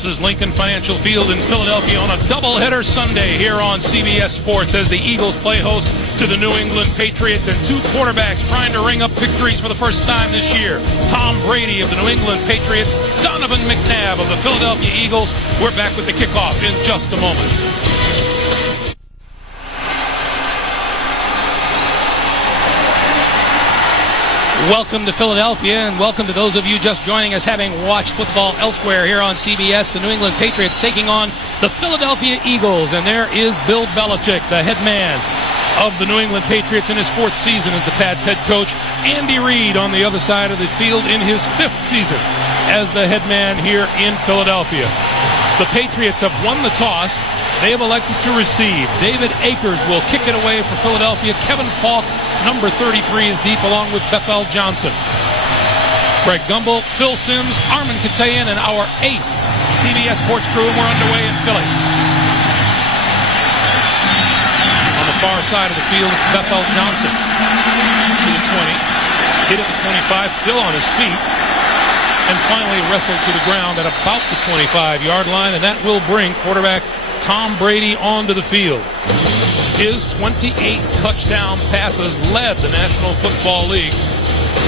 This is Lincoln Financial Field in Philadelphia on a doubleheader Sunday here on CBS Sports as the Eagles play host to the New England Patriots, and two quarterbacks trying to ring up victories for the first time this year. Tom Brady of the New England Patriots, Donovan McNabb of the Philadelphia Eagles. We're back with the kickoff in just a moment. Welcome to Philadelphia, and welcome to those of you just joining us having watched football elsewhere here on CBS. The New England Patriots taking on the Philadelphia Eagles, and there is Bill Belichick, the head man of the New England Patriots in his fourth season as the Pats head coach. Andy Reid on the other side of the field in his fifth season as the head man here in Philadelphia. The Patriots have won the toss. They have elected to receive. David Akers will kick it away for Philadelphia. Kevin Falk, number 33, is deep along with Bethel Johnson. Greg Gumbel, Phil Simms, Armin Katayan, and our ace CBS Sports crew. We're underway in Philly. On the far side of the field, it's Bethel Johnson to the 20. Hit at the 25, still on his feet. And finally wrestled to the ground at about the 25-yard line, and that will bring quarterback Tom Brady onto the field. His 28 touchdown passes led the National Football League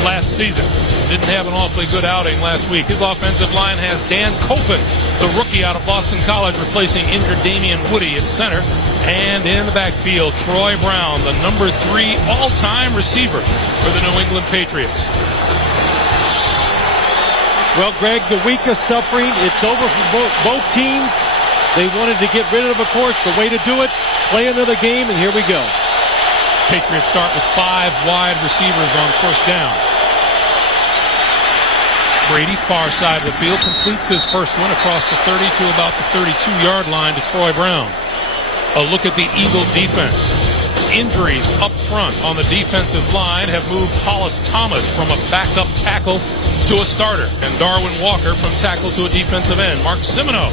last season. Didn't have an awfully good outing last week. His offensive line has Dan Copen, the rookie out of Boston College, replacing injured Damian Woody at center. And in the backfield, Troy Brown, the number 3 all-time receiver for the New England Patriots. Well, Greg, the week of suffering, it's over for both teams. They wanted to get rid of, course, the way to do it, play another game, and here we go. Patriots start with 5 wide receivers on first down. Brady, far side of the field, completes his first one across the 30 to about the 32-yard line to Troy Brown. A look at the Eagle defense. Injuries up front on the defensive line have moved Hollis Thomas from a backup tackle to a starter, and Darwin Walker from tackle to a defensive end. Mark Semino,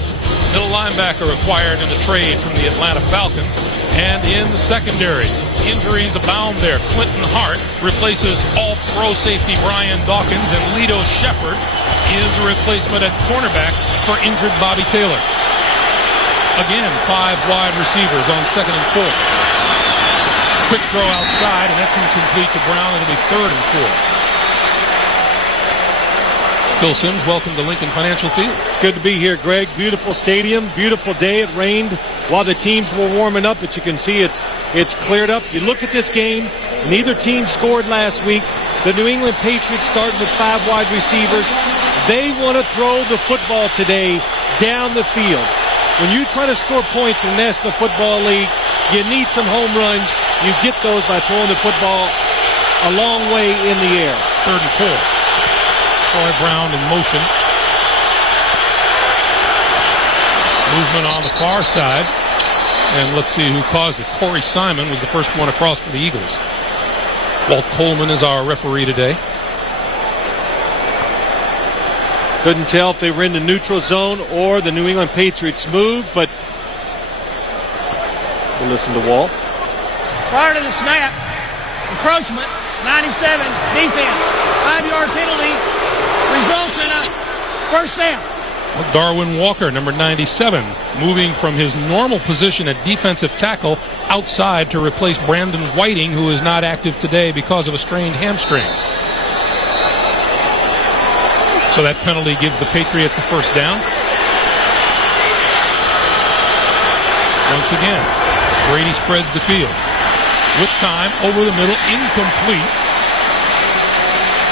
middle linebacker, acquired in a trade from the Atlanta Falcons. And in the secondary, injuries abound there. Clinton Hart replaces all-pro safety Brian Dawkins, and Lito Shepherd is a replacement at cornerback for injured Bobby Taylor. Again, 5 wide receivers on 2nd and 4. Quick throw outside, and that's incomplete to Brown. It'll be 3rd and 4. Phil Simms, welcome to Lincoln Financial Field. It's good to be here, Greg. Beautiful stadium, beautiful day. It rained while the teams were warming up, but you can see it's cleared up. You look at this game, neither team scored last week. The New England Patriots started with 5 wide receivers. They want to throw the football today down the field. When you try to score points in the National Football League, you need some home runs. You get those by throwing the football a long way in the air. 3rd and 4. Troy Brown in motion. Movement on the far side. And let's see who caused it. Corey Simon was the first one across for the Eagles. Walt Coleman is our referee today. Couldn't tell if they were in the neutral zone or the New England Patriots move, but we'll listen to Walt. Prior to the snap, encroachment, 97, defense, 5-yard penalty, results in a first down. Darwin Walker, number 97, moving from his normal position at defensive tackle outside to replace Brandon Whiting, who is not active today because of a strained hamstring. So that penalty gives the Patriots a first down. Once again, Brady spreads the field. With time, over the middle, incomplete.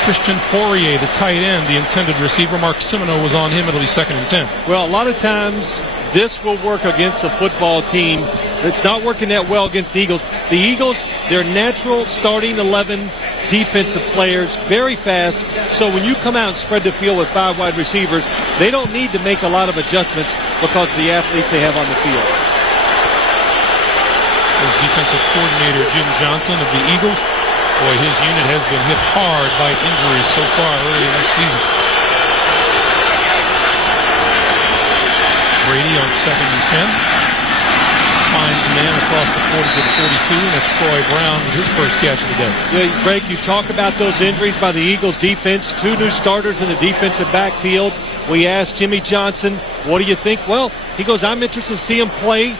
Christian Fourier, the tight end, the intended receiver. Mark Semino was on him. It'll be 2nd and 10. Well, a lot of times this will work against a football team. It's not working that well against the Eagles. The Eagles, their natural starting 11 defensive players, very fast. So when you come out and spread the field with 5 wide receivers, they don't need to make a lot of adjustments because of the athletes they have on the field. There's defensive coordinator Jim Johnson of the Eagles. Boy, his unit has been hit hard by injuries so far early in this season. Brady on 2nd and 10. Finds a man across the 40 to the 42, and that's Troy Brown with his first catch of the day. Yeah, Greg, you talk about those injuries by the Eagles defense. 2 new starters in the defensive backfield. We asked Jimmy Johnson, what do you think? Well, he goes, I'm interested to see him play.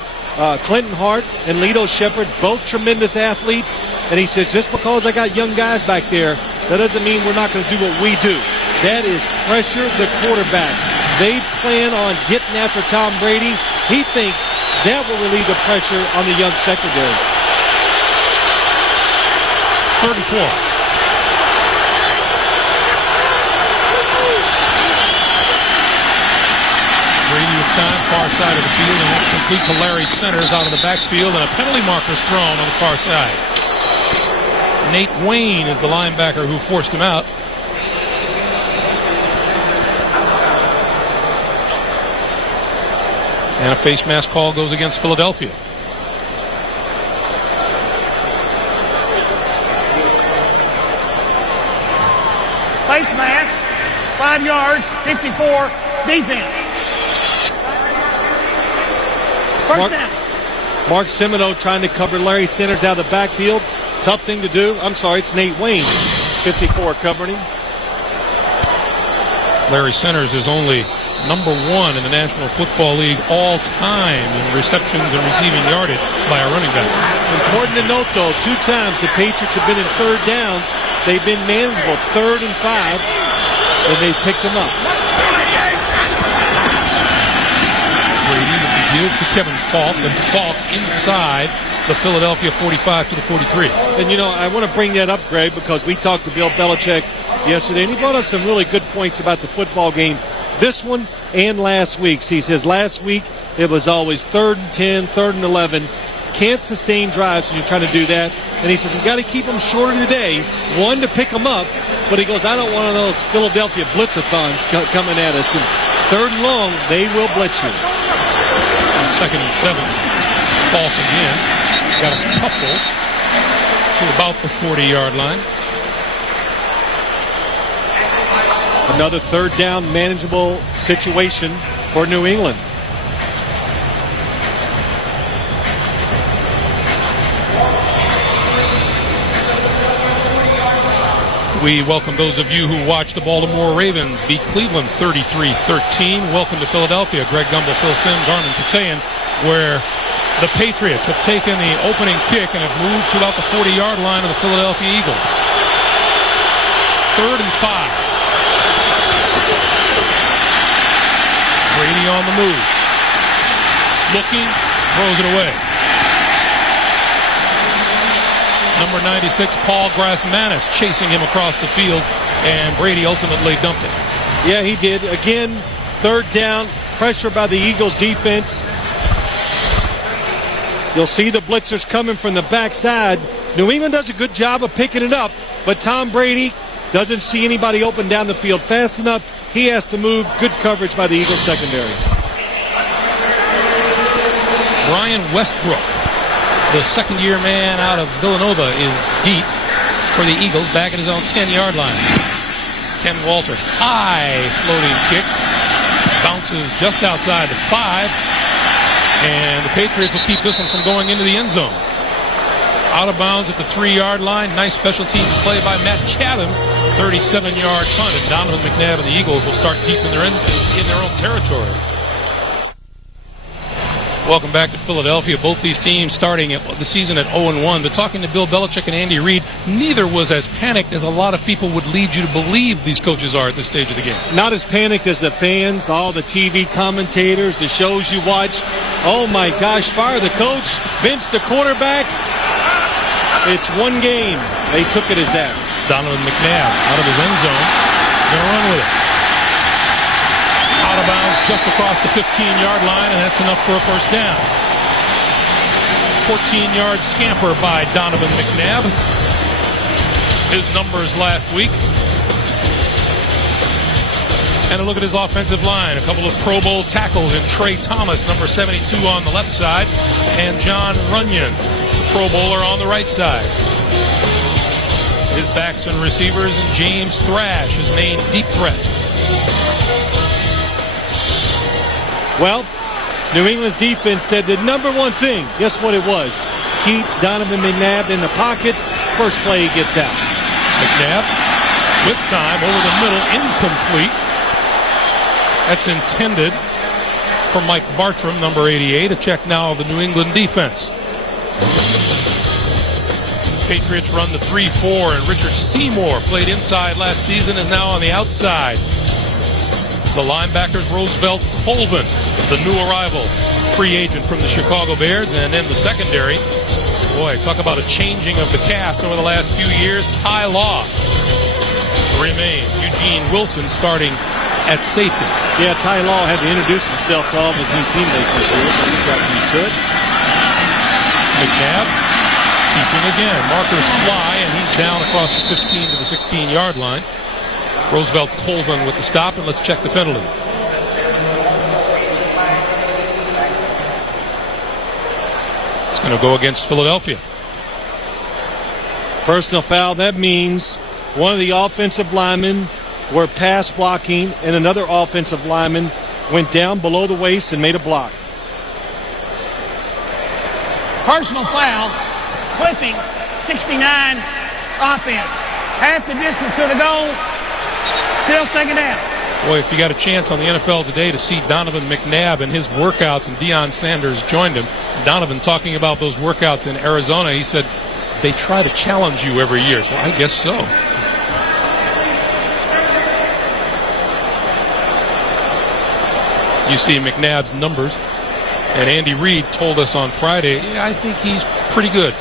Clinton Hart and Lito Shepherd, both tremendous athletes. And he says, just because I got young guys back there, that doesn't mean we're not going to do what we do. That is pressure the quarterback. They plan on getting after Tom Brady. He thinks that will relieve the pressure on the young secondary. 34. Brady with time, far side of the field, and that's complete to Larry Centers out of the backfield, and a penalty marker's thrown on the far side. Nate Wayne is the linebacker who forced him out. And a face mask call goes against Philadelphia. Face mask, 5 yards, 54, defense. First down. Mark Semino trying to cover Larry Centers out of the backfield. Tough thing to do. I'm sorry, it's Nate Wayne, 54, covering him. Larry Centers is only number 1 in the National Football League all time in receptions and receiving yardage by a running back. Important to note, though, 2 times the Patriots have been in third downs. They've been manageable, 3rd and 5, and they've picked them up. Brady with the give to Kevin Falk, and Falk inside the Philadelphia 45 to the 43. And, you know, I want to bring that up, Greg, because we talked to Bill Belichick yesterday, and he brought up some really good points about the football game. This one and last week's. He says last week it was always 3rd and 10, 3rd and 11. Can't sustain drives when you're trying to do that. And he says we've got to keep them shorter today. 1, to pick them up. But he goes, I don't want one of those Philadelphia blitzathons coming at us. And 3rd and long, they will blitz you. And 2nd and 7. Falk again. Got a couple to about the 40-yard line. Another 3rd down manageable situation for New England. We welcome those of you who watch the Baltimore Ravens beat Cleveland 33-13. Welcome to Philadelphia. Greg Gumbel, Phil Simms, Armin Patayan, where the Patriots have taken the opening kick and have moved to about the 40-yard line of the Philadelphia Eagles. 3rd and 5. Brady on the move. Looking, throws it away. Number 96, Paul Grassmanis, chasing him across the field, and Brady ultimately dumped it. Yeah, he did. Again, 3rd down, pressure by the Eagles defense. You'll see the blitzers coming from the backside. New England does a good job of picking it up, but Tom Brady doesn't see anybody open down the field fast enough. He has to move. Good coverage by the Eagles secondary. Brian Westbrook, the second-year man out of Villanova, is deep for the Eagles, back at his own 10-yard line. Ken Walters, high floating kick, bounces just outside the 5, and the Patriots will keep this one from going into the end zone. Out of bounds at the 3-yard line. Nice special teams play by Matt Chatham. 37-yard punt, and Donovan McNabb and the Eagles will start deep in their own territory. Welcome back to Philadelphia. Both these teams starting the season at 0-1. But talking to Bill Belichick and Andy Reid, neither was as panicked as a lot of people would lead you to believe these coaches are at this stage of the game. Not as panicked as the fans, all the TV commentators, the shows you watch. Oh my gosh, fire the coach, bench the quarterback. It's one game. They took it as that. Donovan McNabb out of his end zone. Gonna run with it. Out of bounds just across the 15-yard line, and that's enough for a first down. 14-yard scamper by Donovan McNabb. His numbers last week. And a look at his offensive line. A couple of Pro Bowl tackles in Trey Thomas, number 72 on the left side, and John Runyon, the Pro Bowler, on the right side. His backs and receivers, and James Thrash, his main deep threat. Well, New England's defense said the number one thing, guess what it was? Keep Donovan McNabb in the pocket. First play he gets out. McNabb with time over the middle, incomplete. That's intended for Mike Bartram, number 88. A check now of the New England defense. Patriots run the 3-4, and Richard Seymour, played inside last season, is now on the outside. The linebackers, Roosevelt Colvin, the new arrival, free agent from the Chicago Bears. And in the secondary, boy, talk about a changing of the cast over the last few years. Ty Law remains. Eugene Wilson starting at safety. Yeah, Ty Law had to introduce himself to all of his new teammates this year. He's got used to it. McNabb keeping again. Markers fly, and he's down across the 15 to the 16-yard line. Roosevelt Colvin with the stop, and let's check the penalty. It's going to go against Philadelphia. Personal foul. That means one of the offensive linemen were pass blocking, and another offensive lineman went down below the waist and made a block. Personal foul, clipping, 69 offense. Half the distance to the goal, still second down. Boy, if you got a chance on the NFL Today to see Donovan McNabb and his workouts, and Deion Sanders joined him. Donovan talking about those workouts in Arizona, he said, they try to challenge you every year. Well, I guess so. You see McNabb's numbers, and Andy Reid told us on Friday, yeah, I think he's pretty good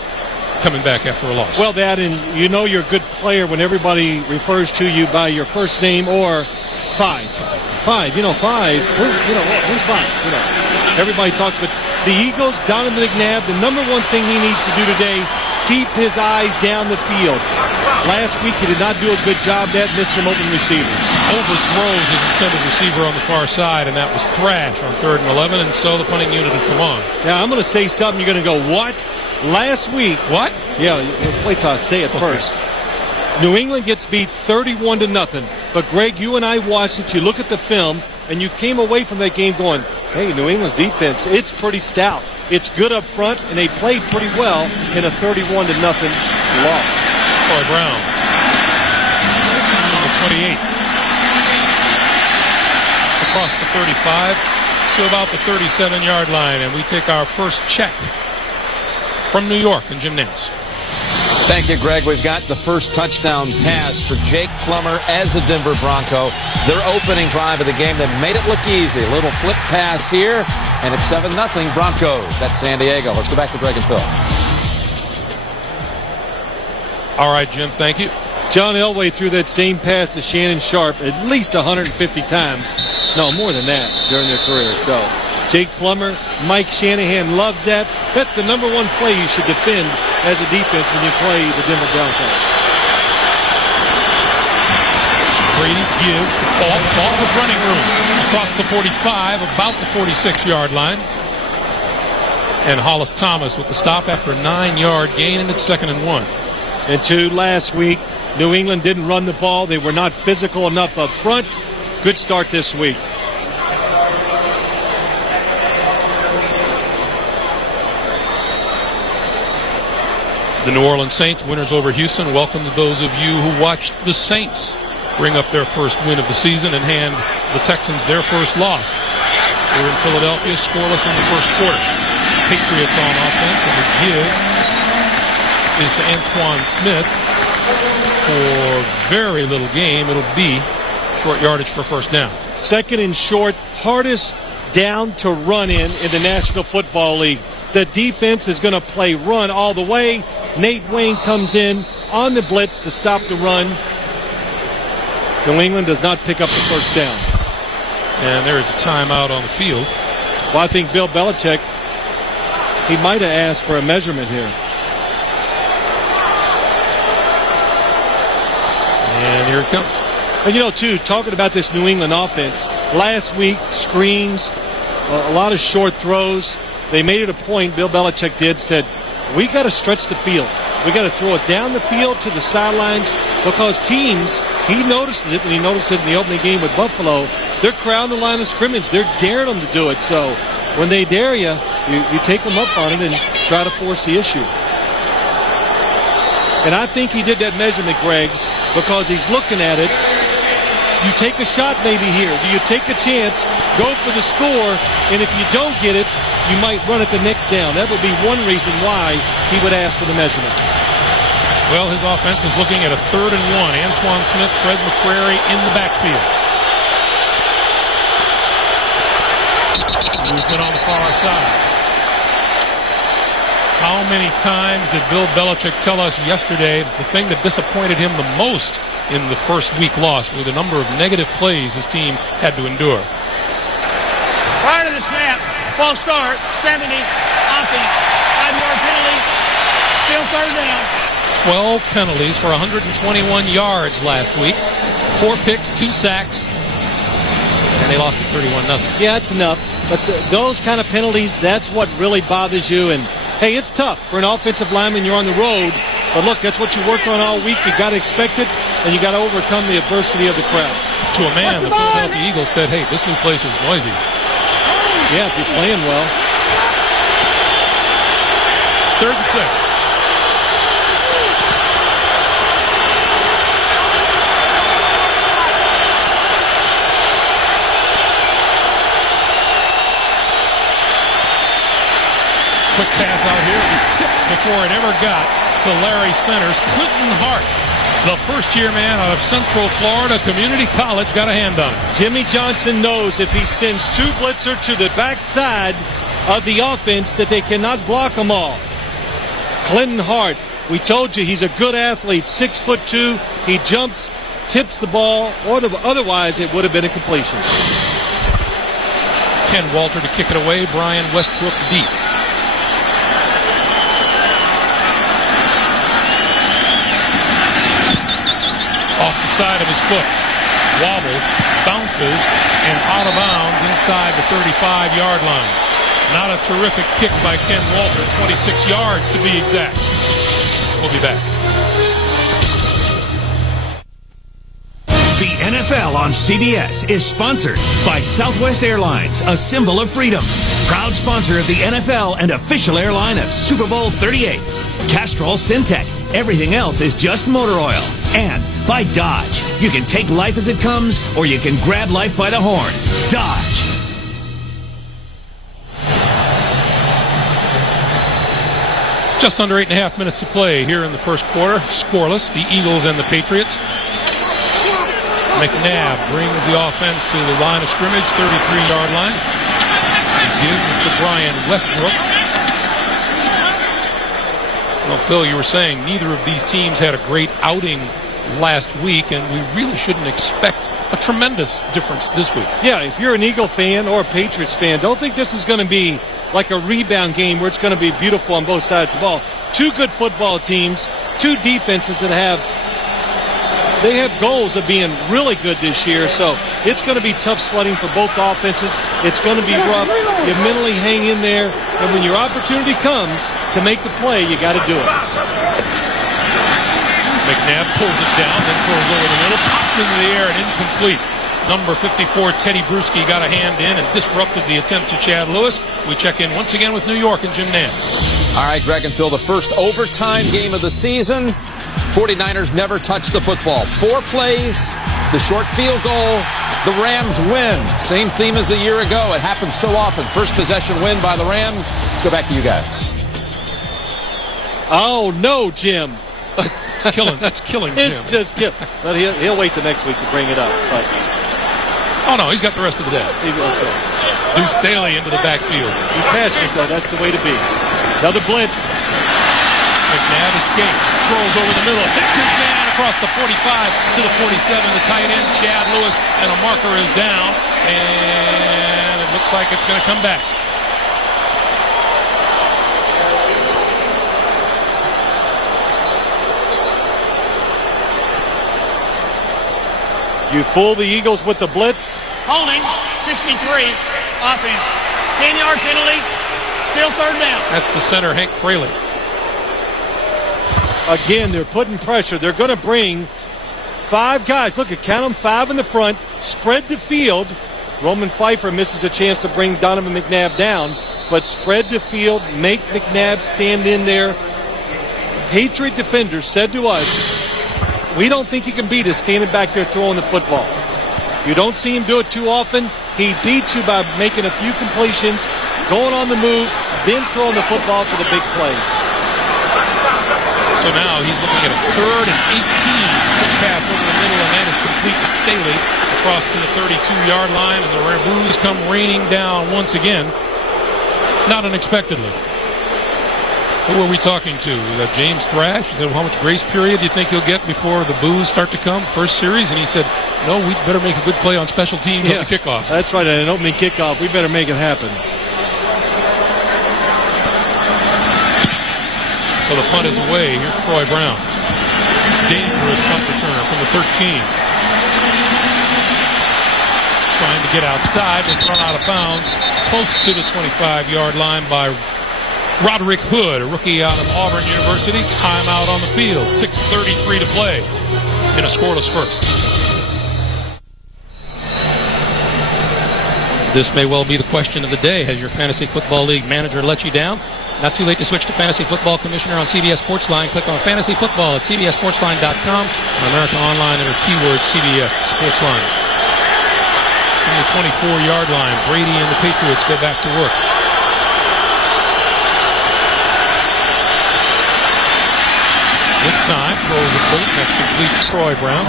coming back after a loss. Well, Dad, and you know you're a good player when everybody refers to you by your first name or five. Five. Who's five? Everybody talks about the Eagles, Donovan McNabb. The number one thing he needs to do today, keep his eyes down the field. Last week he did not do a good job. That missed some open receivers. Overthrows his intended receiver on the far side, and that was Thrash on 3rd and 11, and so the punting unit has come on. Now I'm going to say something. You're going to go, what? Last week. What? Yeah, wait till I say it first. New England gets beat 31-0. But Greg, you and I watched it. You look at the film, and you came away from that game going, hey, New England's defense, it's pretty stout. It's good up front, and they played pretty well in a 31-0 loss. Troy Brown, number 28. Across the 35 to about the 37-yard line, and we take our first check from New York and Jim Nance. Thank you, Greg. We've got the first touchdown pass for Jake Plummer as a Denver Bronco. Their opening drive of the game that made it look easy. A little flip pass here, and it's 7-0 Broncos at San Diego. Let's go back to Greg and Phil. All right, Jim, thank you. John Elway threw that same pass to Shannon Sharp at least 150 times. No, more than that during their career. So Jake Plummer, Mike Shanahan loves that. That's the number one play you should defend as a defense when you play the Denver Broncos. Brady gives to Falk with running room across the 45, about the 46-yard line. And Hollis Thomas with the stop after a 9-yard gain, and it's 2nd and 1. And 2 last week, New England didn't run the ball. They were not physical enough up front. Good start this week. The New Orleans Saints, winners over Houston. Welcome to those of you who watched the Saints bring up their first win of the season and hand the Texans their first loss. They were in Philadelphia, scoreless in the first quarter. Patriots on offense, and the give is to Antoine Smith for very little game. It'll be short yardage for first down. 2nd and short, hardest down to run in the National Football League. The defense is going to play run all the way. Nate Wayne comes in on the blitz to stop the run. New England does not pick up the first down. And there is a timeout on the field. Well, I think Bill Belichick, he might have asked for a measurement here. And here it comes. And too, talking about this New England offense, last week, screens, a lot of short throws. They made it a point, Bill Belichick said, we got to stretch the field. We got to throw it down the field to the sidelines because teams, he notices it, and he noticed it in the opening game with Buffalo, they're crowding the line of scrimmage. They're daring them to do it. So when they dare you take them up on it and try to force the issue. And I think he did that measurement, Greg, because he's looking at it. you take a shot maybe here? Do you take a chance, go for the score, and if you don't get it, you might run it the next down? That would be one reason why he would ask for the measurement. Well, his offense is looking at a 3rd and 1. Antoine Smith, Fred McQuarrie in the backfield. Movement on the far side. How many times did Bill Belichick tell us yesterday the thing that disappointed him the most in the first week loss were the number of negative plays his team had to endure? Prior to the snap, false start, 70, offense, 5-yard penalty, still 3rd down. 12 penalties for 121 yards last week. 4 picks, 2 sacks, and they lost at 31-0. Yeah, that's enough. But those kind of penalties, that's what really bothers you. And, hey, it's tough for an offensive lineman. You're on the road. But, look, that's what you work on all week. You got to expect it, and you got to overcome the adversity of the crowd. To a man, the Philadelphia Eagles said, hey, this new place is noisy. Yeah, if you're playing well. 3rd and 6. Quick pass out here. It was tipped before it ever got to Larry Centers. Clinton Hart, the first-year man out of Central Florida Community College, got a hand on it. Jimmy Johnson knows if he sends 2 blitzer to the backside of the offense that they cannot block them all. Clinton Hart, we told you he's a good athlete, 6'2". He jumps, tips the ball, or otherwise it would have been a completion. Ken Walter to kick it away. Brian Westbrook deep. Off the side of his foot, wobbles, bounces, and out of bounds inside the 35-yard line. Not a terrific kick by Ken Walter, 26 yards to be exact. We'll be back. The NFL on CBS is sponsored by Southwest Airlines, a symbol of freedom. Proud sponsor of the NFL and official airline of Super Bowl 38. Castrol Syntec. Everything else is just motor oil. And by Dodge. You can take life as it comes, or you can grab life by the horns. Dodge. Just under 8.5 minutes to play here in the first quarter. Scoreless, the Eagles and the Patriots. McNabb brings the offense to the line of scrimmage, 33-yard line. He gives to Brian Westbrook. Well, Phil, you were saying neither of these teams had a great outing last week, and we really shouldn't expect a tremendous difference this week. Yeah, if you're an Eagle fan or a Patriots fan, don't think this is going to be like a rebound game where it's going to be beautiful on both sides of the ball. 2 good football teams, 2 defenses that have goals of being really good this year, so it's going to be tough sledding for both offenses. It's going to be rough. You mentally hang in there, and when your opportunity comes to make the play, you got to do it. McNabb pulls it down, then throws over the middle, popped into the air and incomplete. Number 54, Teddy Bruschi, got a hand in and disrupted the attempt to Chad Lewis. We check in once again with New York and Jim Nance. All right, Greg and Phil, the first overtime game of the season. 49ers never touched the football. 4 plays, the short field goal, the Rams win. Same theme as a year ago. It happens so often. First possession win by the Rams. Let's go back to you guys. Oh, no, Jim. It's killing Jim. It's just killing. But he'll wait till next week to bring it up. But oh, no, he's got the rest of the day. he's okay. Deuce Staley into the backfield. He's passionate, though. That's the way to be. Another blitz. McNabb escapes, throws over the middle, hits his man across the 45 to the 47. The tight end, Chad Lewis, and a marker is down, and it looks like it's going to come back. You fool the Eagles with the blitz. Holding, 63, offense. 10-yard penalty, still 3rd down. That's the center, Hank Fraley. Again, they're putting pressure. They're going to bring 5 guys. Look, count them, 5 in the front. Spread the field. Roman Pfeiffer misses a chance to bring Donovan McNabb down. But spread the field. Make McNabb stand in there. Patriot defenders said to us, we don't think you can beat us standing back there throwing the football. You don't see him do it too often. He beats you by making a few completions, going on the move, then throwing the football for the big plays. So now he's looking at a 3rd and 18. Quick pass over the middle, and that is complete to Staley across to the 32-yard line, and the Boos come raining down once again, not unexpectedly. Who are we talking to? James Thrash? He said, well, how much grace period do you think you'll get before the Boos start to come? First series? And he said, no, we'd better make a good play on special teams on the kickoff. That's right, an opening kickoff. We better make it happen. So the punt is away. Here's Troy Brown. Dangerous punt returner from the 13. Trying to get outside and run out of bounds. Close to the 25-yard line by Roderick Hood, a rookie out of Auburn University. Timeout on the field. 6:33 to play in a scoreless first. This may well be the question of the day. Has your fantasy football league manager let you down? Not too late to switch to Fantasy Football Commissioner on CBS Sportsline. Click on Fantasy Football at cbssportsline.com. On America Online, enter keyword CBS Sportsline. On the 24-yard line, Brady and the Patriots go back to work. With time, throws a bullet. That's complete to Troy Brown.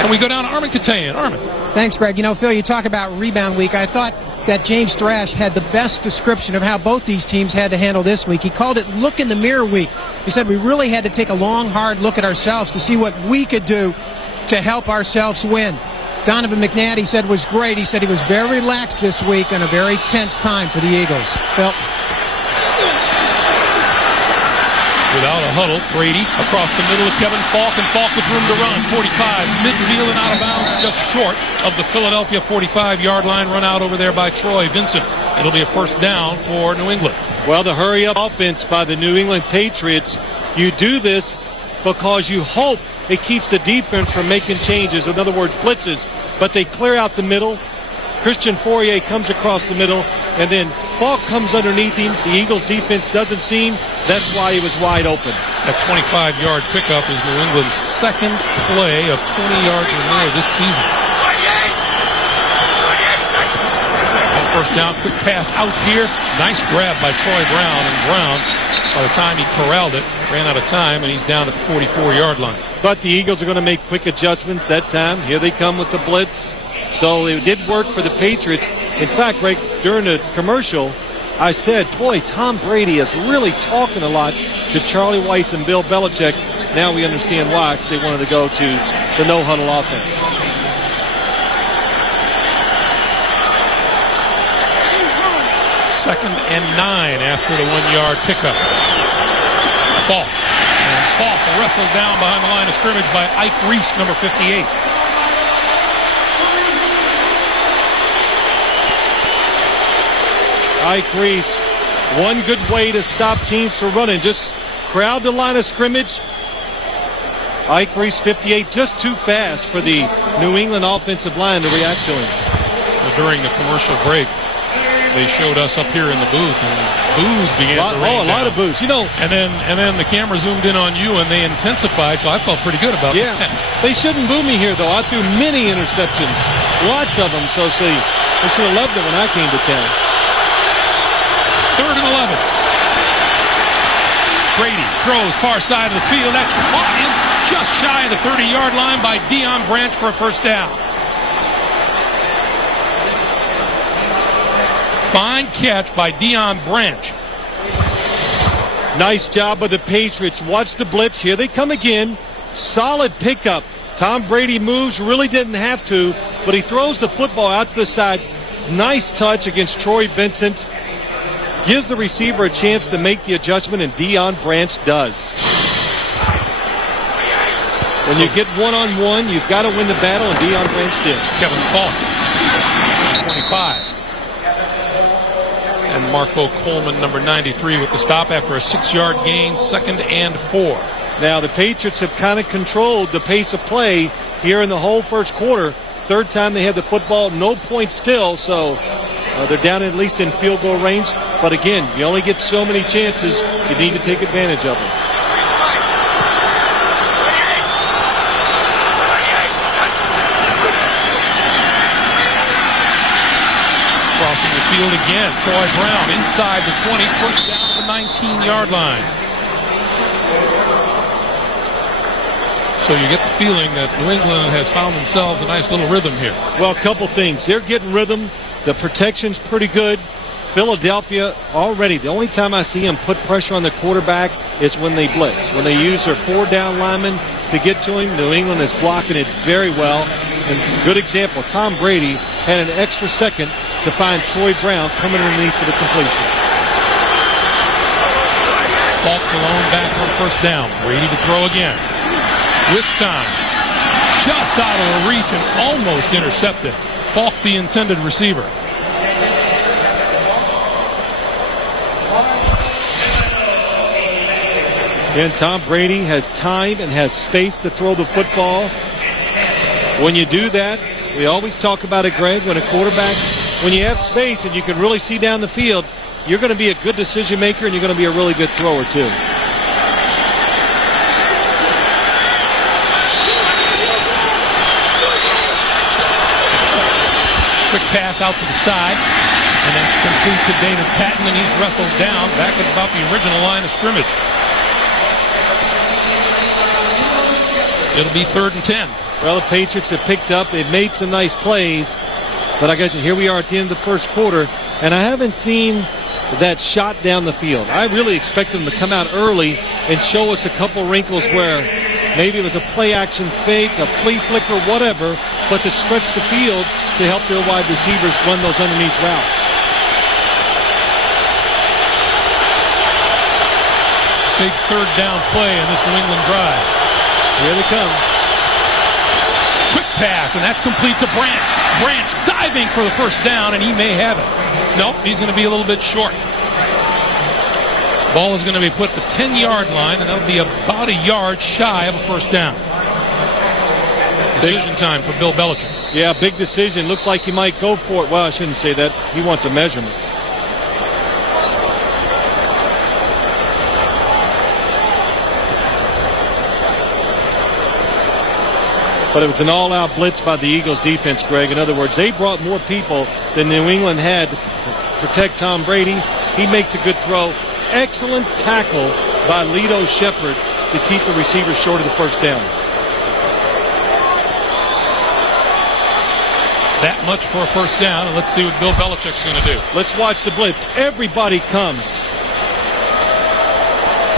And we go down to Armin Katayan. Armin. Thanks, Greg. You know, Phil, you talk about rebound week. I thought that James Thrash had the best description of how both these teams had to handle this week. He called it look in the mirror week. He said we really had to take a long, hard look at ourselves to see what we could do to help ourselves win. Donovan McNabb, he said, was great. He said he was very relaxed this week and a very tense time for the Eagles. Phil? Without a huddle, Brady across the middle of Kevin Falk, and Falk with room to run. 45, midfield and out of bounds, just short of the Philadelphia 45-yard line. Run out over there by Troy Vincent. It'll be a first down for New England. Well, the hurry-up offense by the New England Patriots, you do this because you hope it keeps the defense from making changes, in other words, blitzes, but they clear out the middle. Christian Fourier comes across the middle, and then Falk comes underneath him. The Eagles' defense doesn't seem. That's why he was wide open. That 25-yard pickup is New England's second play of 20 yards or more this season. On first down, quick pass out here. Nice grab by Troy Brown, and Brown, by the time he corralled it, ran out of time, and he's down at the 44-yard line. But the Eagles are going to make quick adjustments that time. Here they come with the blitz. So it did work for the Patriots. In fact, right during the commercial, I said, boy, Tom Brady is really talking a lot to Charlie Weiss and Bill Belichick. Now we understand why, because they wanted to go to the no-huddle offense. Second and 9 after the 1-yard pickup. Falk. And Falk wrestled down behind the line of scrimmage by Ike Reese, number 58. Ike Reese, one good way to stop teams from running. Just crowd the line of scrimmage. Ike Reese, 58, just too fast for the New England offensive line to react to him. Well, during the commercial break, they showed us up here in the booth, and boos began to rain a lot of boos. You know, and then the camera zoomed in on you, and they intensified. So I felt pretty good about that. They shouldn't boo me here, though. I threw many interceptions, lots of them. So see, they should have loved it when I came to town. 3rd and 11. Brady throws far side of the field. That's caught in just shy of the 30-yard line by Deion Branch for a first down. Fine catch by Deion Branch. Nice job by the Patriots. Watch the blitz. Here they come again. Solid pickup. Tom Brady moves, really didn't have to, but he throws the football out to the side. Nice touch against Troy Vincent. Gives the receiver a chance to make the adjustment, and Deion Branch does. When you get one-on-one, you've got to win the battle, and Deion Branch did. Kevin Falk, 25. And Marco Coleman, number 93, with the stop after a 6-yard gain, 2nd and 4. Now, the Patriots have kind of controlled the pace of play here in the whole first quarter. Third time they had the football, no points still, so they're down at least in field goal range. But again, you only get so many chances. You need to take advantage of them. field again. Troy Brown inside the 20, first down at the 19-yard line. So you get the feeling that New England has found themselves a nice little rhythm here. Well, a couple things. They're getting rhythm. The protection's pretty good. Philadelphia already, the only time I see them put pressure on the quarterback is when they blitz. When they use their 4-down linemen to get to him, New England is blocking it very well. And good example, Tom Brady had an extra second to find Troy Brown coming underneath for the completion. Falk alone back on first down. Brady to throw again. With time. Just out of the reach and almost intercepted. Falk, the intended receiver. And Tom Brady has time and has space to throw the football. When you do that, we always talk about it, Greg, when a quarterback, when you have space and you can really see down the field, you're going to be a good decision maker and you're going to be a really good thrower too. Quick pass out to the side, and that's complete to David Patton, and he's wrestled down back at about the original line of scrimmage. It'll be 3rd and 10. Well, the Patriots have picked up. They've made some nice plays. But I guess here we are at the end of the first quarter, and I haven't seen that shot down the field. I really expected them to come out early and show us a couple wrinkles where maybe it was a play-action fake, a flea flicker, whatever, but to stretch the field to help their wide receivers run those underneath routes. Big 3rd down play in this New England drive. Here they come. Quick pass, and that's complete to Branch. Branch diving for the first down, and he may have it. Nope, he's going to be a little bit short. Ball is going to be put at the 10-yard line, and that'll be about a yard shy of a first down. Decision time for Bill Belichick. Yeah, big decision. Looks like he might go for it. Well, I shouldn't say that. He wants a measurement. But it was an all-out blitz by the Eagles defense, Greg. In other words, they brought more people than New England had to protect Tom Brady. He makes a good throw. Excellent tackle by Lito Shepherd to keep the receiver short of the first down. That much for a first down, and let's see what Bill Belichick's going to do. Let's watch the blitz. Everybody comes.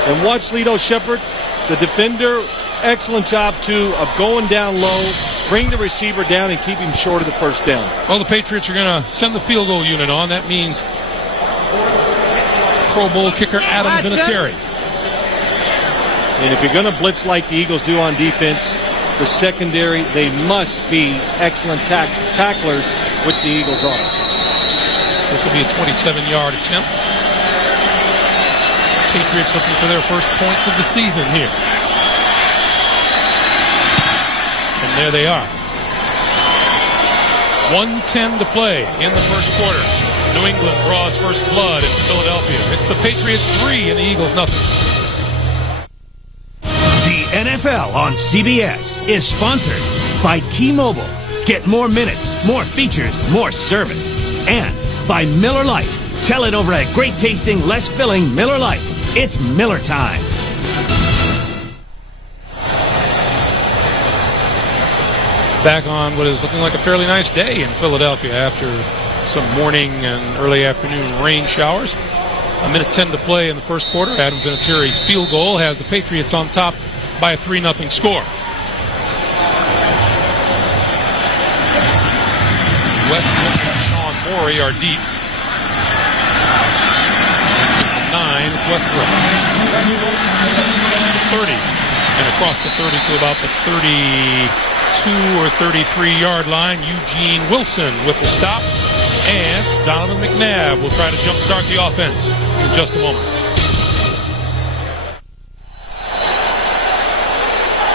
And watch Lito Shepherd, the defender. Excellent job, too, of going down low, bring the receiver down, and keep him short of the first down. Well, the Patriots are going to send the field goal unit on. That means Pro Bowl kicker Adam Vinatieri. And if you're going to blitz like the Eagles do on defense, the secondary, they must be excellent tacklers, which the Eagles are. This will be a 27-yard attempt. Patriots looking for their first points of the season here. And there they are. 1:10 to play in the first quarter. New England draws first blood in Philadelphia. It's the Patriots 3 and the Eagles nothing. The NFL on CBS is sponsored by T-Mobile. Get more minutes, more features, more service. And by Miller Lite. Tell it over a great-tasting, less-filling Miller Lite. It's Miller time. Back on what is looking like a fairly nice day in Philadelphia after some morning and early afternoon rain showers. 1:10 to play in the first quarter. Adam Vinatieri's field goal has the Patriots on top by a 3-0 score. Westbrook and Sean Morey are deep. 9, it's Westbrook. 30, and across the 30 to about the 32 or 33-yard line. Eugene Wilson with the stop, and Donovan McNabb will try to jumpstart the offense in just a moment.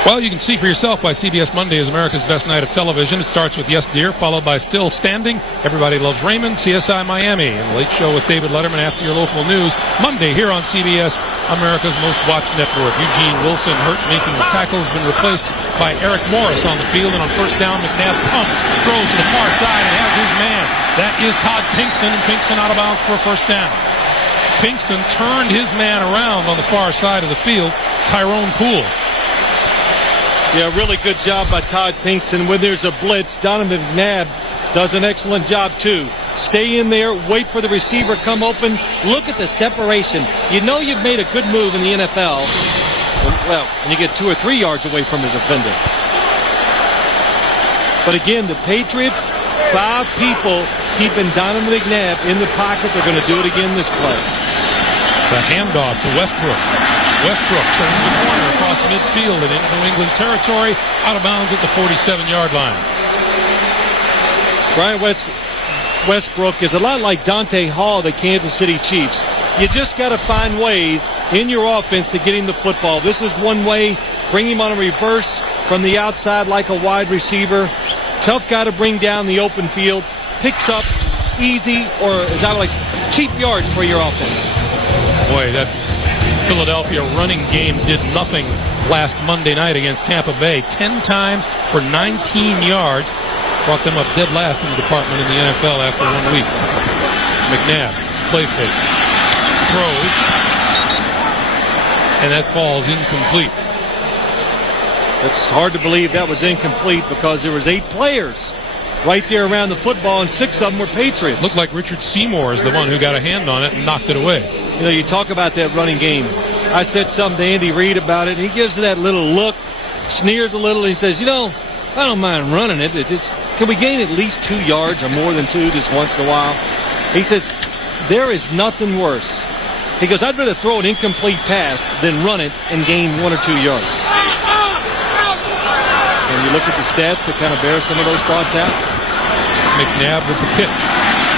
Well, you can see for yourself why CBS Monday is America's best night of television. It starts with Yes Dear, followed by Still Standing, Everybody Loves Raymond, CSI Miami, and the Late Show with David Letterman after your local news. Monday here on CBS, America's most watched network. Eugene Wilson, hurt making the tackle, has been replaced by Eric Morris on the field. And on first down, McNabb pumps, throws to the far side, and has his man. That is Todd Pinkston, and Pinkston out of bounds for a first down. Pinkston turned his man around on the far side of the field, Tyrone Poole. Yeah, really good job by Todd Pinkston. When there's a blitz, Donovan McNabb does an excellent job too. Stay in there, wait for the receiver, come open. Look at the separation. You know you've made a good move in the NFL. When you get 2 or 3 yards away from the defender. But again, the Patriots, 5 people keeping Donovan McNabb in the pocket. They're going to do it again this play. The handoff to Westbrook. Westbrook turns the corner across midfield and into New England territory, out of bounds at the 47-yard line. Brian Westbrook is a lot like Dante Hall, the Kansas City Chiefs. You just got to find ways in your offense to get him the football. This is one way. Bring him on a reverse from the outside like a wide receiver. Tough guy to bring down the open field. Picks up easy, or as I would like, cheap yards for your offense. Boy, that Philadelphia running game did nothing last Monday night against Tampa Bay. 10 times for 19 yards. Brought them up dead last in the department in the NFL after 1 week. McNabb, play fake. Throws. And that falls incomplete. It's hard to believe that was incomplete because there was 8 players right there around the football, and 6 of them were Patriots. Looked like Richard Seymour is the one who got a hand on it and knocked it away. You know, you talk about that running game. I said something to Andy Reid about it, and he gives that little look, sneers a little, and he says, you know, I don't mind running it. Can we gain at least 2 yards or more than 2 just once in a while? He says, there is nothing worse. He goes, I'd rather throw an incomplete pass than run it and gain 1 or 2 yards. And you look at the stats that kind of bear some of those thoughts out. McNabb with the pitch.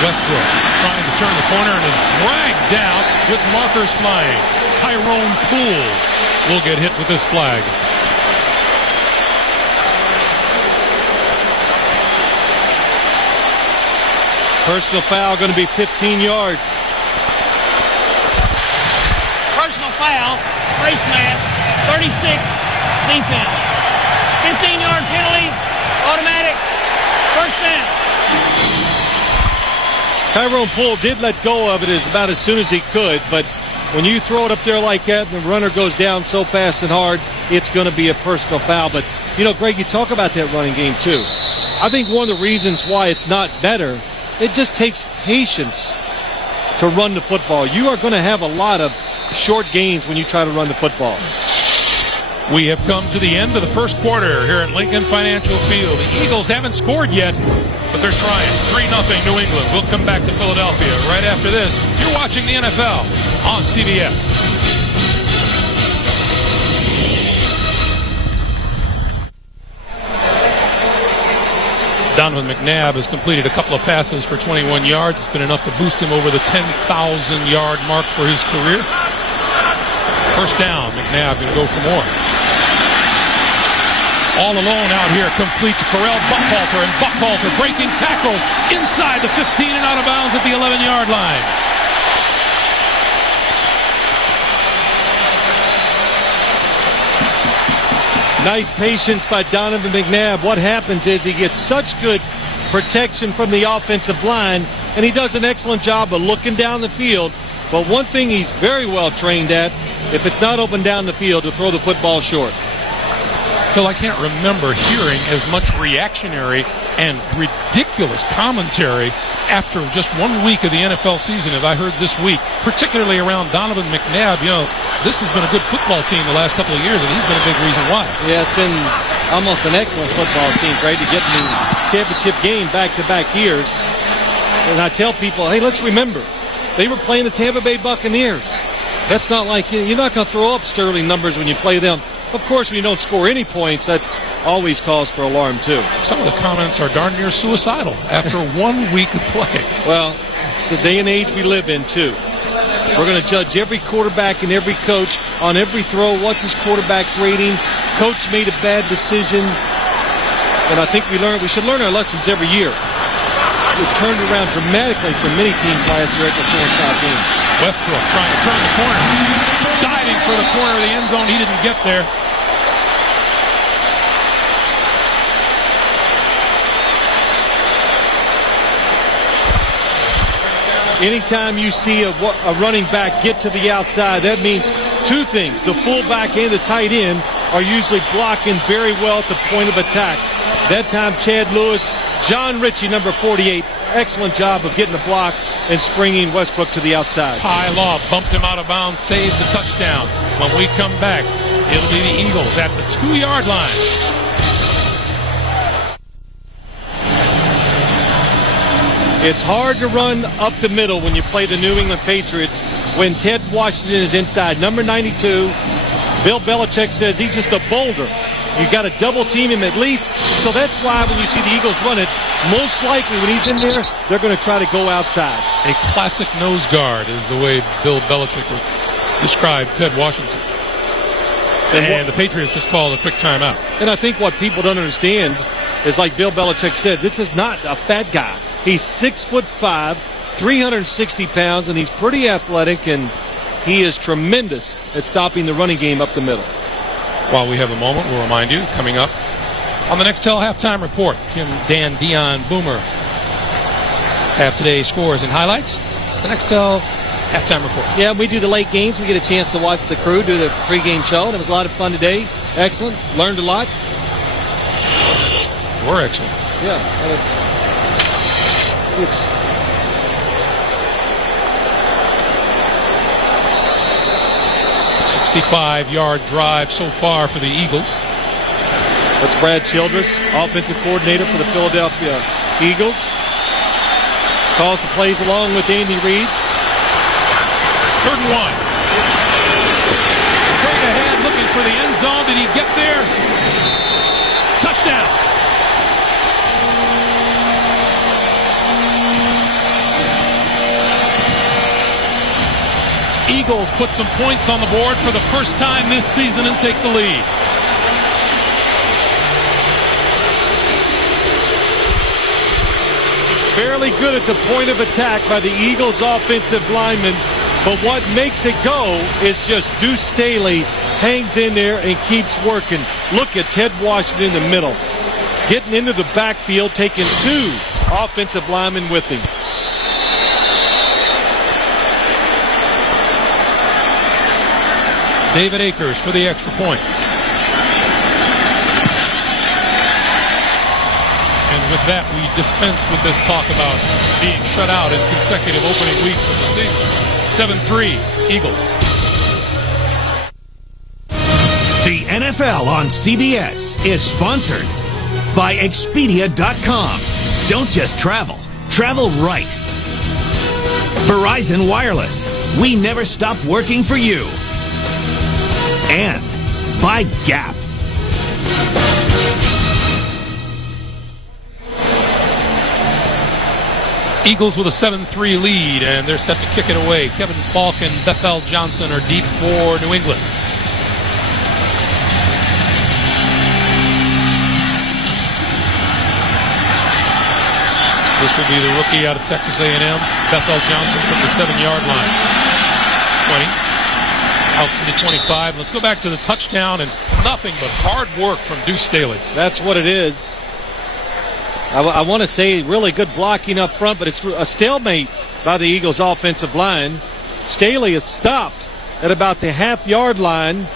Westbrook trying to turn the corner and is dragged down with markers flying. Tyrone Poole will get hit with this flag. Personal foul going to be 15 yards. Personal foul, face mask, 36, defense. 15-yard penalty, automatic, first down. Tyrone Poole did let go of it about as soon as he could, but when you throw it up there like that and the runner goes down so fast and hard, it's going to be a personal foul. But, you know, Greg, you talk about that running game too. I think one of the reasons why it's not better, it just takes patience to run the football. You are going to have a lot of short gains when you try to run the football. We have come to the end of the first quarter here at Lincoln Financial Field. The Eagles haven't scored yet, but they're trying. 3-0 New England. We'll come back to Philadelphia right after this. You're watching the NFL on CBS. Donovan McNabb has completed a couple of passes for 21 yards. It's been enough to boost him over the 10,000-yard mark for his career. First down, McNabb going to go for more. All alone out here, complete to Correll Buckhalter, and Buckhalter breaking tackles inside the 15 and out of bounds at the 11-yard line. Nice patience by Donovan McNabb. What happens is he gets such good protection from the offensive line, and he does an excellent job of looking down the field. But one thing he's very well trained at, if it's not open down the field, to throw the football short. Phil, I can't remember hearing as much reactionary and ridiculous commentary after just 1 week of the NFL season as I heard this week, particularly around Donovan McNabb. You know, this has been a good football team the last couple of years, and he's been a big reason why. Yeah, it's been almost an excellent football team, Greg, to get in the championship game back-to-back years. And I tell people, hey, let's remember, they were playing the Tampa Bay Buccaneers. That's not like, you're not going to throw up sterling numbers when you play them. Of course, when you don't score any points, that's always cause for alarm, too. Some of the comments are darn near suicidal after 1 week of play. Well, it's the day and age we live in, too. We're going to judge every quarterback and every coach on every throw. What's his quarterback rating? coach made a bad decision. And I think we should learn our lessons every year. It turned around dramatically for many teams last year after 4 and 5 games. Westbrook trying to turn the corner. Diving for the corner of the end zone. He didn't get there. Anytime you see a running back get to the outside, that means two things. The fullback and the tight end are usually blocking very well at the point of attack. That time, Chad Lewis, John Ritchie, number 48, excellent job of getting the block and springing Westbrook to the outside. Ty Law bumped him out of bounds, saved the touchdown. When we come back, it'll be the Eagles at the 2-yard line. It's hard to run up the middle when you play the New England Patriots when Ted Washington is inside. Number 92, Bill Belichick says he's just a boulder. You got to double team him at least. So that's why when you see the Eagles run it, most likely when he's in there, they're going to try to go outside. A classic nose guard is the way Bill Belichick would describe Ted Washington. And the Patriots just called a quick timeout. And I think what people don't understand is, like Bill Belichick said, this is not a fat guy. He's 6'5", 360 pounds, and he's pretty athletic, and he is tremendous at stopping the running game up the middle. While we have a moment, we'll remind you, coming up on the Nextel Halftime Report, Jim, Dan, Dion, Boomer have today's scores and highlights. The Nextel Halftime Report. Yeah, we do the late games. We get a chance to watch the crew do the pregame show, and it was a lot of fun today. Excellent. Learned a lot. We're excellent. Yeah. That was... 65-yard drive so far for the Eagles. That's Brad Childress, offensive coordinator for the Philadelphia Eagles. Calls the plays along with Andy Reid. 3rd and 1. Straight ahead, looking for the end zone. Did he get there? Touchdown. Eagles put some points on the board for the first time this season and take the lead. Fairly good at the point of attack by the Eagles offensive lineman, but what makes it go is just Deuce Staley hangs in there and keeps working. Look at Ted Washington in the middle, getting into the backfield, taking 2 offensive linemen with him. David Akers for the extra point. And with that, we dispense with this talk about being shut out in consecutive opening weeks of the season. 7-3, Eagles. The NFL on CBS is sponsored by Expedia.com. Don't just travel, travel right. Verizon Wireless. We never stop working for you. And by Gap. Eagles with a 7-3 lead, and they're set to kick it away. Kevin Falk and Bethel Johnson are deep for New England. This will be the rookie out of Texas A&M, Bethel Johnson, from the 7-yard line. 20. Out to the 25. Let's go back to the touchdown, and nothing but hard work from Deuce Staley. That's what it is. I want to say really good blocking up front, but it's a stalemate by the Eagles offensive line. Staley is stopped at about the half-yard line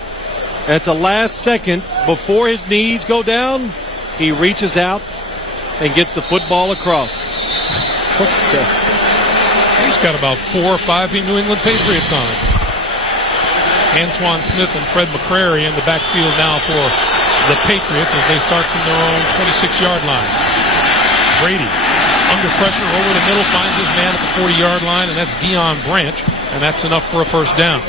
at the last second. Before his knees go down, he reaches out and gets the football across. He's got about 4 or 5 New England Patriots on him. Antoine Smith and Fred McCrary in the backfield now for the Patriots as they start from their own 26-yard line. Brady under pressure over the middle, finds his man at the 40-yard line, and that's Deion Branch, and that's enough for a first down.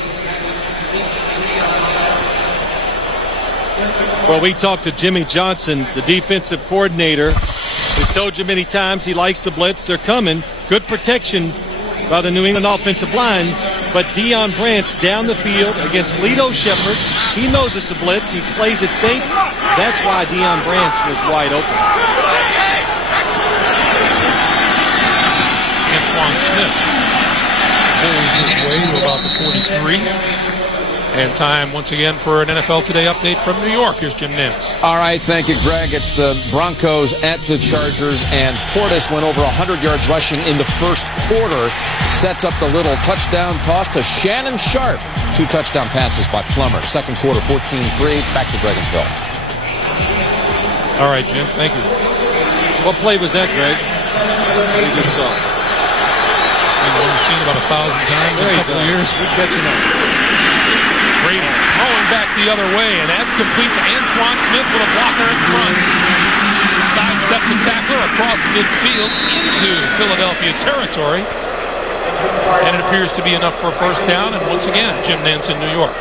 Well, we talked to Jimmy Johnson, the defensive coordinator. We've told you many times he likes the blitz. They're coming. Good protection by the New England offensive line. but Deion Branch down the field against Lito Shepherd. He knows it's a blitz. He plays it safe. That's why Deion Branch was wide open. Antoine Smith pulls his way to about the 43. And time once again for an NFL Today update from New York. Here's Jim Nance. All right, thank you, Greg. It's the Broncos at the Chargers, and Portis went over 100 yards rushing in the first quarter. Sets up the little touchdown toss to Shannon Sharp. 2 touchdown passes by Plummer. Second quarter, 14-3. Back to Greg and Phil. All right, Jim, thank you. What play was that, Greg? You just saw. We've seen about 1,000 times in a couple of years. We're catching up. Brady throwing back the other way, and that's complete to Antoine Smith with a blocker in front. Sidesteps a tackler across midfield into Philadelphia territory. And it appears to be enough for a first down. And once again, Jim Nance in New York.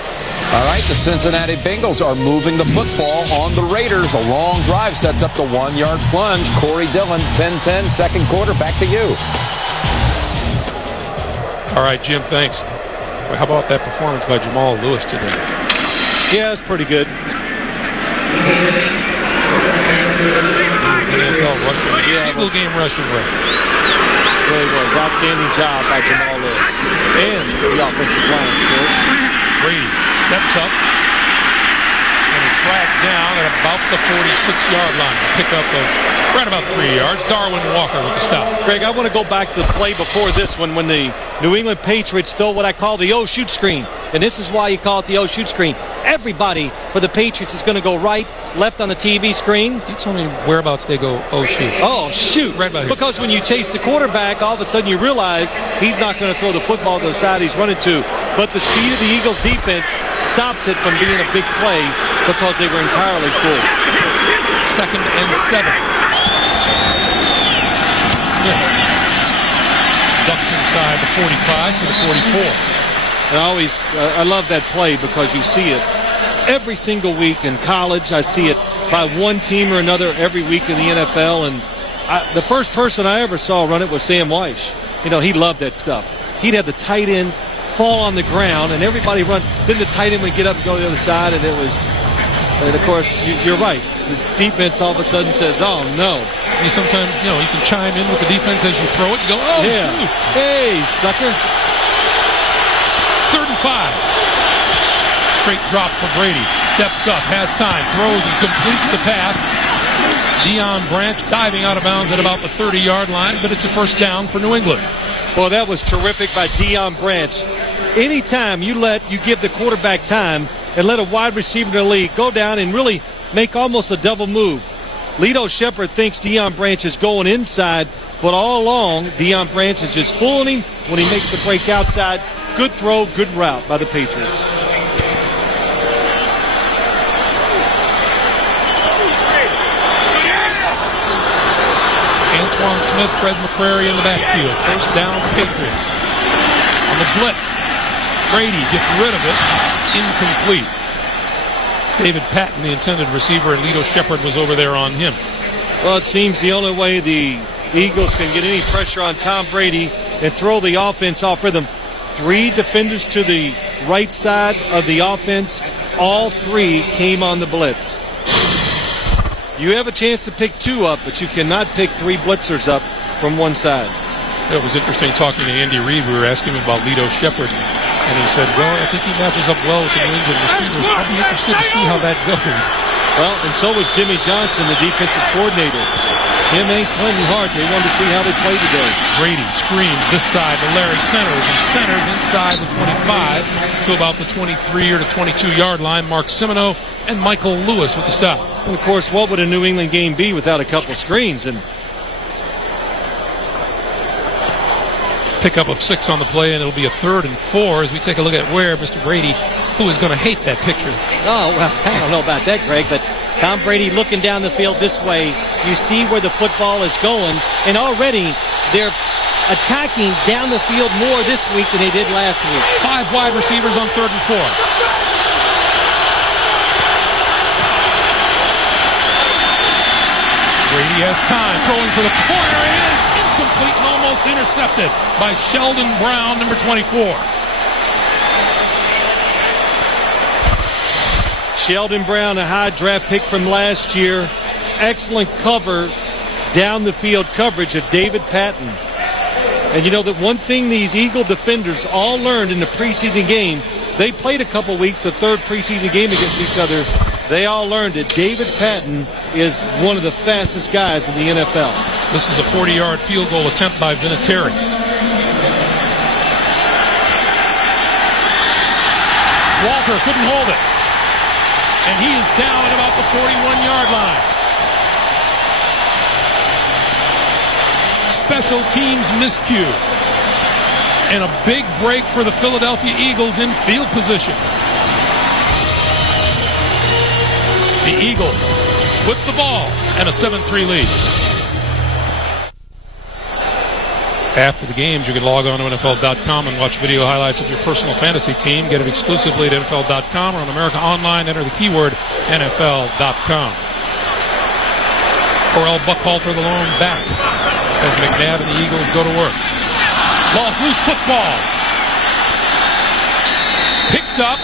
All right, the Cincinnati Bengals are moving the football on the Raiders. A long drive sets up the 1-yard plunge. Corey Dillon, 10-10, second quarter. Back to you. All right, Jim, thanks. Well, how about that performance by Jamal Lewis today? Yeah, it's pretty good. NFL rushing, single game rushing rate. Really was. Outstanding job by Jamal Lewis. And the offensive line, of course. Brady steps up and is dragged down at about the 46-yard line. Pick up of right about 3 yards. Darwin Walker with the stop. Greg, I want to go back to the play before this one when the New England Patriots stole what I call the shoot screen. And this is why you call it the shoot screen. Everybody for the Patriots is going to go right, left on the TV screen. You tell me whereabouts they go shoot. Oh, shoot. Right about here. Because when you chase the quarterback, all of a sudden you realize he's not going to throw the football to the side he's running to. But the speed of the Eagles defense stops it from being a big play because they were entirely full. 2nd and 7. Smith ducks inside the 45 to the 44. And I love that play because you see it every single week in college. I see it by one team or another every week in the NFL. And the first person I ever saw run it was Sam Weish. You know, he loved that stuff. He'd have the tight end fall on the ground and everybody run. Then the tight end would get up and go to the other side, and it was. And of course, you're right. The defense all of a sudden says, "Oh no." You sometimes, you can chime in with the defense as you throw it and go, "Oh, yeah. shoot. Hey, sucker." 3rd and 5. Straight drop for Brady. Steps up, has time, throws and completes the pass. Deion Branch diving out of bounds at about the 30-yard line, but it's a first down for New England. Well, that was terrific by Deion Branch. Anytime you give the quarterback time and let a wide receiver in the league go down and really make almost a double move. Lito Shepherd thinks Deion Branch is going inside, but all along, Deion Branch is just fooling him when he makes the break outside. Good throw, good route by the Patriots. Antoine Smith, Fred McCrary in the backfield. First down, Patriots. On the blitz, Brady gets rid of it. Incomplete. David Patton, the intended receiver, and Lito Shepherd was over there on him. Well, it seems the only way the Eagles can get any pressure on Tom Brady and throw the offense off rhythm. 3 defenders to the right side of the offense. All 3 came on the blitz. You have a chance to pick 2 up, but you cannot pick 3 blitzers up from one side. It was interesting talking to Andy Reid. We were asking him about Lito Shepherd, and he said, well, I think he matches up well with the New England receivers. I'll be interested to see how that goes. Well, and so was Jimmy Johnson, the defensive coordinator. Him and Clinton Hart, they wanted to see how they play today. Brady screens this side to Larry Centers, and Centers inside the 25 to about the 23 or the 22-yard line. Mark Semino and Michael Lewis with the stop. And of course, what would a New England game be without a couple screens? And pickup of 6 on the play, and it'll be a 3rd and 4 as we take a look at where Mr. Brady, who is going to hate that picture. Oh, well, I don't know about that, Greg, but Tom Brady looking down the field this way, you see where the football is going, and already they're attacking down the field more this week than they did last week. 5 wide receivers on 3rd and 4. Brady has time, throwing for the corner. It is incomplete and almost intercepted by Sheldon Brown, number 24. Sheldon Brown, a high draft pick from last year. Excellent cover, down the field coverage of David Patton. And you know that one thing these Eagle defenders all learned in the preseason game, they played a couple weeks, the third preseason game against each other. They all learned that David Patton is one of the fastest guys in the NFL. This is a 40-yard field goal attempt by Vinatieri. Walter couldn't hold it. And he is down at about the 41-yard line. Special teams miscue. And a big break for the Philadelphia Eagles in field position. The Eagles with the ball and a 7-3 lead. After the games, you can log on to NFL.com and watch video highlights of your personal fantasy team. Get it exclusively at NFL.com or on America Online. Enter the keyword NFL.com. Correll Buckhalter, the lone back, as McNabb and the Eagles go to work. Lost loose football. Picked up.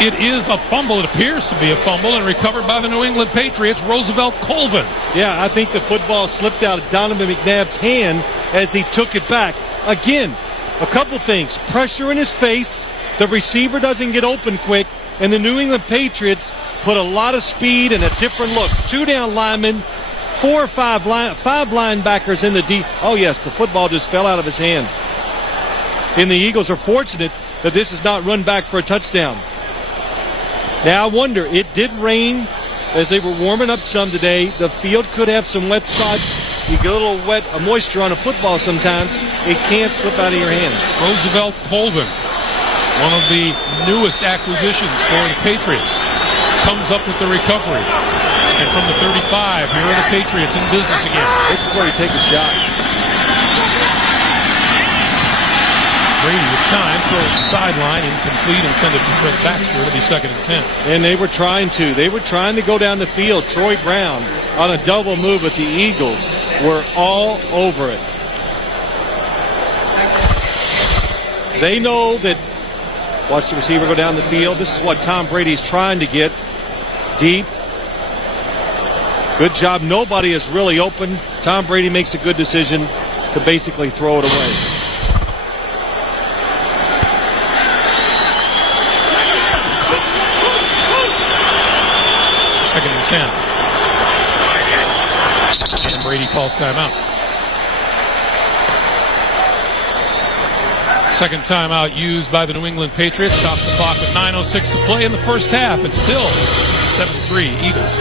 It is a fumble. It appears to be a fumble, and recovered by the New England Patriots, Roosevelt Colvin. Yeah, I think the football slipped out of Donovan McNabb's hand as he took it back. Again, a couple things. Pressure in his face. The receiver doesn't get open quick. And the New England Patriots put a lot of speed and a different look. 2 down linemen, 4 or 5 linebackers in the deep. Oh, yes, the football just fell out of his hand. And the Eagles are fortunate that this is not run back for a touchdown. Now, I wonder, it did rain as they were warming up some today. The field could have some wet spots. You get a little wet, moisture on a football sometimes. It can't slip out of your hands. Roosevelt Colvin, one of the newest acquisitions for the Patriots, comes up with the recovery. And from the 35, here are the Patriots in business again. This is where you take a shot. Brady with time, throws sideline, incomplete, intended for Fred Baxter. It'll be 2nd and 10. And they were trying to. They were trying to go down the field. Troy Brown on a double move, but the Eagles were all over it. They know that, watch the receiver go down the field. This is what Tom Brady's trying to get. Deep. Good job. Nobody is really open. Tom Brady makes a good decision to basically throw it away. Second and 10. And Brady calls timeout. Second timeout used by the New England Patriots. Stops the clock with 9:06 to play in the first half. It's still 7-3 Eagles.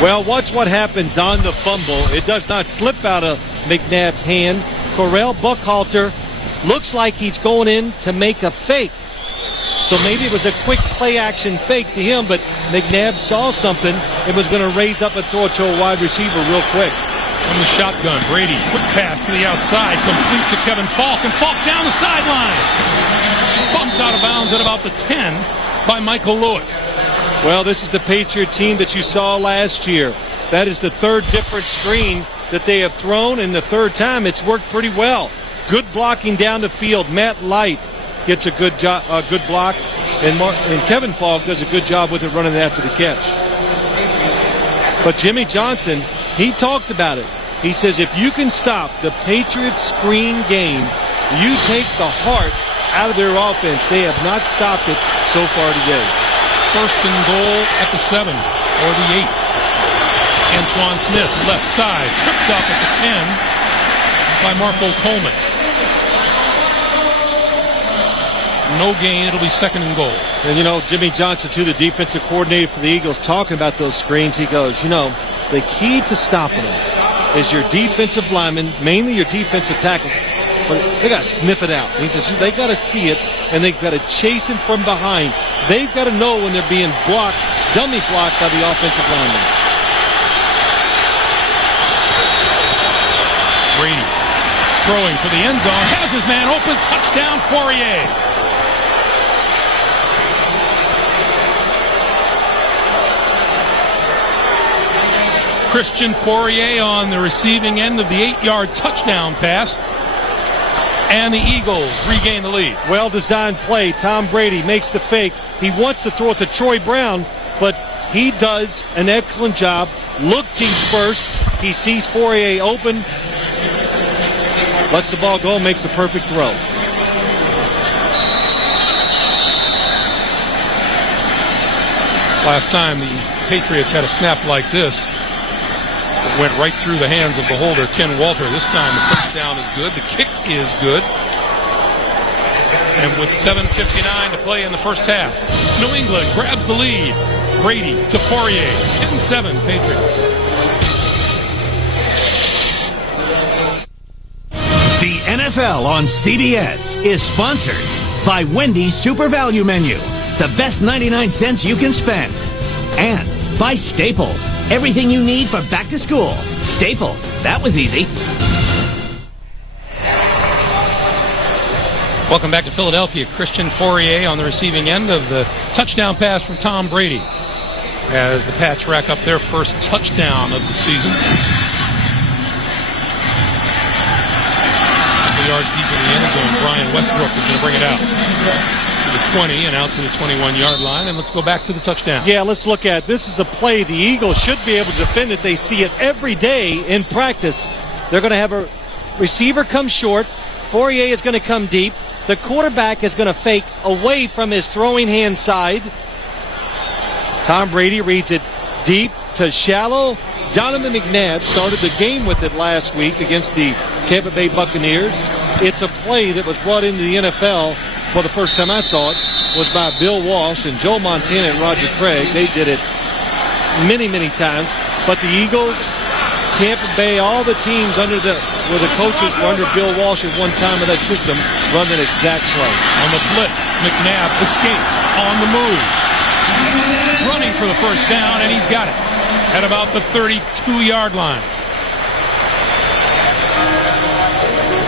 Well, watch what happens on the fumble. It does not slip out of McNabb's hand. Correll Buckhalter looks like he's going in to make a fake. So maybe it was a quick play-action fake to him, but McNabb saw something and was going to raise up and throw it to a wide receiver real quick. From the shotgun, Brady, quick pass to the outside, complete to Kevin Falk, and Falk down the sideline. Bumped out of bounds at about the 10 by Michael Lewick. Well, this is the Patriot team that you saw last year. That is the third different screen that they have thrown, and the third time it's worked pretty well. Good blocking down the field. Matt Light gets a good block, and Kevin Falk does a good job with it running after the catch. But Jimmy Johnson, he talked about it. He says if you can stop the Patriots screen game, you take the heart out of their offense. They have not stopped it so far today. First and goal at the 7 or the 8. Antoine Smith, left side, tripped up at the 10 by Marco Coleman. No gain. It'll be 2nd and goal. And, you know, Jimmy Johnson, too, the defensive coordinator for the Eagles, talking about those screens. He goes, you know, the key to stopping them is your defensive linemen, mainly your defensive tackles. But they got to sniff it out. He says they got to see it, and they've got to chase him from behind. They've got to know when they're being blocked, dummy blocked by the offensive lineman. Brady throwing for the end zone. Has his man open. Touchdown, Fourier. Christian Fourier on the receiving end of the 8-yard touchdown pass. And the Eagles regain the lead. Well-designed play. Tom Brady makes the fake. He wants to throw it to Troy Brown, but he does an excellent job looking first. He sees Fourier open, lets the ball go, makes a perfect throw. Last time the Patriots had a snap like this, it went right through the hands of the holder, Ken Walter. This time the first down is good. The kick is good. And with 7:59 to play in the first half, New England grabs the lead. Brady to Fourier, 10-7 Patriots. The NFL on CBS is sponsored by Wendy's Super Value Menu, the best 99 cents you can spend. And by Staples, everything you need for back to school. Staples, that was easy. Welcome back to Philadelphia. Christian Fourier on the receiving end of the touchdown pass from Tom Brady as the Pats rack up their first touchdown of the season. 2 yards deep in the end zone, Brian Westbrook is going to bring it out to the 20 and out to the 21-yard line. And let's go back to the touchdown. Yeah, let's look at it. This is a play the Eagles should be able to defend it. They see it every day in practice. They're going to have a receiver come short. Fourier is going to come deep. The quarterback is going to fake away from his throwing hand side. Tom Brady reads it deep to shallow. Donovan McNabb started the game with it last week against the Tampa Bay Buccaneers. It's a play that was brought into the NFL. Well, the first time I saw it was by Bill Walsh and Joe Montana and Roger Craig. They did it many, many times. But the Eagles, Tampa Bay, all the teams where the coaches were under Bill Walsh at one time of that system run that exact play. On the blitz, McNabb escapes on the move. Running for the first down, and he's got it at about the 32-yard line.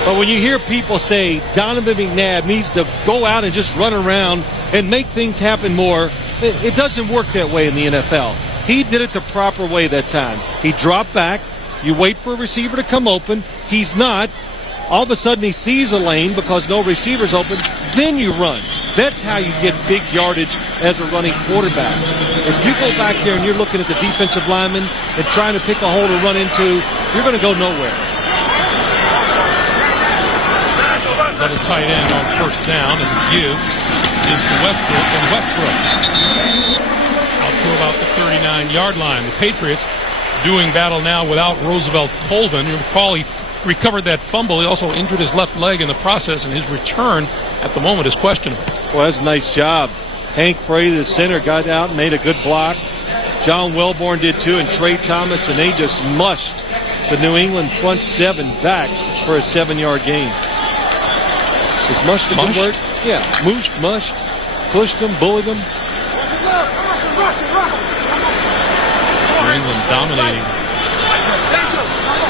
But when you hear people say Donovan McNabb needs to go out and just run around and make things happen more, it doesn't work that way in the NFL. He did it the proper way that time. He dropped back. You wait for a receiver to come open. He's not. All of a sudden he sees a lane because no receiver's open. Then you run. That's how you get big yardage as a running quarterback. If you go back there and you're looking at the defensive lineman and trying to pick a hole to run into, you're going to go nowhere. Little tight end on first down, and the give is to Westbrook, and Westbrook out to about the 39-yard line. The Patriots doing battle now without Roosevelt Colvin. You recall he recovered that fumble. He also injured his left leg in the process, and his return at the moment is questionable. Well, that's a nice job. Hank Frey, the center, got out and made a good block. John Welborn did too, and Trey Thomas, and they just mushed the New England front seven back for a 7-yard gain. Is mushed a good word? Yeah, mushed, pushed them, bullied them. New England dominating,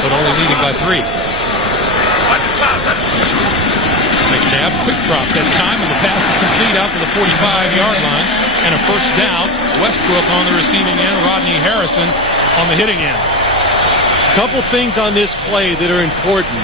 but only leading by 3. McNabb, quick drop that time, and the pass is complete out to the 45-yard line. And a first down. Westbrook on the receiving end, Rodney Harrison on the hitting end. Couple things on this play that are important.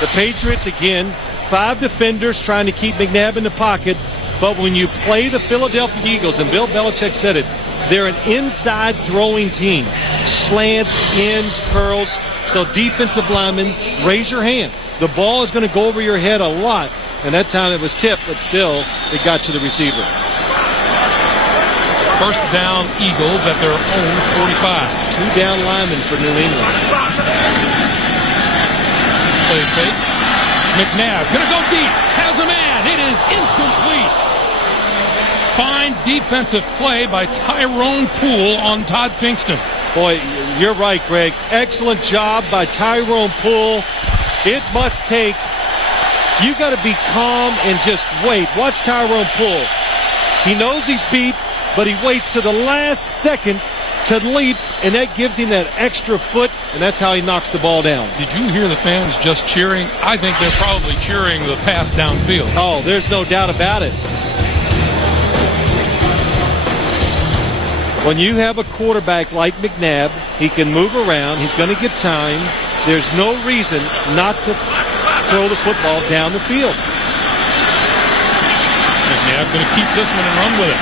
The Patriots, again, 5 defenders trying to keep McNabb in the pocket. But when you play the Philadelphia Eagles, and Bill Belichick said it, they're an inside throwing team. Slants, ends, curls. So defensive linemen, raise your hand. The ball is going to go over your head a lot. And that time it was tipped, but still it got to the receiver. First down Eagles at their own 45. 2 down linemen for New England. Play fake. McNabb gonna go deep. Has a man. It is incomplete. Fine defensive play by Tyrone Poole on Todd Pinkston. Boy, you're right, Greg. Excellent job by Tyrone Poole. It must take. You got to be calm and just wait. Watch Tyrone Poole. He knows he's beat, but he waits to the last second to leap, and that gives him that extra foot, and that's how he knocks the ball down. Did you hear the fans just cheering? I think they're probably cheering the pass downfield. Oh, there's no doubt about it. When you have a quarterback like McNabb, he can move around. He's going to get time. There's no reason not to throw the football down the field. McNabb going to keep this one and run with it.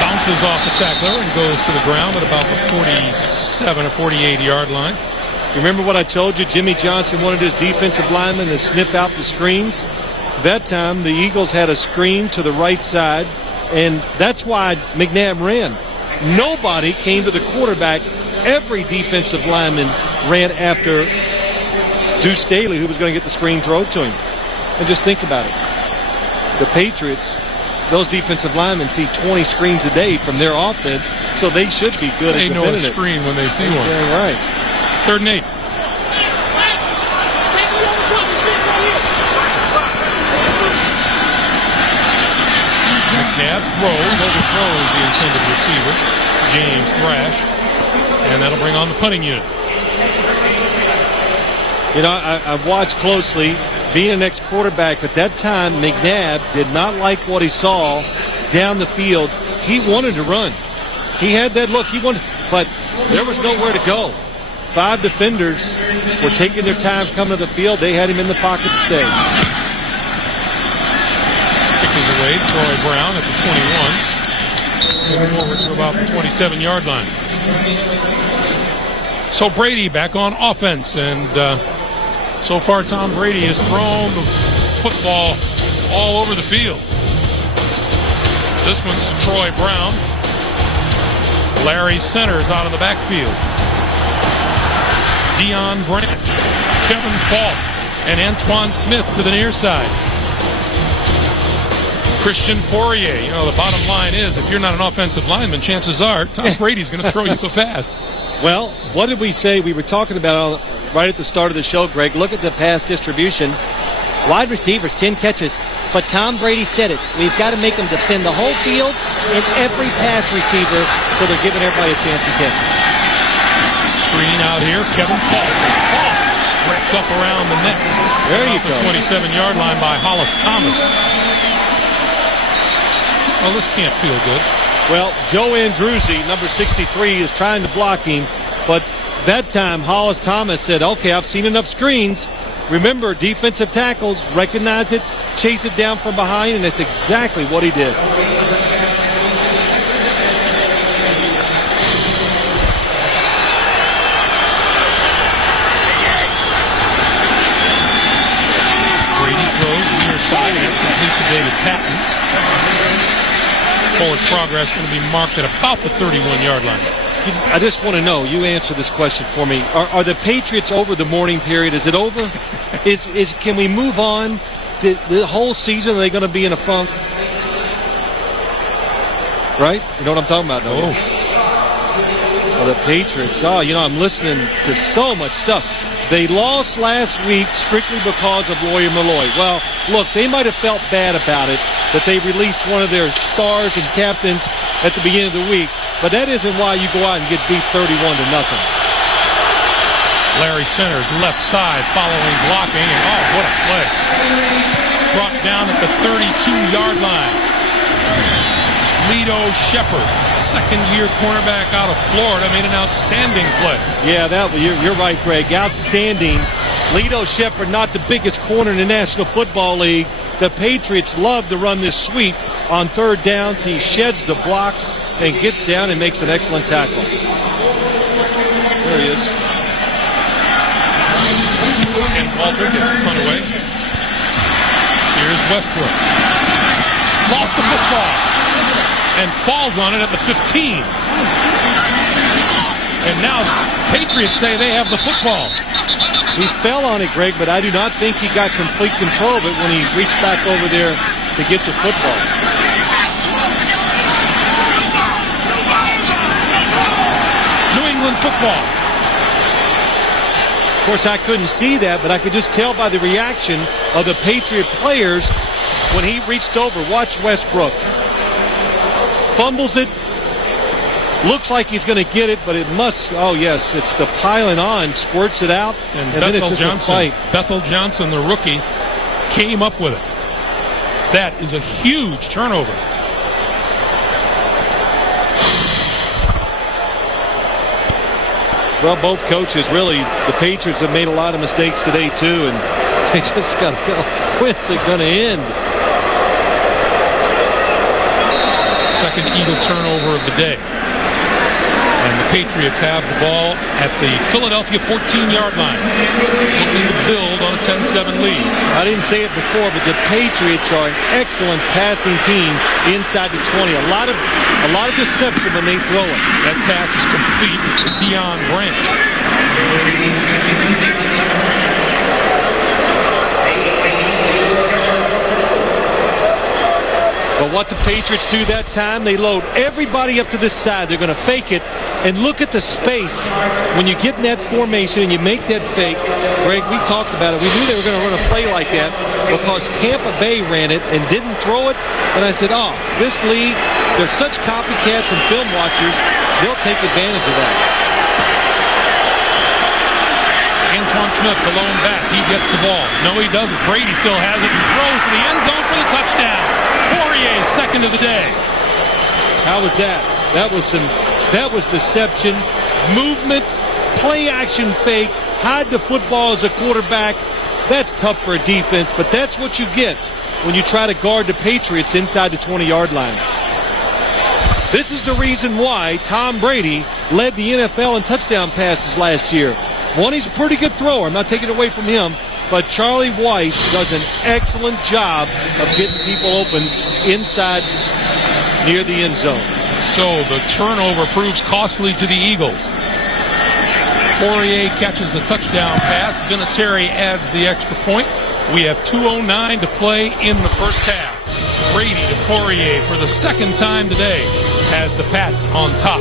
Bounces off the tackler and goes to the ground at about the 47 or 48-yard line. You remember what I told you? Jimmy Johnson wanted his defensive linemen to sniff out the screens. That time, the Eagles had a screen to the right side, and that's why McNabb ran. Nobody came to the quarterback. Every defensive lineman ran after Deuce Staley, who was going to get the screen thrown to him. And just think about it. The Patriots, those defensive linemen see 20 screens a day from their offense, so they should be good at defending it. They know a screen when they see one. Yeah, right. 3rd and 8. McNabb overthrows the intended receiver, James Thrash, and that'll bring on the punting unit. You know, I've watched closely. Being an ex-quarterback, at that time, McNabb did not like what he saw down the field. He wanted to run. He had that look. He wanted, but there was nowhere to go. 5 defenders were taking their time coming to the field. They had him in the pocket to stay. Kick is away. Troy Brown at the 21. Moving forward to about the 27-yard line. So Brady back on offense, and so far Tom Brady has thrown the football all over the field. This one's to Troy Brown. Larry Centers out of the backfield. Deion Branch, Kevin Falk, and Antoine Smith to the near side. Christian Poirier. You know, the bottom line is, if you're not an offensive lineman, chances are Tom Brady's going to throw you a pass. Well, what did we say? We were talking about right at the start of the show, Greg. Look at the pass distribution. Wide receivers, 10 catches. But Tom Brady said it. We've got to make them defend the whole field and every pass receiver, so they're giving everybody a chance to catch it. Screen out here. Kevin Falk. Wrapped up around the net. There you go. The 27-yard line by Hollis Thomas. Well, this can't feel good. Well, Joe Andruzzi, number 63, is trying to block him, but that time Hollis Thomas said, okay, I've seen enough screens. Remember, defensive tackles, recognize it, chase it down from behind, and that's exactly what he did. Brady throws near side, and it's complete to David Patton. Forward progress going to be marked at about the 31-yard line. I just want to know, you answer this question for me. Are the Patriots over the mourning period? Is it over? Can we move on? The whole season, are they going to be in a funk? Right? You know what I'm talking about, don't you? Oh, the Patriots. Oh, you know, I'm listening to so much stuff. They lost last week strictly because of Lawyer Malloy. Well, look, they might have felt bad about it, that they released one of their stars and captains at the beginning of the week, but that isn't why you go out and get beat 31-0. Larry Centers, left side, following blocking, and oh, what a play. Brought down at the 32-yard line. Lito Shepard, second-year cornerback out of Florida, made an outstanding play. Yeah, you're right, Greg. Outstanding. Lito Shepard, not the biggest corner in the National Football League. The Patriots love to run this sweep on 3rd downs. He sheds the blocks and gets down and makes an excellent tackle. There he is. And Walter gets the punt away. Here's Westbrook. Lost the football. And falls on it at the 15. And now Patriots say they have the football. He fell on it, Greg, but I do not think he got complete control of it when he reached back over there to get the football. New England football. Of course, I couldn't see that, but I could just tell by the reaction of the Patriot players when he reached over. Watch Westbrook. Fumbles it. Looks like he's going to get it, but it must. Oh, yes, it's the piling on. Squirts it out, and then it's just a fight. Bethel Johnson, the rookie, came up with it. That is a huge turnover. Well, both coaches, really, the Patriots have made a lot of mistakes today, too, and they just got to go. When's it going to end? Second Eagle turnover of the day. And the Patriots have the ball at the Philadelphia 14-yard line, looking to build on a 10-7 lead. I didn't say it before, but the Patriots are an excellent passing team inside the 20. A lot of deception when they throw it. That pass is complete beyond Branch. But what the Patriots do that time, they load everybody up to this side. They're going to fake it. And look at the space when you get in that formation and you make that fake. Greg, we talked about it. We knew they were going to run a play like that because Tampa Bay ran it and didn't throw it. And I said, oh, this league, they're such copycats and film watchers, they'll take advantage of that. Antoine Smith, the lone back. He gets the ball. No, he doesn't. Brady still has it and throws to the end zone for the touchdown. Fourier's second of the day. How was that? That was deception, movement, play action fake, hide the football as a quarterback. That's tough for a defense, but that's what you get when you try to guard the Patriots inside the 20-yard line. This is the reason why Tom Brady led the NFL in touchdown passes last year. One, he's a pretty good thrower. I'm not taking it away from him. But Charlie Weiss does an excellent job of getting people open inside near the end zone. So the turnover proves costly to the Eagles. Fourier catches the touchdown pass. Vinatieri adds the extra point. We have 2:09 to play in the first half. Brady to Fourier for the second time today has the Pats on top.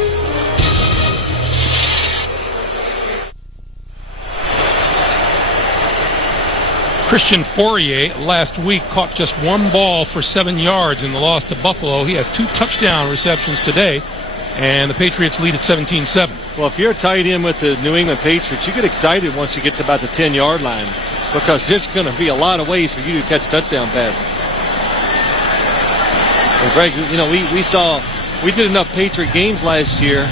Christian Fourier last week caught just one ball for 7 yards in the loss to Buffalo. He has 2 touchdown receptions today, and the Patriots lead at 17-7. Well, if you're a tight end with the New England Patriots, you get excited once you get to about the 10-yard line because there's going to be a lot of ways for you to catch touchdown passes. And Greg, you know, we did enough Patriot games last year.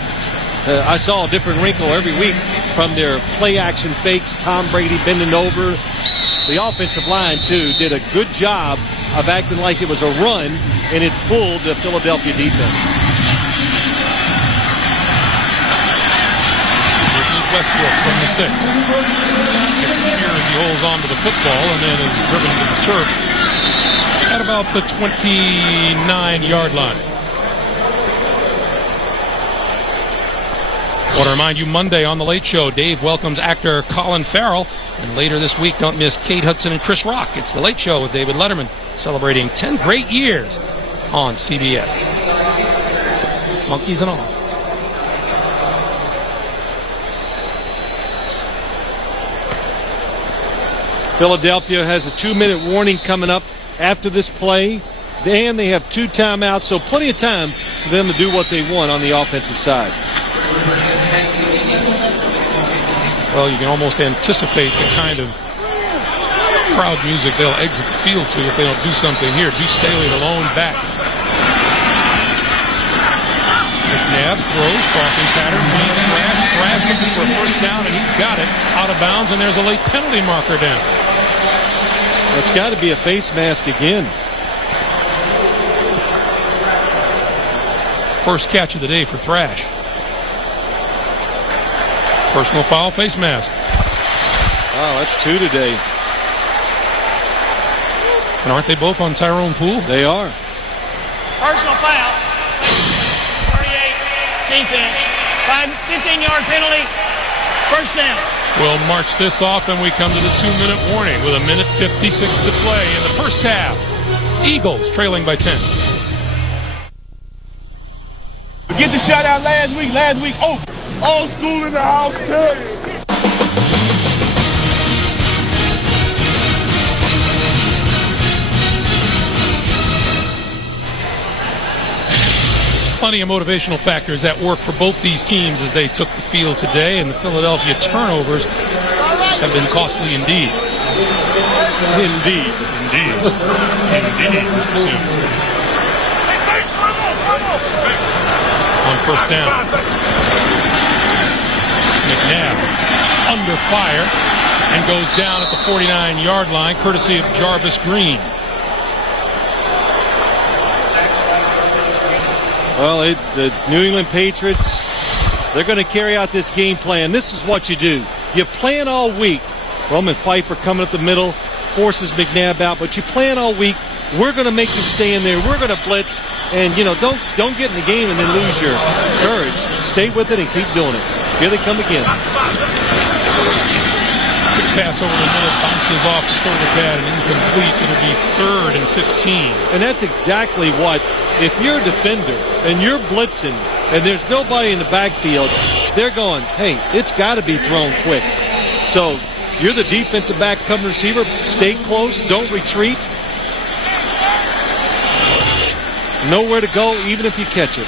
I saw a different wrinkle every week from their play-action fakes, Tom Brady bending over. The offensive line, too, did a good job of acting like it was a run, and it fooled the Philadelphia defense. This is Westbrook from the 6. Gets a cheer as he holds on to the football and then is driven to the turf at about the 29-yard line. I want to remind you, Monday on The Late Show, Dave welcomes actor Colin Farrell. And later this week, don't miss Kate Hudson and Chris Rock. It's The Late Show with David Letterman, celebrating 10 great years on CBS. Monkeys and all. Philadelphia has a 2-minute warning coming up after this play. And they have 2 timeouts, so plenty of time for them to do what they want on the offensive side. Well, you can almost anticipate the kind of crowd music they'll exit the field to if they don't do something here. Deuce Staley, the lone back. McNabb throws, crossing pattern, James Thrash looking for a first down, and he's got it out of bounds, and there's a late penalty marker down. It's got to be a face mask again. First catch of the day for Thrash. Personal foul, face mask. Oh, that's 2 today. And aren't they both on Tyrone Poole? They are. Personal foul. 38, defense. 15-yard penalty. First down. We'll march this off and we come to the 2-minute warning with 1:56 to play in the first half. Eagles trailing by 10. Get the shutout last week. Oh, old school in the house, tell you. Plenty of motivational factors at work for both these teams as they took the field today, and the Philadelphia turnovers have been costly indeed. Indeed, Mr. Sims. On first down. McNabb under fire and goes down at the 49-yard line, courtesy of Jarvis Green. Well, the New England Patriots, they're going to carry out this game plan. This is what you do. You plan all week. Roman Pfeiffer coming up the middle, forces McNabb out, but you plan all week. We're going to make them stay in there. We're going to blitz, and don't get in the game and then lose your courage. Stay with it and keep doing it. Here they come again. Quick pass over the middle, bounces off the shoulder pad and incomplete. It'll be 3rd and 15. And that's exactly what, if you're a defender and you're blitzing and there's nobody in the backfield, they're going, hey, it's got to be thrown quick. So you're the defensive back, come receiver, stay close, don't retreat. Nowhere to go, even if you catch it.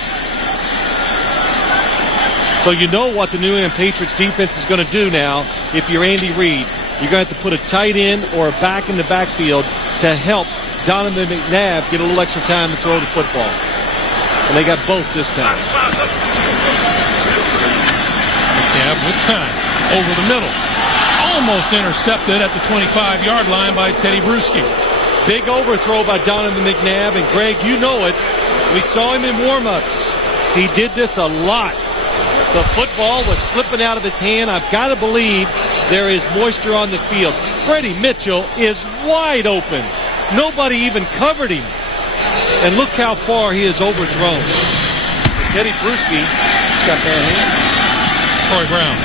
So you know what the New England Patriots defense is going to do now. If you're Andy Reid, you're going to have to put a tight end or a back in the backfield to help Donovan McNabb get a little extra time to throw the football. And they got both this time. McNabb with time over the middle. Almost intercepted at the 25-yard line by Teddy Bruschi. Big overthrow by Donovan McNabb, and Greg, you know it. We saw him in warm-ups. He did this a lot. The football was slipping out of his hand. I've got to believe there is moisture on the field. Freddie Mitchell is wide open. Nobody even covered him. And look how far he is overthrown. Teddy Bruschi, he's got bad hands. Troy Brown,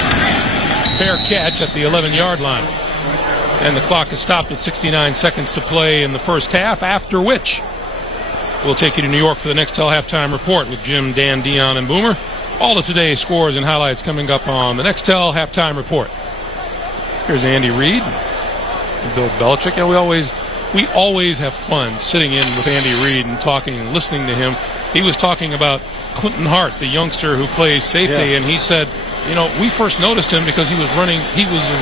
fair catch at the 11-yard line. And the clock is stopped with 69 seconds to play in the first half, after which we'll take you to New York for the Nextel Halftime Report with Jim, Dan, Dion, and Boomer. All of today's scores and highlights coming up on the Nextel Halftime Report. Here's Andy Reid and Bill Belichick. And we always have fun sitting in with Andy Reid and talking and listening to him. He was talking about Clinton Hart, the youngster who plays safety, and he said, we first noticed him because he was a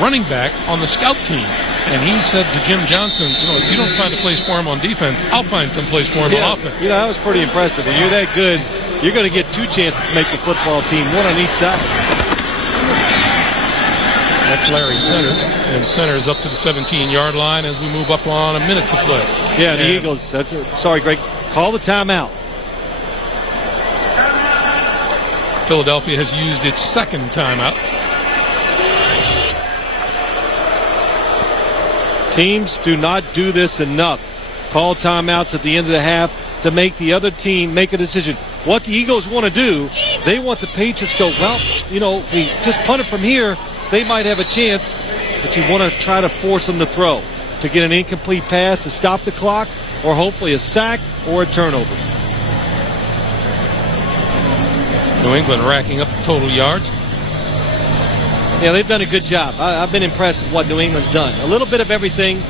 running back on the scout team. And he said to Jim Johnson, if you don't find a place for him on defense, I'll find some place for him on offense. That was pretty impressive. When you're that good, you're going to get 2 chances to make the football team, one on each side. That's Larry Centers, and Centers up to the 17-yard line as we move up on a minute to play. Yeah, the Eagles, sorry, Greg, call the timeout. Philadelphia has used its second timeout. Teams do not do this enough. Call timeouts at the end of the half to make the other team make a decision. What the Eagles want to do, they want the Patriots to go, if we just punt it from here, they might have a chance, but you want to try to force them to throw, to get an incomplete pass to stop the clock, or hopefully a sack or a turnover. New England racking up the total yards. Yeah, they've done a good job. I've been impressed with what New England's done. A little bit of everything.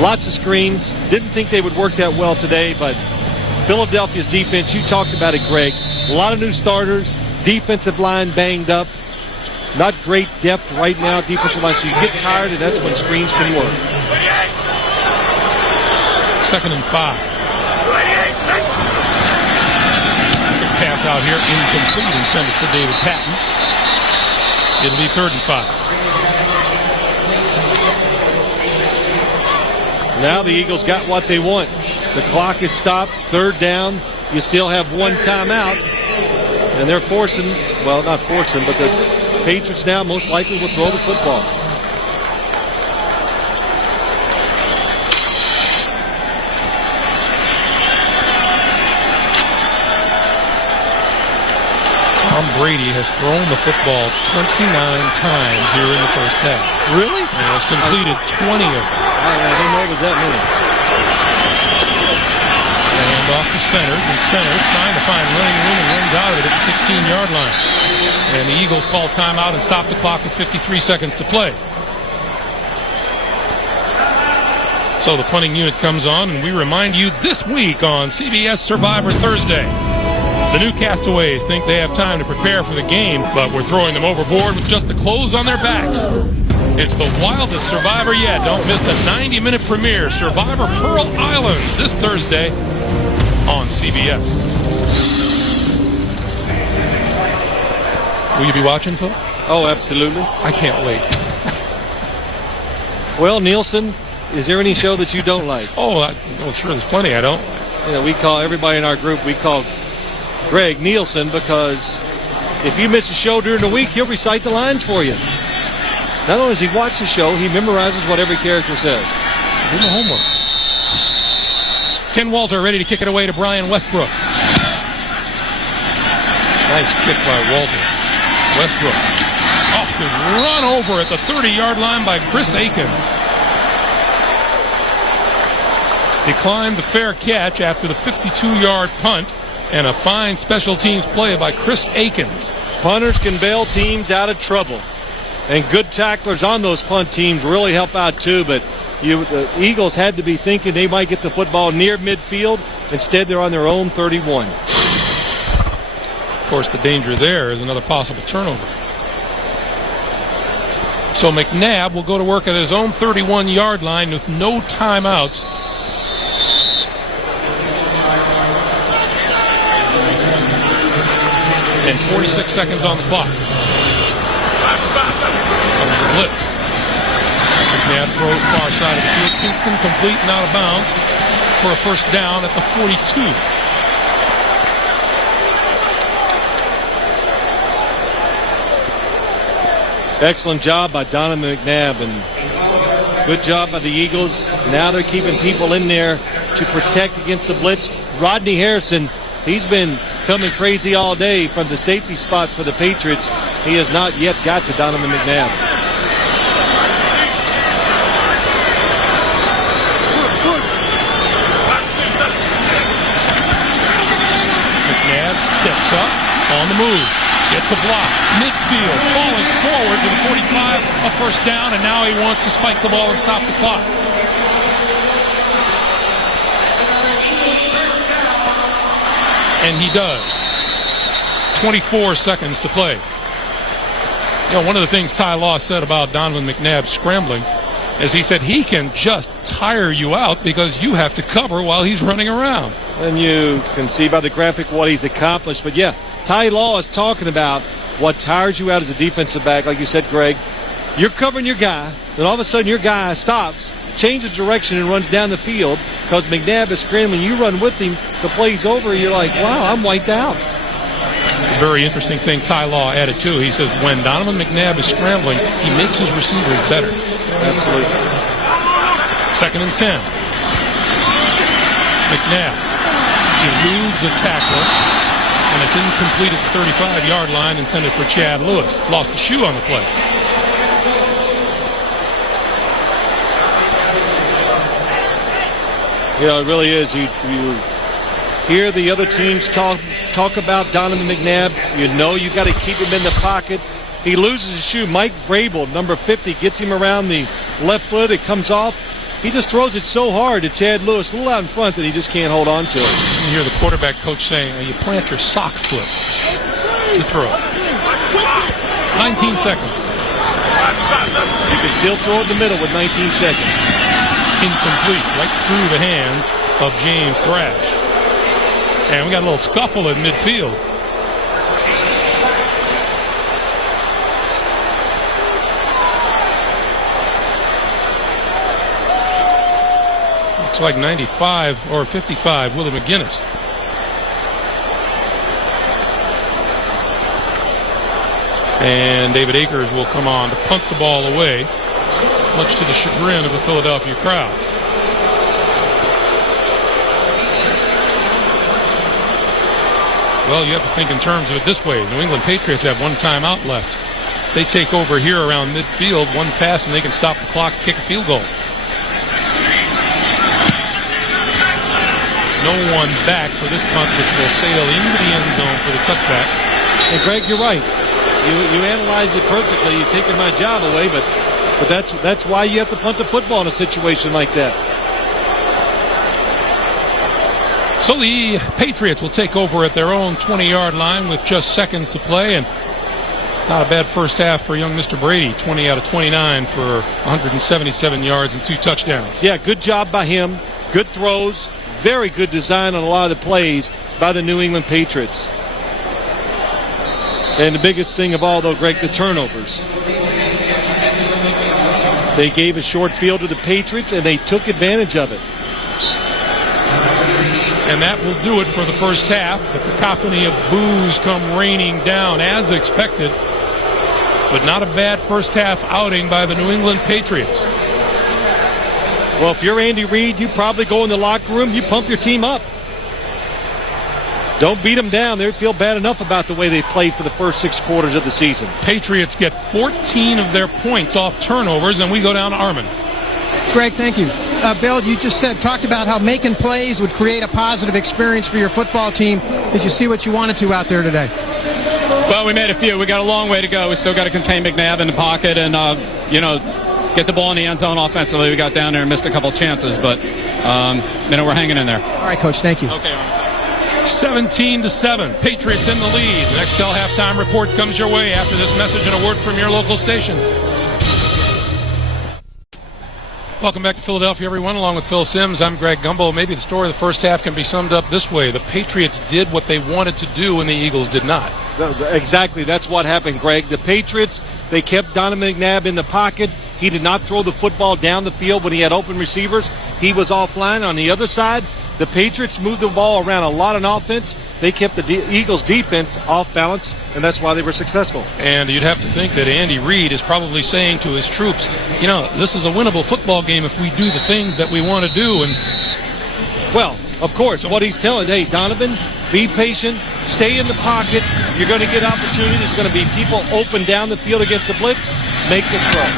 Lots of screens. Didn't think they would work that well today, but Philadelphia's defense, you talked about it, Greg. A lot of new starters. Defensive line banged up. Not great depth right now, defensive line, so you get tired, and that's when screens can work. 2nd and 5. Good pass out here, incomplete, intended for David Patton. It'll be 3rd and 5. Now the Eagles got what they want. The clock is stopped, 3rd down. You still have 1 timeout, and they're forcing, not forcing, but the Patriots now most likely will throw the football. Tom Brady has thrown the football 29 times here in the first half. Really? And has completed 20 of them. I didn't know it was that many. And off to Centers, and Centers trying to find running room and runs out of it at the 16-yard line. And the Eagles call timeout and stop the clock with 53 seconds to play. So the punting unit comes on, and we remind you this week on CBS Survivor Thursday. The new castaways think they have time to prepare for the game, but we're throwing them overboard with just the clothes on their backs. It's the wildest Survivor yet. Don't miss the 90-minute premiere, Survivor Pearl Islands, this Thursday on CBS. Will you be watching, Phil? Oh, absolutely. I can't wait. Well, Nielsen, is there any show that you don't like? Well, sure, there's plenty I don't. We call everybody in our group, we call Greg Nielsen, because if you miss a show during the week, he'll recite the lines for you. Not only does he watch the show, he memorizes what every character says. Do my homework. Ken Walter ready to kick it away to Brian Westbrook. Nice kick by Walter. Westbrook. Off the run over at the 30-yard line by Chris Akins. Declined the fair catch after the 52-yard punt, and a fine special teams play by Chris Akins. Punters can bail teams out of trouble, and good tacklers on those punt teams really help out too, but the Eagles had to be thinking they might get the football near midfield. Instead, they're on their own 31. Of course, the danger there is another possible turnover. So McNabb will go to work at his own 31-yard line with no timeouts. And 46 seconds on the clock. Comes the blitz. McNabb throws far side of the field. Kingston complete and out of bounds for a first down at the 42. Excellent job by Donovan McNabb, and good job by the Eagles. Now they're keeping people in there to protect against the blitz. Rodney Harrison, he's been coming crazy all day from the safety spot for the Patriots. He has not yet got to Donovan McNabb. McNabb steps up on the move. Gets a block. Midfield. Falling forward to the 45. A first down, and now he wants to spike the ball and stop the clock. And he does. 24 seconds to play. You know, one of the things Ty Law said about Donovan McNabb scrambling is he said he can just tire you out because you have to cover while he's running around. And you can see by the graphic what he's accomplished. But yeah, Ty Law is talking about what tires you out as a defensive back. Like you said, Greg, you're covering your guy, then all of a sudden your guy stops, changes direction, and runs down the field because McNabb is scrambling. You run with him, the play's over, you're like, wow, I'm wiped out. A very interesting thing Ty Law added, too. He says when Donovan McNabb is scrambling, he makes his receivers better. Absolutely. 2nd and 10. McNabb eludes a tackler, and it's incomplete at the 35-yard line, intended for Chad Lewis. Lost a shoe on the play. You know, it really is. You hear the other teams talk about Donovan McNabb. You know you got to keep him in the pocket. He loses his shoe. Mike Vrabel, number 50, gets him around the left foot. It comes off. He just throws it so hard to Chad Lewis, a little out in front, that he just can't hold on to it. You hear the quarterback coach saying, you plant your sock foot to throw. 19 seconds. You can still throw it in the middle with 19 seconds. Incomplete, right through the hands of James Thrash. And we got a little scuffle at midfield. Looks like 95 or 55, Willie McGinnis. And David Akers will come on to punt the ball away, much to the chagrin of the Philadelphia crowd. Well, you have to think in terms of it this way. New England Patriots have one timeout left. They take over here around midfield, one pass, and they can stop the clock and kick a field goal. No one back for this punt, which will sail into the end zone for the touchback. And Greg, you're right. You analyzed it perfectly. You're taking my job away, but that's why you have to punt the football in a situation like that. So the Patriots will take over at their own 20-yard line with just seconds to play, and not a bad first half for young Mr. Brady. 20 out of 29 for 177 yards and 2 touchdowns. Yeah, good job by him. Good throws. Very good design on a lot of the plays by the New England Patriots. And the biggest thing of all, though, Greg, the turnovers. They gave a short field to the Patriots, and they took advantage of it. And that will do it for the first half. The cacophony of boos come raining down as expected. But not a bad first half outing by the New England Patriots. Well, if you're Andy Reid, you probably go in the locker room, you pump your team up. Don't beat them down. They feel bad enough about the way they played for the first 6 quarters of the season. Patriots get 14 of their points off turnovers, and we go down to Armin. Greg, thank you. Bill, you just talked about how making plays would create a positive experience for your football team. Did you see what you wanted to out there today? Well, we made a few. We got a long way to go. We still got to contain McNabb in the pocket and, get the ball in the end zone offensively. We got down there and missed a couple chances, but, we're hanging in there. All right, Coach, thank you. Okay, Armin. 17-7. Patriots in the lead. The Nextel halftime report comes your way after this message and a word from your local station. Welcome back to Philadelphia, everyone. Along with Phil Simms, I'm Greg Gumbel. Maybe the story of the first half can be summed up this way. The Patriots did what they wanted to do, and the Eagles did not. Exactly. That's what happened, Greg. The Patriots, they kept Donovan McNabb in the pocket. He did not throw the football down the field when he had open receivers. He was offline. On the other side, the Patriots moved the ball around a lot on offense. They kept the Eagles' defense off balance, and that's why they were successful. And you'd have to think that Andy Reid is probably saying to his troops, this is a winnable football game if we do the things that we want to do. And well, of course, what he's telling, hey, Donovan, be patient, stay in the pocket. You're going to get opportunities. There's going to be people open down the field against the blitz. Make the throw.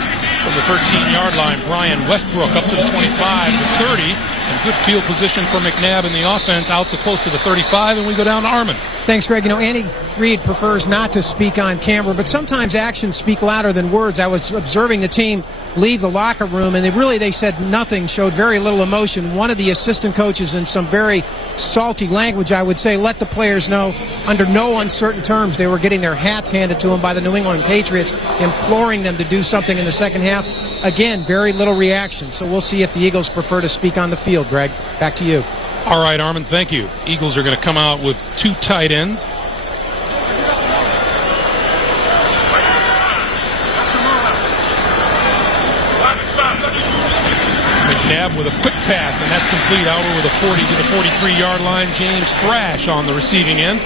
From the 13-yard line, Brian Westbrook up to the 25, the 30, and good field position for McNabb in the offense out to close to the 35, and we go down to Armin. Thanks, Greg. Andy Reid prefers not to speak on camera, but sometimes actions speak louder than words. I was observing the team leave the locker room, and they said nothing, showed very little emotion. One of the assistant coaches, in some very salty language, I would say, let the players know under no uncertain terms they were getting their hats handed to them by the New England Patriots, imploring them to do something in the second half. Again, very little reaction. So we'll see if the Eagles prefer to speak on the field. Greg, back to you. All right, Armin, thank you. Eagles are going to come out with 2 tight ends. McNabb with a quick pass, and that's complete out over the 40 to the 43-yard line. James Thrash on the receiving end.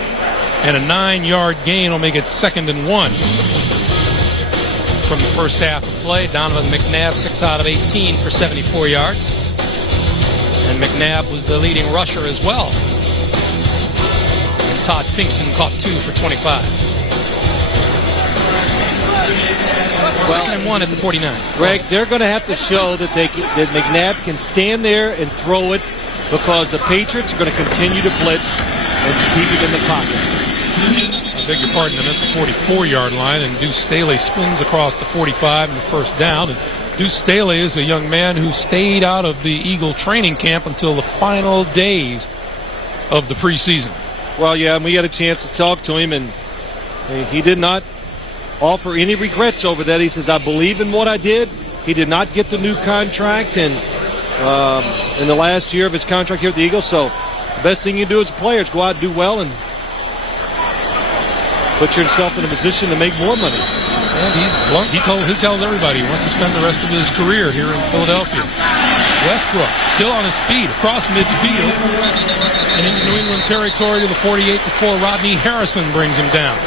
And a 9-yard gain will make it 2nd and 1. From the first half of play, Donovan McNabb 6 out of 18 for 74 yards. And McNabb was the leading rusher as well. And Todd Pinkston caught 2 for 25. 2nd and 1 at the 49. Greg, they're going to have to show that that McNabb can stand there and throw it, because the Patriots are going to continue to blitz and to keep it in the pocket. I beg your pardon, I'm at the 44-yard line, and Deuce Staley spins across the 45 and the first down. And Deuce Staley is a young man who stayed out of the Eagle training camp until the final days of the preseason. Well, yeah, and we had a chance to talk to him, and he did not offer any regrets over that. He says, I believe in what I did. He did not get the new contract and in the last year of his contract here at the Eagles. So the best thing you do as a player is go out and do well and put yourself in a position to make more money. And he's blunt. He tells everybody he wants to spend the rest of his career here in Philadelphia. Westbrook still on his feet across midfield and into New England territory to the 48-4. Rodney Harrison brings him down.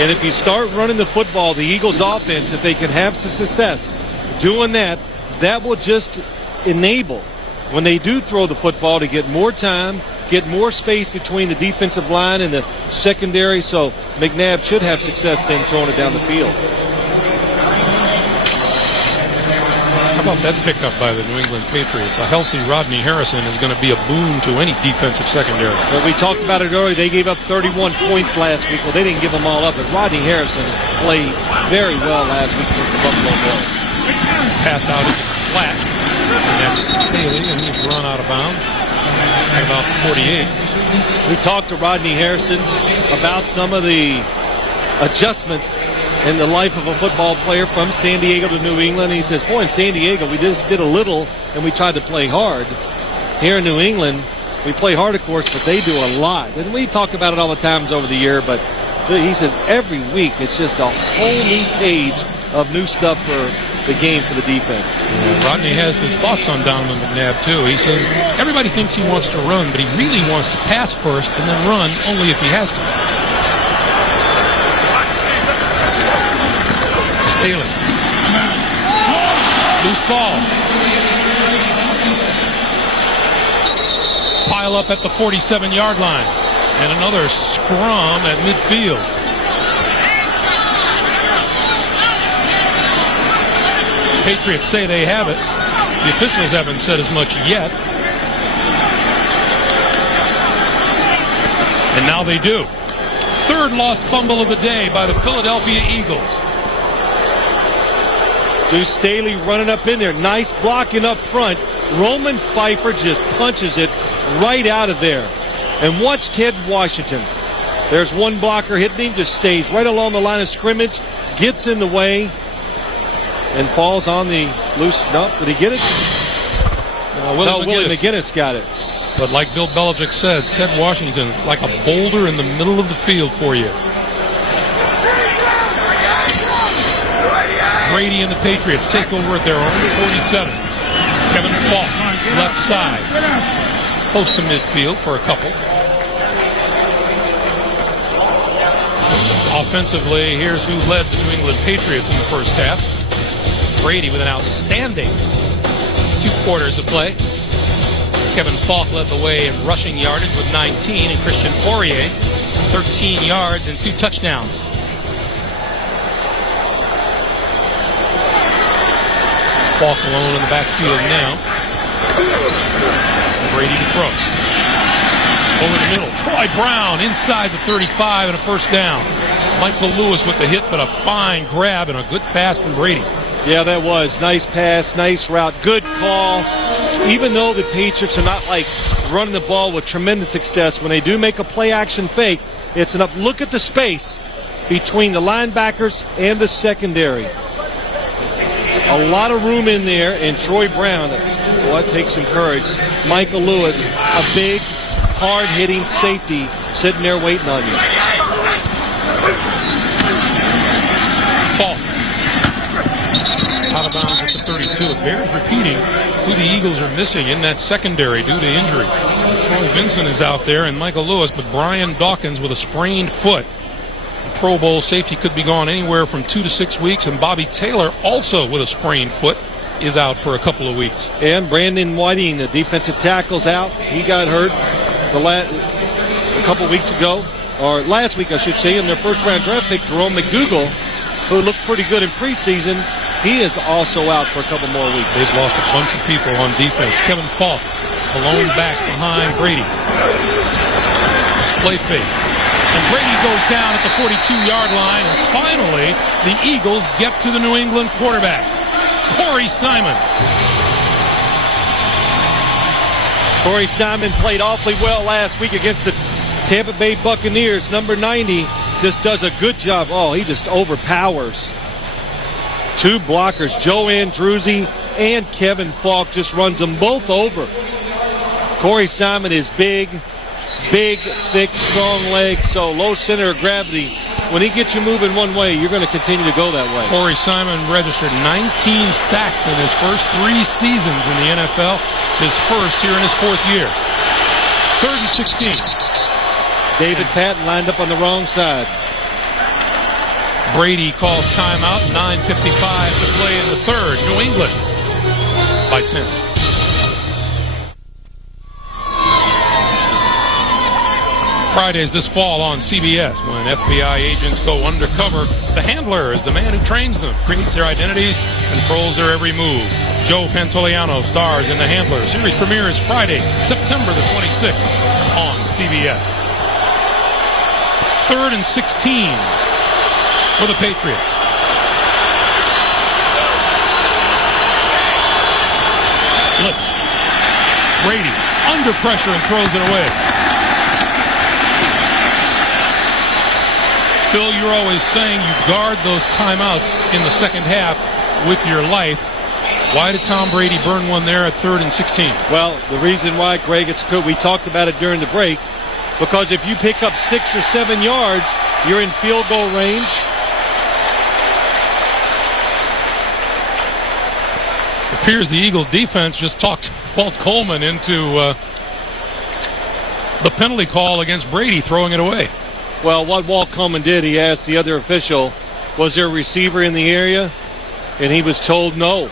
And if you start running the football, the Eagles offense, if they can have some success doing that, that will just enable, when they do throw the football, to get more time, get more space between the defensive line and the secondary. So McNabb should have success then throwing it down the field. How about that pickup by the New England Patriots? A healthy Rodney Harrison is going to be a boon to any defensive secondary. Well, we talked about it earlier. They gave up 31 points last week. Well, they didn't give them all up, but Rodney Harrison played very well last week against the Buffalo Bills. Pass out at the flat. And that's Staley, and he's run out of bounds at about 48. We talked to Rodney Harrison about some of the adjustments in the life of a football player from San Diego to New England. He says, boy, in San Diego, we just did a little and we tried to play hard. Here in New England, we play hard, of course, but they do a lot. And we talk about it all the times over the year, but He says every week it's just a whole new page of new stuff for the game for the defense. Rodney has his thoughts on Donovan McNabb, too. He says everybody thinks he wants to run, but he really wants to pass first and then run only if he has to. Staley. Loose ball. Pile up at the 47-yard line. And another scrum at midfield. Patriots say they have it. The officials haven't said as much yet. And now they do. Third lost fumble of the day by the Philadelphia Eagles. Deuce Staley running up in there. Nice blocking up front. Roman Pfeiffer just punches it right out of there. And watch Ted Washington. There's one blocker hitting him, just stays right along the line of scrimmage, gets in the way, and falls on the loose. No, did he get it? Willie McGinnis got it. But like Bill Belichick said, Ted Washington, like a boulder in the middle of the field for you. Brady and the Patriots take over at their own 47. Kevin Falk, left side. Close to midfield for a couple. Offensively, here's who led the New England Patriots in the first half. Brady with an outstanding 2 quarters of play. Kevin Falk led the way in rushing yardage with 19, and Christian Poirier 13 yards and 2 touchdowns. Falk alone in the backfield now. Brady to throw. Over the middle. Troy Brown inside the 35 and a first down. Michael Lewis with the hit, but a fine grab and a good pass from Brady. Yeah, that was. Nice pass, nice route, good call. Even though the Patriots are not like running the ball with tremendous success, when they do make a play-action fake, it's enough. Look at the space between the linebackers and the secondary. A lot of room in there, and Troy Brown, what takes some courage. Michael Lewis, a big, hard-hitting safety sitting there waiting on you. Falk. Out of bounds at the 32. It bears repeating who the Eagles are missing in that secondary due to injury. Troy Vincent is out there and Michael Lewis, but Brian Dawkins with a sprained foot. The Pro Bowl safety could be gone anywhere from 2 to 6 weeks, and Bobby Taylor, also with a sprained foot, is out for a couple of weeks. And Brandon Whiting, the defensive tackle's out. He got hurt a couple weeks ago, or last week I should say, in their first-round draft pick, Jerome McDougal, who looked pretty good in preseason. He is also out for a couple more weeks. They've lost a bunch of people on defense. Kevin Falk, alone back behind Brady. Play fake. And Brady goes down at the 42-yard line. And finally, the Eagles get to the New England quarterback, Corey Simon. Corey Simon played awfully well last week against the Tampa Bay Buccaneers. Number 90 just does a good job. Oh, he just overpowers 2 blockers. Joe Andruzzi and Kevin Falk just runs them both over. Corey Simon is big, thick, strong legs, so low center of gravity. When he gets you moving one way, you're going to continue to go that way. Corey Simon registered 19 sacks in his first 3 seasons in the NFL, his first here in his 4th year. 3rd and 16. David Patton lined up on the wrong side. Brady calls timeout, 9:55 to play in the 3rd. New England by 10. Fridays this fall on CBS, when FBI agents go undercover. The handler is the man who trains them, creates their identities, controls their every move. Joe Pantoliano stars in The Handler. Series premieres Friday, September the 26th on CBS. 3rd and 16 for the Patriots. Blitz. Brady under pressure and throws it away. Phil, you're always saying you guard those timeouts in the second half with your life. Why did Tom Brady burn one there at 3rd and 16? Well, the reason why, Greg, it's good. We talked about it during the break. because if you pick up 6 or 7 yards, you're in field goal range. It appears the Eagle defense just talked Walt Coleman into the penalty call against Brady, throwing it away. Well, what Walt Coleman did, he asked the other official, was there a receiver in the area? And he was told no.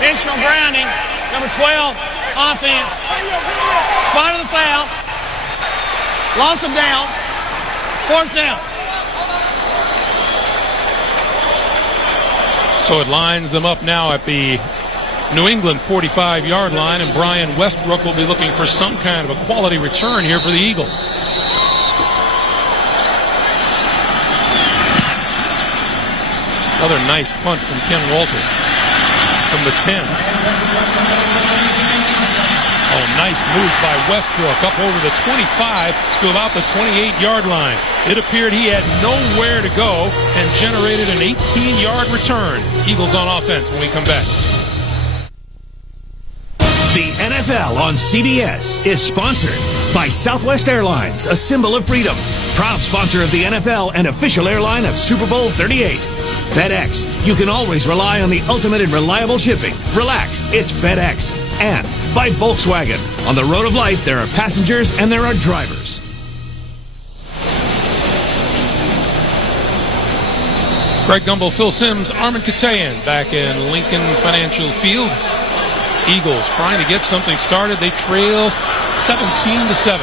Intentional grounding, number 12, offense. Spot of the foul. Loss of down. 4th down. So it lines them up now at the New England 45-yard line, and Brian Westbrook will be looking for some kind of a quality return here for the Eagles. Another nice punt from Ken Walter from the 10. Oh, nice move by Westbrook up over the 25 to about the 28-yard line. It appeared he had nowhere to go and generated an 18-yard return. Eagles on offense when we come back. The NFL on CBS is sponsored by Southwest Airlines, a symbol of freedom. Proud sponsor of the NFL and official airline of Super Bowl 38. FedEx, you can always rely on the ultimate in reliable shipping. Relax, it's FedEx. And by Volkswagen. On the road of life, there are passengers and there are drivers. Greg Gumbel, Phil Simms, Armin Katayan back in Lincoln Financial Field. Eagles trying to get something started. They trail 17-7.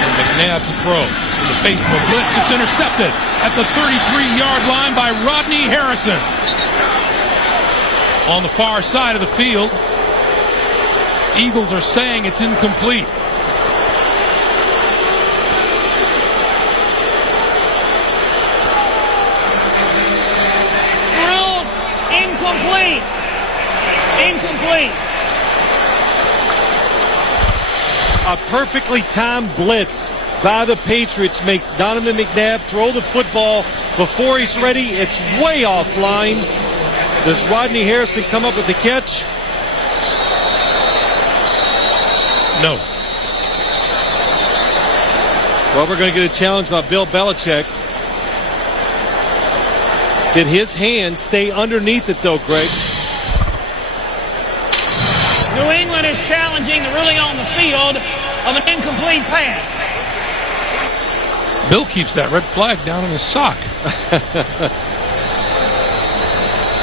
And McNabb to throw. In the face of a blitz, it's intercepted at the 33-yard line by Rodney Harrison. On the far side of the field, Eagles are saying it's incomplete. Ruled incomplete. Incomplete. A perfectly timed blitz by the Patriots makes Donovan McNabb throw the football before he's ready. It's way offline. Does Rodney Harrison come up with the catch? No. Well, we're going to get a challenge by Bill Belichick. Did his hand stay underneath it, though, Greg? New England is challenging the ruling on the field of an incomplete pass. Bill keeps that red flag down in his sock.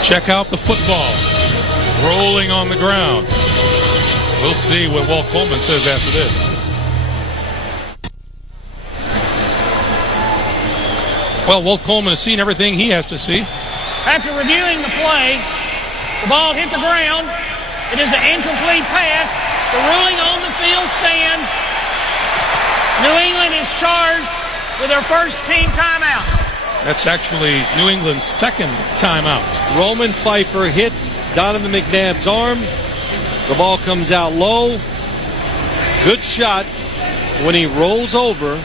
Check out the football. Rolling on the ground. We'll see what Walt Coleman says after this. Well, Walt Coleman has seen everything he has to see. After reviewing the play, the ball hit the ground. It is an incomplete pass. The ruling on the field stands. New England is charged with their first team timeout. That's actually New England's second timeout. Roman Pfeiffer hits Donovan McNabb's arm. The ball comes out low. Good shot. When he rolls over,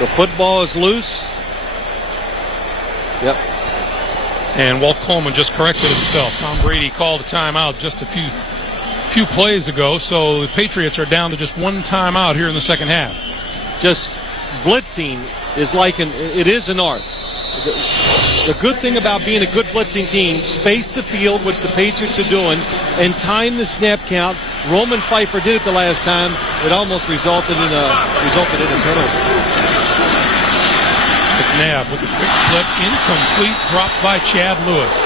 the football is loose. Yep. And Walt Coleman just corrected himself. Tom Brady called a timeout just a few plays ago, so the Patriots are down to just one timeout here in the second half. Just blitzing is it is an art. The good thing about being a good blitzing team, space the field, which the Patriots are doing, and time the snap count. Roman Pfeiffer did it the last time. It almost resulted in a penalty. McNabb with a quick flip, incomplete, dropped by Chad Lewis.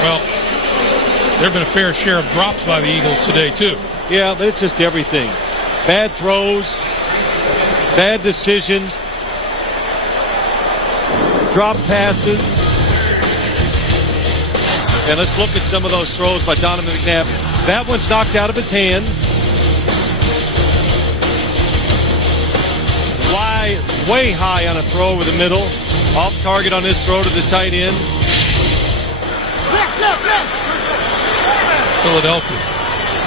Well, there have been a fair share of drops by the Eagles today, too. Yeah, but it's just everything. Bad throws, bad decisions, drop passes. And let's look at some of those throws by Donovan McNabb. That one's knocked out of his hand. Way high on a throw over the middle. Off target on this throw to the tight end. Philadelphia.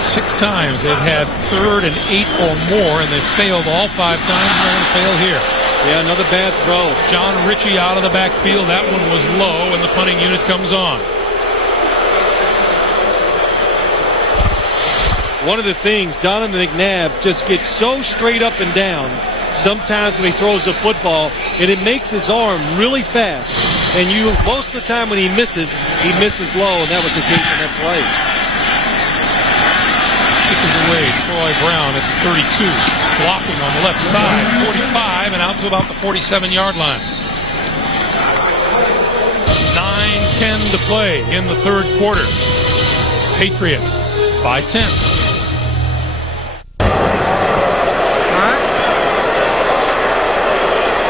6 times they've had 3rd and 8 or more, and they've failed all 5 times, and they're going to fail here. Yeah, another bad throw. John Ritchie out of the backfield. That one was low, and the punting unit comes on. one of the things, Donovan McNabb just gets so straight up and down sometimes when he throws the football, and it makes his arm really fast. And most of the time when he misses low, and that was the case in that play. Kick is away. Troy Brown at the 32, blocking on the left side, 45, and out to about the 47-yard line. 9:10 to play in the third quarter. Patriots by 10.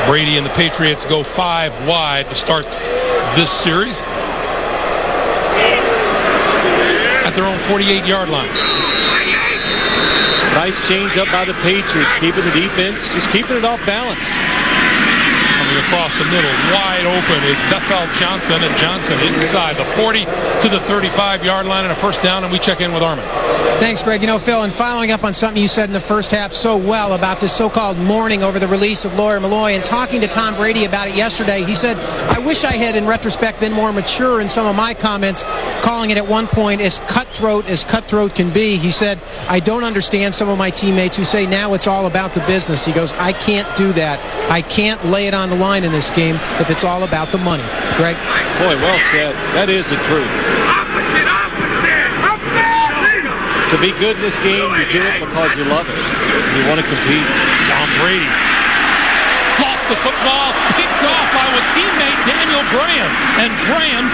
Brady and the Patriots go 5 wide to start this series at their own 48-yard line. Nice change up by the Patriots, keeping the defense, just keeping it off balance. Coming across the middle, wide open is Bethel Johnson, and Johnson inside the 40 to the 35-yard line and a first down, and we check in with Armin. Thanks, Greg. You know, Phil, and following up on something you said in the first half so well about this so-called mourning over the release of Lawyer Malloy, and talking to Tom Brady about it yesterday, he said, I wish I had, in retrospect, been more mature in some of my comments, calling it at one point as cutthroat can be. He said, I don't understand some of my teammates who say now it's all about the business. He goes, I can't do that. I can't lay it on the line in this game if it's all about the money. Greg? Boy, well said. That is the truth. To be good in this game, you do it because you love it. You want to compete. John Brady lost the football, picked off by a teammate, Daniel Graham, and Graham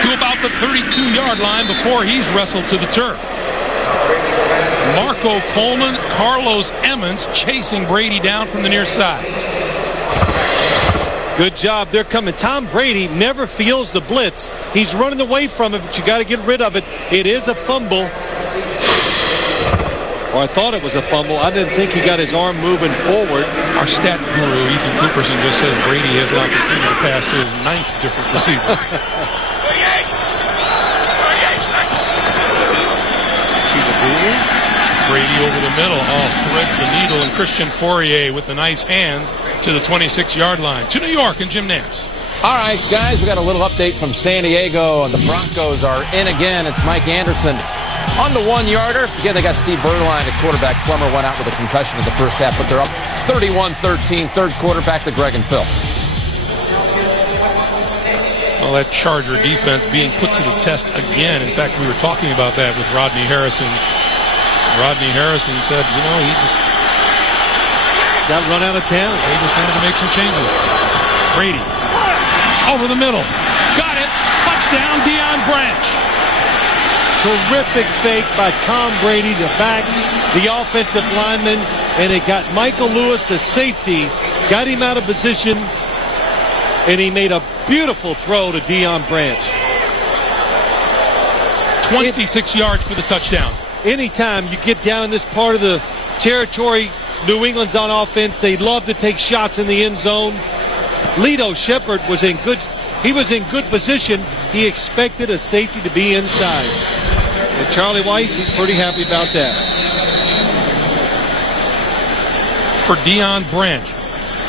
to about the 32-yard line before he's wrestled to the turf. Marco Coleman, Carlos Emmons chasing Brady down from the near side. Good job. They're coming. Tom Brady never feels the blitz. He's running away from it, but you got to get rid of it. It is a fumble. Or I thought it was a fumble. I didn't think he got his arm moving forward. Our stat guru, Ethan Cooperson, just says Brady has an opportunity to pass to his 9th different receiver. He's a guru. Brady over the middle, threads the needle, and Christian Fourier with the nice hands to the 26-yard line. To New York and Jim Nance. All right, guys, we got a little update from San Diego. The Broncos are in again. It's Mike Anderson on the 1-yarder. Again, they got Steve Berline at quarterback. Plummer went out with a concussion in the first half, but they're up 31-13. Third quarter, back to Greg and Phil. Well, that Charger defense being put to the test again. In fact, we were talking about that with Rodney Harrison. Rodney Harrison said, you know, he just got run out of town. He just wanted to make some changes. Brady over the middle. Got it. Touchdown, Deion Branch. Terrific fake by Tom Brady, the backs, the offensive lineman, and it got Michael Lewis, the safety, got him out of position, and he made a beautiful throw to Deion Branch. 26 yards for the touchdown. Anytime you get down in this part of the territory, New England's on offense, they love to take shots in the end zone. Lito Shepherd was in good position. He expected a safety to be inside. And Charlie Weiss, he's pretty happy about that. For Deion Branch,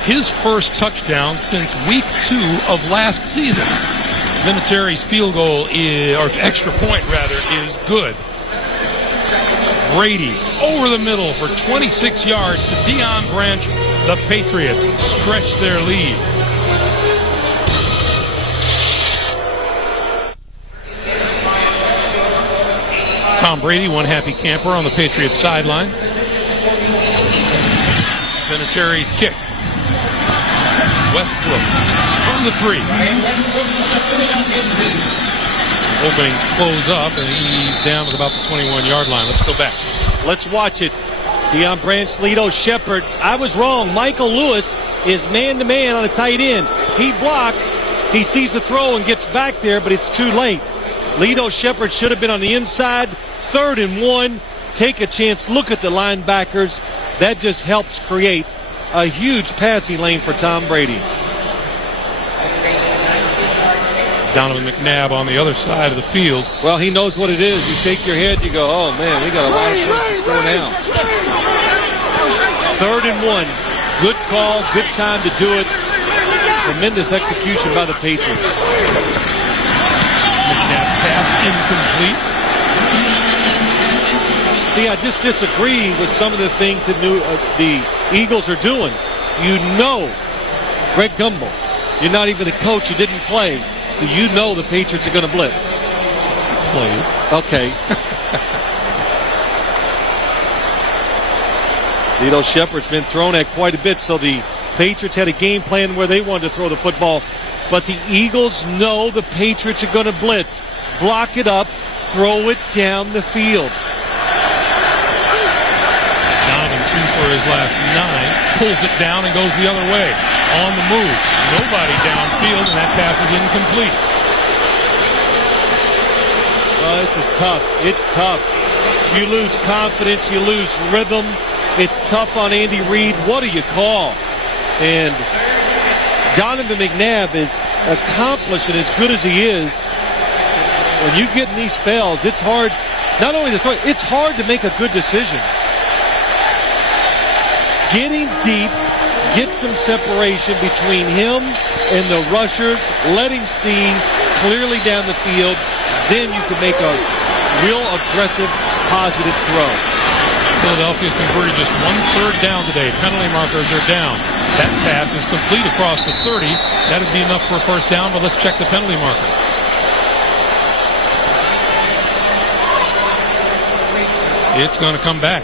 his first touchdown since week 2 of last season. Vinatieri's field goal or extra point rather, is good. Brady over the middle for 26 yards to Deion Branch. The Patriots stretch their lead. Tom Brady, one happy camper on the Patriots sideline. Vinatieri's kick. Westbrook from the 3. Openings close up, and he's down at about the 21-yard line. Let's go back. Let's watch it. Deion Branch, Lito Shepherd. I was wrong. Michael Lewis is man-to-man on a tight end. He blocks. He sees the throw and gets back there, but it's too late. Lito Shepherd should have been on the inside. 3rd and 1. Take a chance. Look at the linebackers. That just helps create a huge passing lane for Tom Brady. Donovan McNabb on the other side of the field. Well, he knows what it is. You shake your head, you go, oh, man, we got a lot of points to score now. 3rd and 1. Good call, good time to do it. Tremendous execution by the Patriots. McNabb pass incomplete. See, I just disagree with some of the things that the Eagles are doing. You know, Greg Gumbel, you're not even a coach, you didn't play. Do you know the Patriots are going to blitz? Played. Okay. Lito Shepherd's been thrown at quite a bit, so the Patriots had a game plan where they wanted to throw the football. But the Eagles know the Patriots are going to blitz. Block it up, throw it down the field. Donovan 2 for his last 9. Pulls it down and goes the other way. On the move. Nobody downfield, and that pass is incomplete. Oh, this is tough. It's tough. You lose confidence. You lose rhythm. It's tough on Andy Reid. What do you call? And Donovan McNabb is accomplished and as good as he is. When you get in these spells, it's hard not only to throw, it's hard to make a good decision. Getting deep, get some separation between him and the rushers, let him see clearly down the field, then you can make a real aggressive, positive throw. Philadelphia's converted just 1/3 down today. Penalty markers are down. That pass is complete across the 30. That'd be enough for a first down, but let's check the penalty marker. It's going to come back.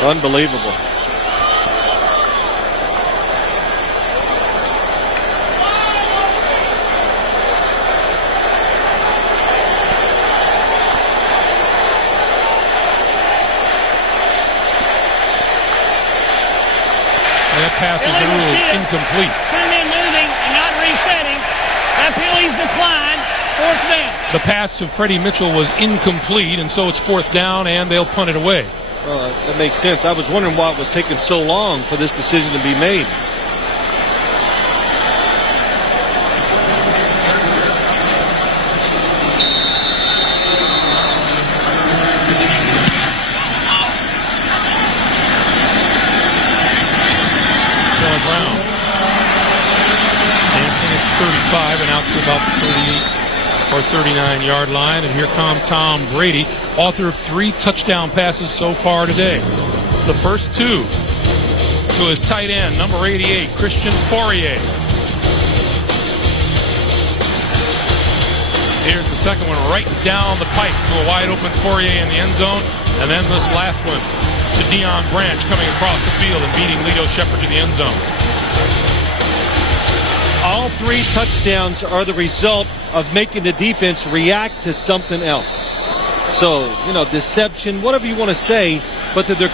Unbelievable. That pass is ruled incomplete. 2 men moving and not resetting. That penalty's declined. 4th down. The pass to Freddie Mitchell was incomplete, and so it's 4th down, and they'll punt it away. Well, that makes sense. I was wondering why it was taking so long for this decision to be made. Brown dancing at 35 and out to about the 38 or 39-yard line. And here comes Tom Brady, author of 3 touchdown passes so far today. The first 2 to his tight end, number 88, Christian Fourier. Here's the second one right down the pipe to a wide-open Fourier in the end zone. And then this last one to Deion Branch coming across the field and beating Lito Shepherd to the end zone. All 3 touchdowns are the result of making the defense react to something else. So, deception, whatever you want to say, but they're the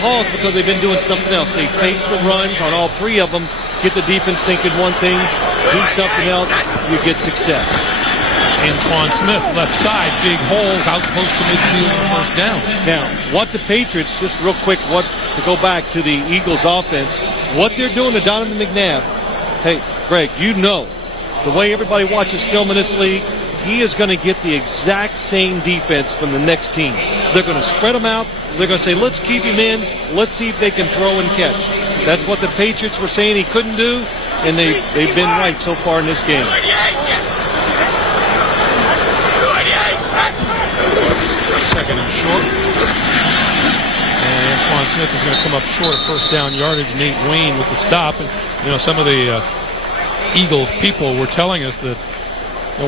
calls because they've been doing something else. They fake the runs on all 3 of them, get the defense thinking one thing, do something else, you get success. Antoine Smith, left side, big hole, out close to midfield for first down. Now, what the Patriots, just real quick, to go back to the Eagles offense, what they're doing to Donovan McNabb, hey, Greg, the way everybody watches film in this league, he is going to get the exact same defense from the next team. They're going to spread him out. They're going to say, let's keep him in. Let's see if they can throw and catch. That's what the Patriots were saying he couldn't do, and they've been right so far in this game. Second and short. And Antoine Smith is going to come up short of first down yardage. Nate Wayne with the stop. And, some of the Eagles people were telling us that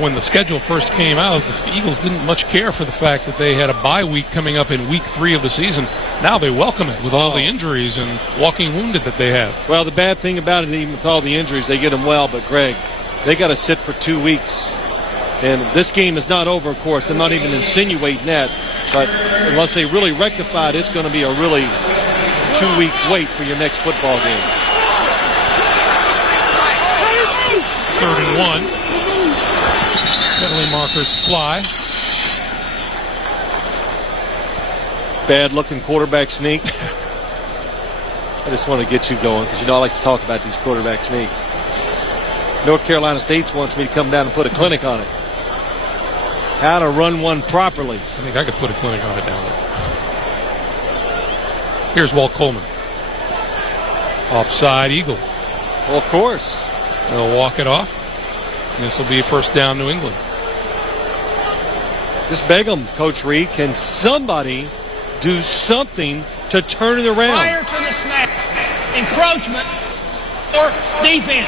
when the schedule first came out, the Eagles didn't much care for the fact that they had a bye week coming up in week 3 of the season. Now they welcome it with all the injuries and walking wounded that they have. Well, the bad thing about it, even with all the injuries, they get them well. But, Greg, they got to sit for 2 weeks. And this game is not over, of course. I'm not even insinuating that. But unless they really rectify it, it's going to be a really 2-week wait for your next football game. 3rd and 1. Penalty markers fly. Bad-looking quarterback sneak. I just want to get you going because, I like to talk about these quarterback sneaks. North Carolina State wants me to come down and put a clinic on it. How to run one properly. I think I could put a clinic on it down there. Here's Walt Coleman. Offside Eagles. Well, of course. They'll walk it off. And this will be a first down New England. Just beg them, Coach Reed. Can somebody do something to turn it around? Prior to the snap, encroachment or defense.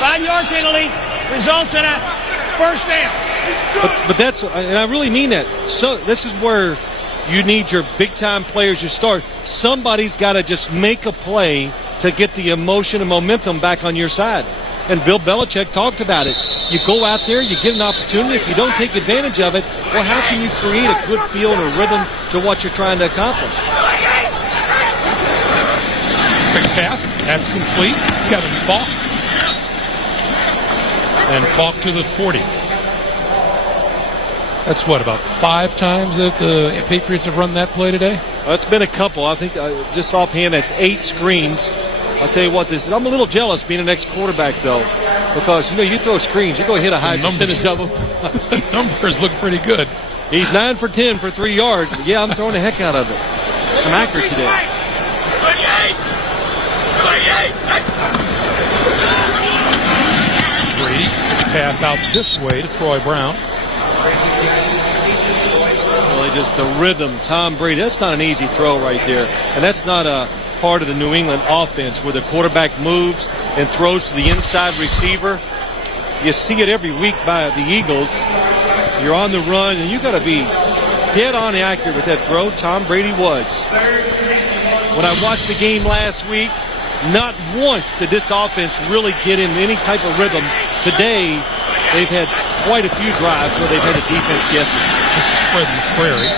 5-yard penalty results in a first down. But that's, and I really mean that. So this is where you need your big-time players. You start. Somebody's got to just make a play to get the emotion and momentum back on your side. And Bill Belichick talked about it. You go out there, you get an opportunity. If you don't take advantage of it, well, how can you create a good feel and a rhythm to what you're trying to accomplish? Quick pass. That's complete. Kevin Falk. And Falk to the 40. That's what, about 5 times that the Patriots have run that play today? It's been a couple. I think just offhand, that's 8 screens. I'll tell you what, I'm a little jealous being an ex-quarterback, though, because, you throw screens, you're going to hit a high percentage of them. The numbers look pretty good. He's 9 for 10 for 3 yards, but yeah, I'm throwing the heck out of it. I'm accurate today. 3, pass out this way to Troy Brown. Really just the rhythm. Tom Brady, that's not an easy throw right there. And that's not a part of the New England offense where the quarterback moves and throws to the inside receiver. You see it every week by the Eagles. You're on the run, and you got to be dead on accurate with that throw. Tom Brady was. When I watched the game last week, not once did this offense really get in any type of rhythm. Today, they've had quite a few drives where they've had the defense guessing. This is Fred McQuarrie.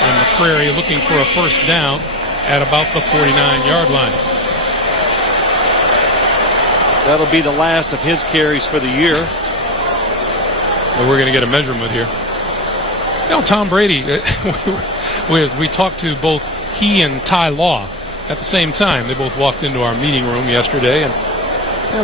And McQuarrie looking for a first down at about the 49-yard line. That'll be the last of his carries for the year. Well, we're going to get a measurement here. Tom Brady, we talked to both he and Ty Law at the same time. They both walked into our meeting room yesterday, and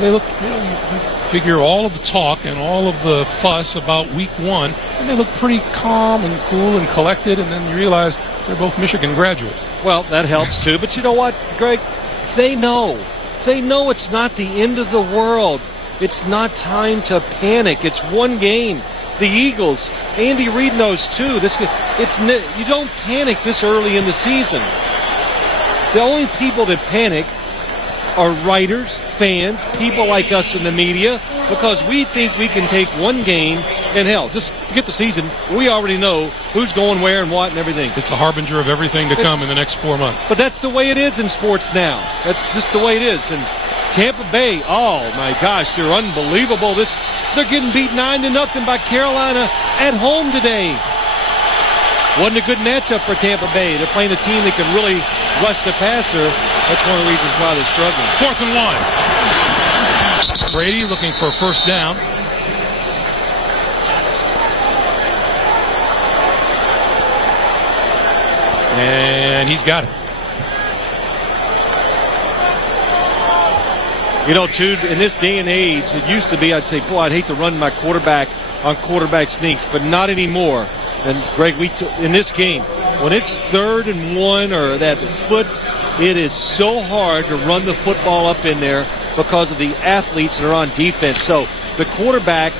they look, you figure all of the talk and all of the fuss about week 1, and they look pretty calm and cool and collected, and then you realize they're both Michigan graduates. Well, that helps too, but you know what, Greg? They know it's not the end of the world. It's not time to panic. It's one game. The Eagles, Andy Reid knows too. You don't panic this early in the season. The only people that panic are writers, fans, people like us in the media, because we think we can take one game and hell, just forget the season. We already know who's going where and what and everything. It's a harbinger of everything to come in the next 4 months. But that's the way it is in sports now. That's just the way it is. And Tampa Bay, oh my gosh, they're unbelievable. They're getting beat 9-0 by Carolina at home today. Wasn't a good matchup for Tampa Bay. They're playing a team that can really rush the passer. That's one of the reasons why they're struggling. 4th and 1. Brady looking for a first down. And he's got it. Too, in this day and age, it used to be, I'd say, boy, I'd hate to run my quarterback on quarterback sneaks, but not anymore. And, Greg, in this game, when it's 3rd and 1 or that foot, it is so hard to run the football up in there because of the athletes that are on defense. So the quarterback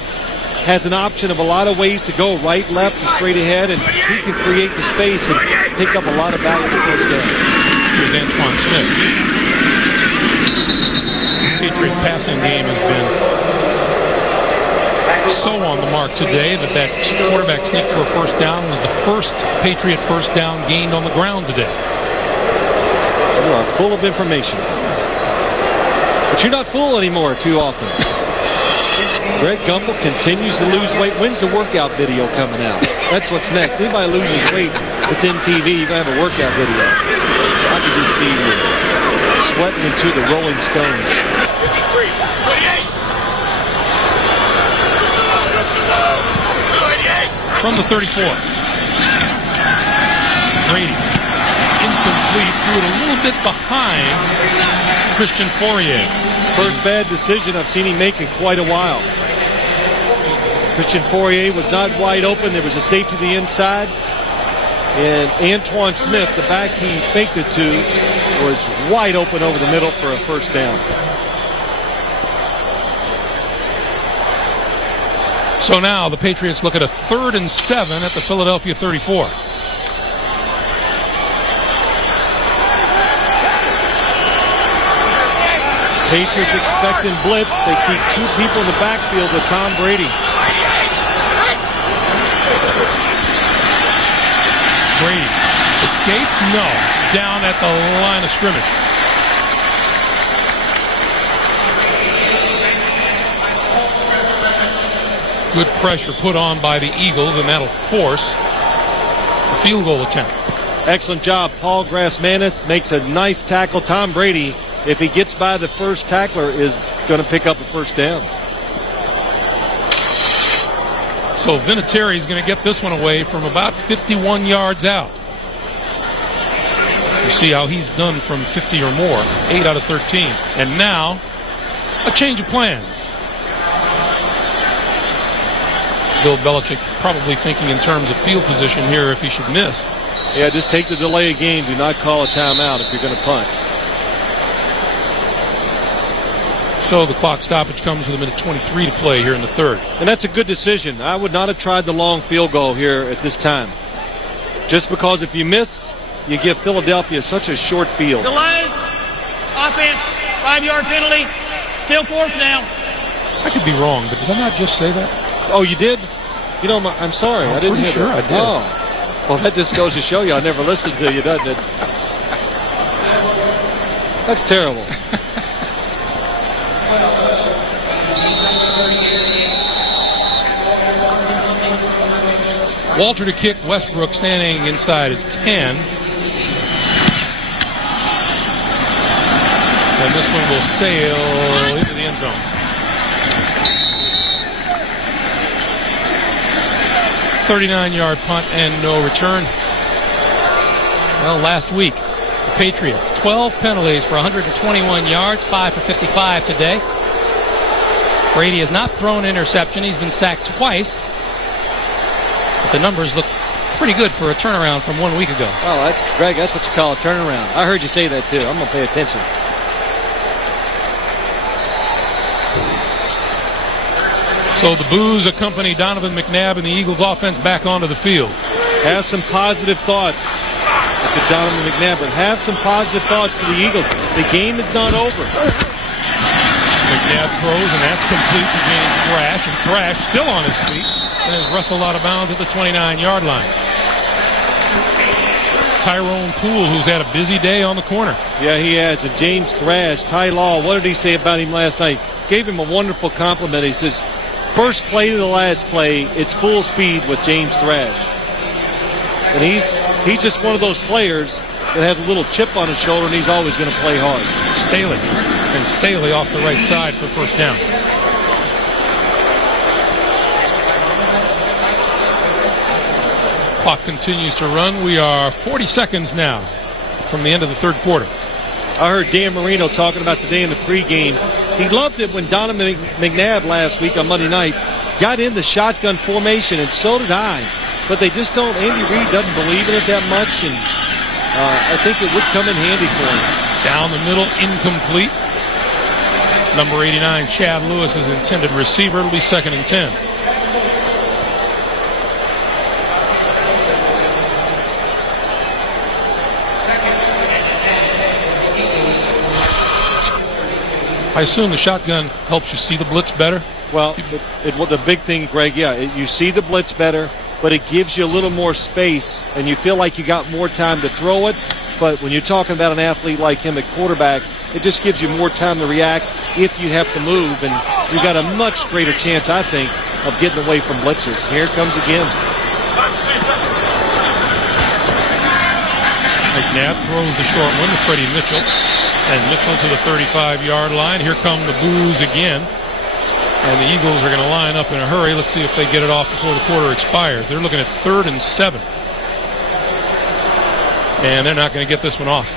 has an option of a lot of ways to go, right, left, and straight ahead, and he can create the space and pick up a lot of valuable first downs. Here's Antoine Smith. Patriot passing game has been so on the mark today that quarterback sneak for a first down was the first Patriot first down gained on the ground today. You are full of information. But you're not full anymore too often. Greg Gumbel continues to lose weight. When's the workout video coming out? That's what's next. Anybody loses weight that's in TV, you're going to have a workout video. I can just see you sweating into the Rolling Stones. From the 34. Brady. Incomplete. Threw it a little bit behind Christian Fourier. First bad decision I've seen him make in quite a while. Christian Fourier was not wide open. There was a safety to the inside. And Antoine Smith, the back he faked it to, was wide open over the middle for a first down. So now the Patriots look at a 3rd and 7 at the Philadelphia 34. Patriots expecting blitz. They keep 2 people in the backfield with Tom Brady. Brady. Escape? No. Down at the line of scrimmage. Good pressure put on by the Eagles, and that'll force a field goal attempt. Excellent job. Paul Grassmanis makes a nice tackle. Tom Brady, if he gets by the first tackler, is going to pick up a first down. So Vinatieri's going to get this one away from about 51 yards out. You see how he's done from 50 or more, 8 out of 13. And now, a change of plan. Bill Belichick probably thinking in terms of field position here if he should miss. Yeah, just take the delay of game. Do not call a timeout if you're going to punt. So the clock stoppage comes with a minute 23 to play here in the 3rd. And that's a good decision. I would not have tried the long field goal here at this time. Just because if you miss, you give Philadelphia such a short field. Delay. Offense. 5-yard penalty. Still 4th down. I could be wrong, but did I not just say that? Oh, you did? You know, I'm sorry. I didn't pretty hear sure that. I did. Oh. Well, that just goes to show you I never listened to you, doesn't it? That's terrible. Walter to kick. Westbrook standing inside his 10. And this one will sail into the end zone. 39-yard punt and no return. Well, last week, the Patriots, 12 penalties for 121 yards, 5 for 55 today. Brady has not thrown an interception. He's been sacked twice. But the numbers look pretty good for a turnaround from 1 week ago. Oh, that's Greg. That's what you call a turnaround. I heard you say that too. I'm going to pay attention. So the boos accompany Donovan McNabb and the Eagles offense back onto the field. Have some positive thoughts. Look at Donovan McNabb, but have some positive thoughts for the Eagles. The game is not over. McNabb throws, and that's complete to James Thrash. And Thrash still on his feet and has wrestled out of bounds at the 29-yard line. Tyrone Poole, who's had a busy day on the corner. Yeah, he has. And James Thrash, Ty Law, what did he say about him last night? Gave him a wonderful compliment. He says, first play to the last play, it's full speed with James Thrash. And he's just one of those players that has a little chip on his shoulder, and he's always going to play hard. Staley. And Staley off the right side for first down. Clock continues to run. We are 40 seconds now from the end of the 3rd quarter. I heard Dan Marino talking about today in the pregame. He loved it when Donovan McNabb last week on Monday night got in the shotgun formation, and so did I. But they just don't, Andy Reid doesn't believe in it that much, and I think it would come in handy for him. Down the middle, incomplete. Number 89, Chad Lewis, is intended receiver. It'll be 2nd and 10. I assume the shotgun helps you see the blitz better? Well, the big thing, Greg, you see the blitz better, but it gives you a little more space, and you feel like you got more time to throw it. But when you're talking about an athlete like him at quarterback, it just gives you more time to react if you have to move, and you've got a much greater chance, I think, of getting away from blitzers. Here it comes again. McNabb throws the short one to Freddie Mitchell. And Mitchell to the 35-yard line. Here come the boos again. And the Eagles are going to line up in a hurry. Let's see if they get it off before the quarter expires. They're looking at 3rd and 7. And they're not going to get this one off.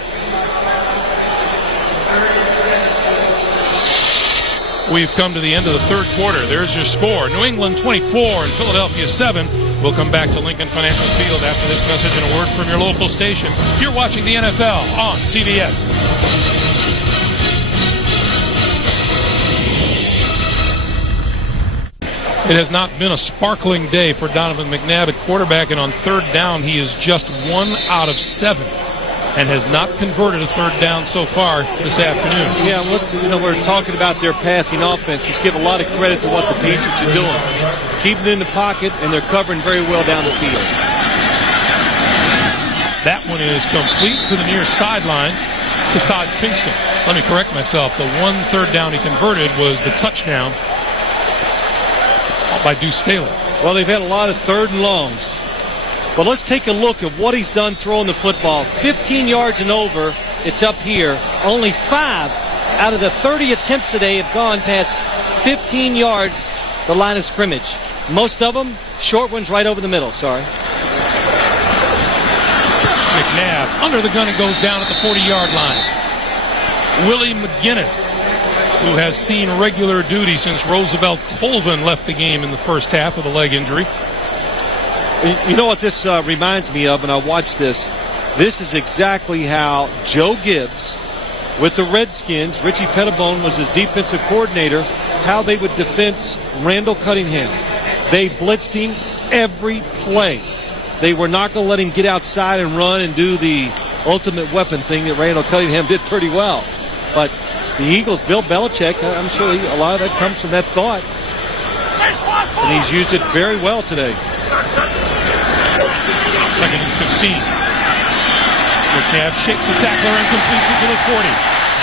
We've come to the end of the 3rd quarter. There's your score. New England 24 and Philadelphia 7. We'll come back to Lincoln Financial Field after this message and a word from your local station. You're watching the NFL on CBS. It has not been a sparkling day for Donovan McNabb at quarterback, and on third down, he is just 1 out of 7 and has not converted a third down so far this afternoon. Yeah, we're talking about their passing offense. Just give a lot of credit to what the Patriots are doing. Keeping it in the pocket, and they're covering very well down the field. That one is complete to the near sideline to Todd Pinkston. Let me correct myself. The 1 third down he converted was the touchdown by Deuce Staley. Well, they've had a lot of third and longs. But let's take a look at what he's done throwing the football. 15 yards and over, it's up here. Only 5 out of the 30 attempts today have gone past 15 yards, the line of scrimmage. Most of them, short ones right over the middle, sorry. McNabb under the gun and goes down at the 40-yard line. Willie McGinnis, who has seen regular duty since Roosevelt Colvin left the game in the first half with a leg injury. You know what this reminds me of, and I watched this? This is exactly how Joe Gibbs with the Redskins, Richie Pettibone was his defensive coordinator, how they would defense Randall Cunningham. They blitzed him every play. They were not going to let him get outside and run and do the ultimate weapon thing that Randall Cunningham did pretty well. But the Eagles, Bill Belichick, I'm sure a lot of that comes from that thought. And he's used it very well today. 2nd and 15. McNabb shakes the tackler and completes it to the 40.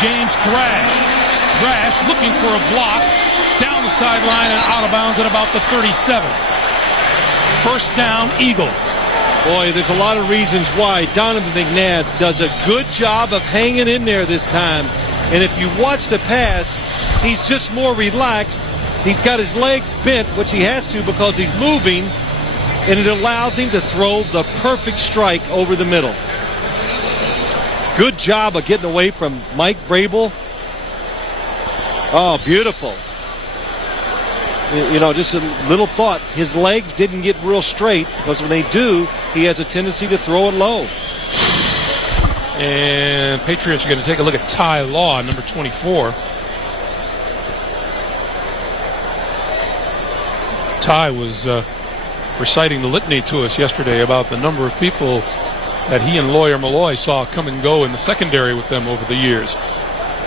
James Thrash looking for a block down the sideline and out of bounds at about the 37. First down, Eagles. Boy, there's a lot of reasons why Donovan McNabb does a good job of hanging in there this time. And if you watch the pass, he's just more relaxed. He's got his legs bent, which he has to because he's moving, and it allows him to throw the perfect strike over the middle. Good job of getting away from Mike Vrabel. Oh, beautiful. You know, just a little thought. His legs didn't get real straight because when they do, he has a tendency to throw it low. And Patriots are going to take a look at Ty Law, number 24. Ty was reciting the litany to us yesterday about the number of people that he and Lawyer Malloy saw come and go in the secondary with them over the years.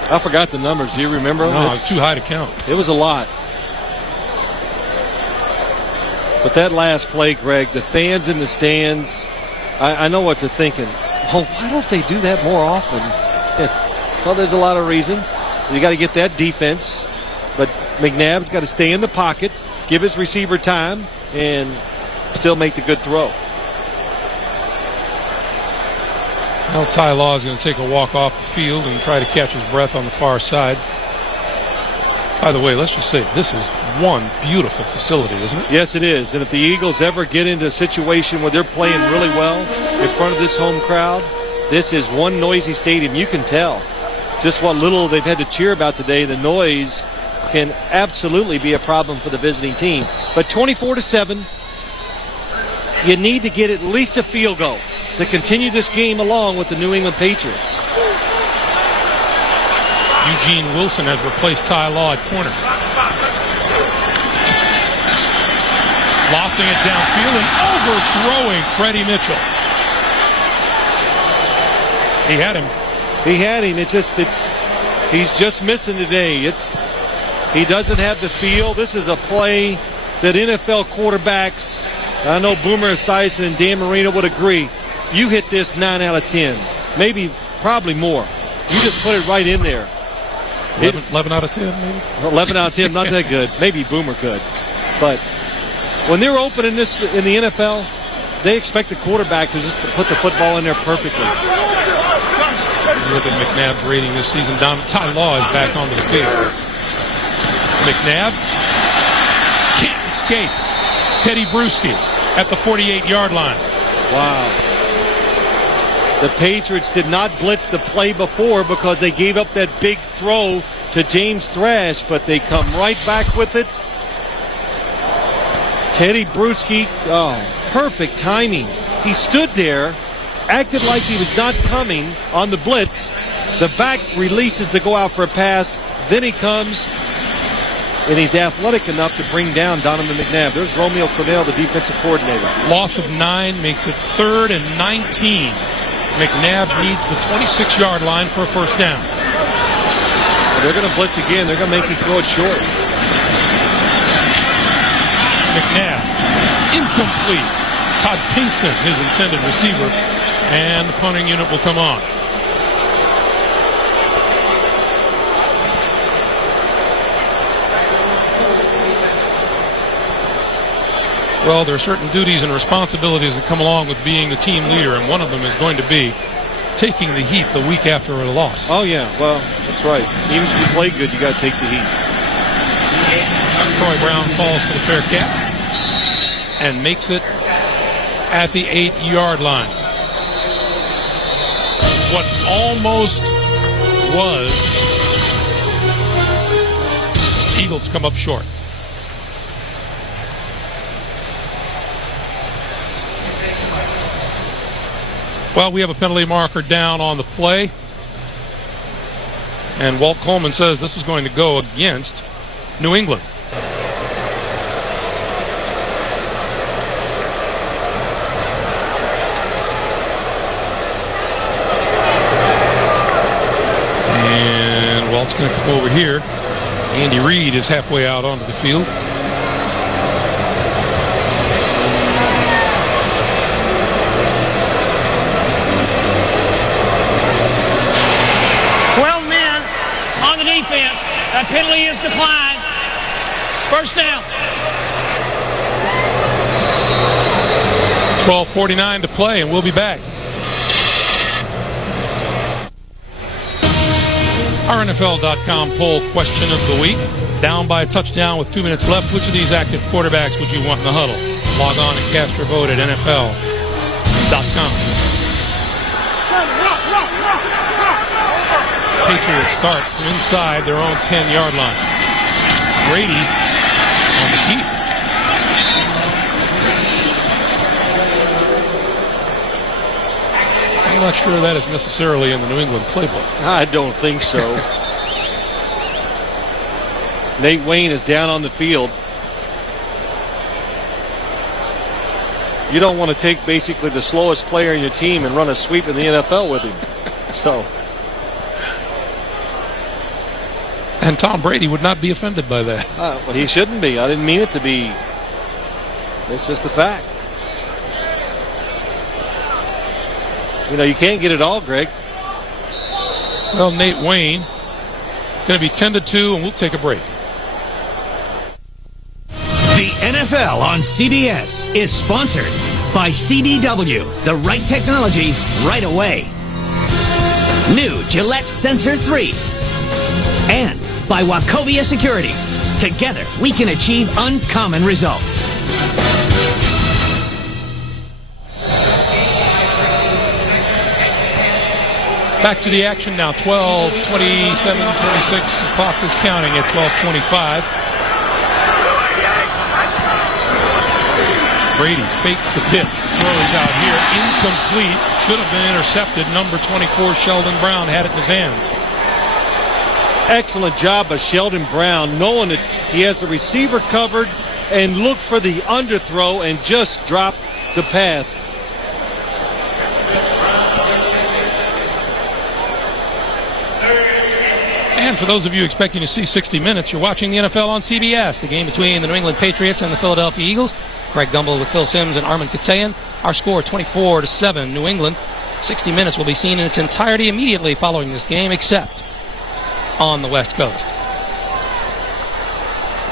I forgot the numbers. Do you remember them? No, it's too high to count. It was a lot. But that last play, Greg, the fans in the stands, I know what they're thinking. Oh, why don't they do that more often? Well, there's a lot of reasons. You got to get that defense. But McNabb's got to stay in the pocket, give his receiver time, and still make the good throw. Now Ty Law is going to take a walk off the field and try to catch his breath on the far side. By the way, let's just say this is one beautiful facility, isn't it? Yes, it is. And if the Eagles ever get into a situation where they're playing really well in front of this home crowd, this is one noisy stadium. You can tell just what little they've had to cheer about today. The noise can absolutely be a problem for the visiting team. But 24-7, you need to get at least a field goal to continue this game along with the New England Patriots. Eugene Wilson has replaced Ty Law at corner. Lofting it downfield and overthrowing Freddie Mitchell. He had him. He had him. He's just missing today. He doesn't have the feel. This is a play that NFL quarterbacks, I know Boomer Esiason and Dan Marino would agree, you hit this 9 out of 10. Maybe, probably more. You just put it right in there. 11 out of 10, maybe? 11 out of 10, not that good. Maybe Boomer could. But when they're opening this in the NFL, they expect the quarterback to just put the football in there perfectly. Look at McNabb's rating this season. Ty Law is back onto the field. McNabb can't escape. Teddy Bruschi at the 48-yard line. Wow. The Patriots did not blitz the play before because they gave up that big throw to James Thrash, but they come right back with it. Teddy Bruschi, perfect timing. He stood there, acted like he was not coming on the blitz. The back releases to go out for a pass. Then he comes, and he's athletic enough to bring down Donovan McNabb. There's Romeo Cornell, the defensive coordinator. Loss of 9 makes it 3rd and 19. McNabb needs the 26-yard line for a first down. They're going to blitz again. They're going to make you throw it short. McNabb, incomplete. Todd Pinkston, his intended receiver, and the punting unit will come on. Well, there are certain duties and responsibilities that come along with being the team leader, and one of them is going to be taking the heat the week after a loss. Oh, yeah. Well, that's right. Even if you play good, you got to take the heat. Troy Brown calls for the fair catch and makes it at the 8-yard line. What almost was, Eagles come up short. Well, we have a penalty marker down on the play. And Walt Coleman says this is going to go against New England. And Walt's going to come over here. Andy Reid is halfway out onto the field. Defense. That penalty is declined. First down. 12:49 to play, and we'll be back. Our NFL.com poll question of the week. Down by a touchdown with 2 minutes left. Which of these active quarterbacks would you want in the huddle? Log on and cast your vote at NFL.com. Patriots start from inside their own 10-yard line. Brady on the keep. I'm not sure that is necessarily in the New England playbook. I don't think so. Nate Wayne is down on the field. You don't want to take basically the slowest player in your team and run a sweep in the NFL with him. So. And Tom Brady would not be offended by that. Well, he shouldn't be. I didn't mean it to be. It's just a fact. You know, you can't get it all, Greg. Well, Nate Wayne going to be 10-2, and we'll take a break. The NFL on CBS is sponsored by CDW, the right technology right away. New Gillette Sensor 3. And by Wachovia Securities. Together, we can achieve uncommon results. Back to the action now. 12, 27, 26. The clock is counting at 12:25. Brady fakes the pitch. Throws out here. Incomplete. Should have been intercepted. Number 24, Sheldon Brown, had it in his hands. Excellent job by Sheldon Brown, knowing that he has the receiver covered and look for the underthrow and just drop the pass. And for those of you expecting to see 60 minutes, you're watching the NFL on CBS, the game between the New England Patriots and the Philadelphia Eagles. Craig Gumbel with Phil Simms and Armin Katayan. Our score 24-7, New England. 60 minutes will be seen in its entirety immediately following this game, except on the West Coast.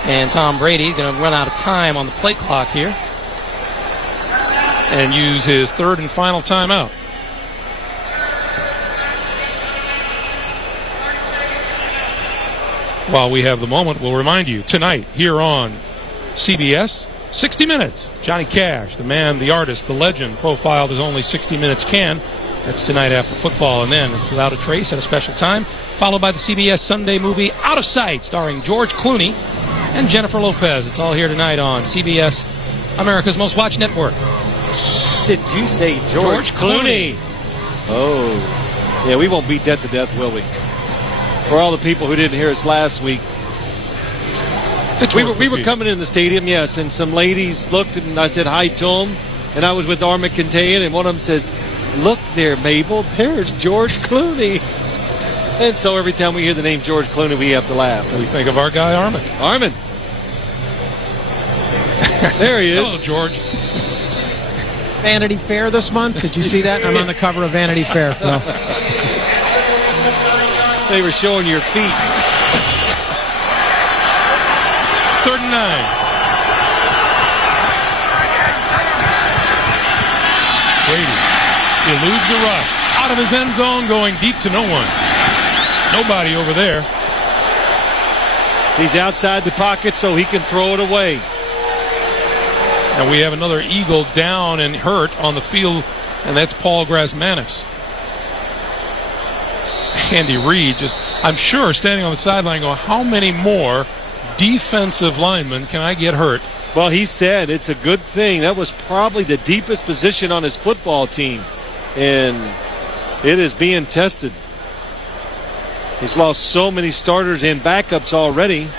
And Tom Brady going to run out of time on the play clock here and use his third and final timeout. While we have the moment, we'll remind you tonight here on CBS, 60 Minutes. Johnny Cash, the man, the artist, the legend, profiled as only 60 Minutes can. That's tonight after football, and then Without a Trace at a special time, followed by the CBS Sunday movie Out of Sight, starring George Clooney and Jennifer Lopez. It's all here tonight on CBS, America's Most Watched Network. Did you say George Clooney? Oh, yeah, we won't beat that to death, will we? For all the people who didn't hear us last week, We were coming in the stadium, yes, and some ladies looked and I said hi to them, and I was with Armin Kintayan, and one of them says, "Look there, Mabel, there's George Clooney." And so every time we hear the name George Clooney, we have to laugh. We think of our guy Armin. Armin. There he is. Hello, George. Vanity Fair this month. Did you see that? I'm on the cover of Vanity Fair, Phil. They were showing your feet. 3rd and 9. Brady eludes the rush. Out of his end zone, going deep to no one. Nobody over there. He's outside the pocket so he can throw it away. And we have another Eagle down and hurt on the field, and that's Paul Grasmanis. Andy Reid just, I'm sure, standing on the sideline going, how many more defensive linemen can I get hurt? Well, he said it's a good thing. That was probably the deepest position on his football team, and it is being tested. He's lost so many starters and backups already.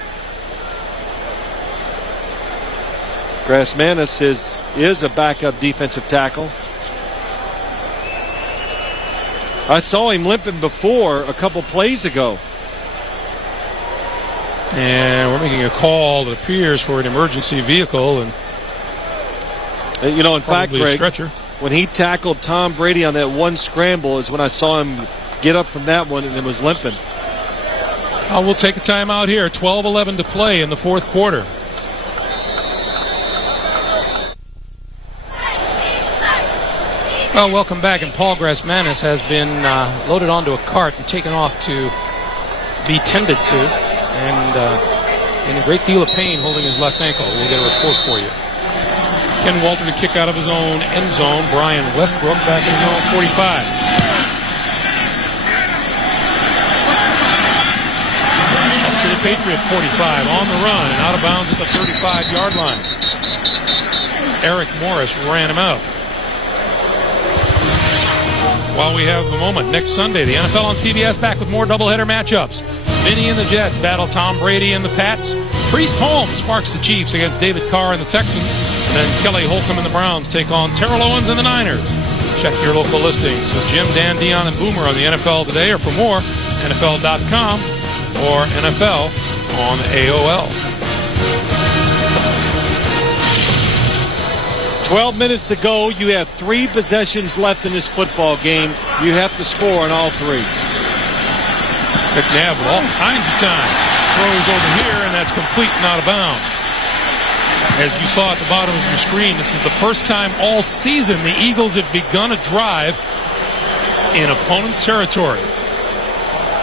Grasmanis is a backup defensive tackle. I saw him limping before a couple plays ago. And we're making a call that appears for an emergency vehicle. And you know, in fact, a Greg, stretcher. When he tackled Tom Brady on that one scramble is when I saw him get up from that one and then was limping. We'll take a timeout here. 12-11 to play in the fourth quarter. Well, welcome back. And Paul Grasmanis has been loaded onto a cart and taken off to be tended to. And in a great deal of pain holding his left ankle. We'll get a report for you. Ken Walter to kick out of his own end zone. Brian Westbrook back in his own 45. To the Patriot 45 on the run and out of bounds at the 35-yard line. Eric Morris ran him out. While we have a moment, next Sunday, the NFL on CBS back with more doubleheader matchups. Vinny and the Jets battle Tom Brady and the Pats. Priest Holmes sparks the Chiefs against David Carr and the Texans. And then Kelly Holcomb and the Browns take on Terrell Owens and the Niners. Check your local listings with Jim, Dan, Dion, and Boomer on the NFL Today, or for more, NFL.com or NFL on AOL. 12 minutes to go. You have 3 possessions left in this football game. You have to score on all 3. McNabb with all kinds of time. Throws over here, and that's complete and out of bounds. As you saw at the bottom of your screen, this is the first time all season the Eagles have begun a drive in opponent territory.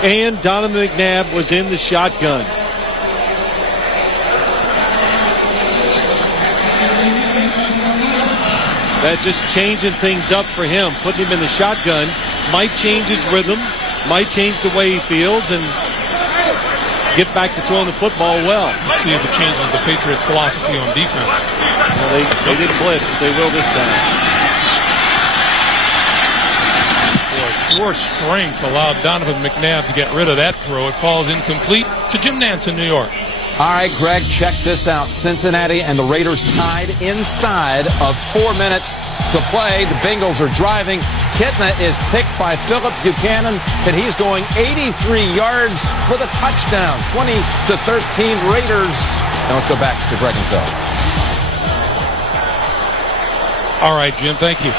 And Donovan McNabb was in the shotgun. That just changing things up for him. Putting him in the shotgun might change his rhythm, might change the way he feels, and get back to throwing the football well. Let's see if it changes the Patriots' philosophy on defense. Well, they didn't blitz, but they will this time. Boy, pure strength allowed Donovan McNabb to get rid of that throw. It falls incomplete to Jim Nantz in New York. All right, Greg, check this out. Cincinnati and the Raiders tied inside of 4 minutes to play. The Bengals are driving. Kitna is picked by Phillip Buchanan, and he's going 83 yards for the touchdown. 20-13 Raiders. Now let's go back to Greg and Phil. All right, Jim, thank you.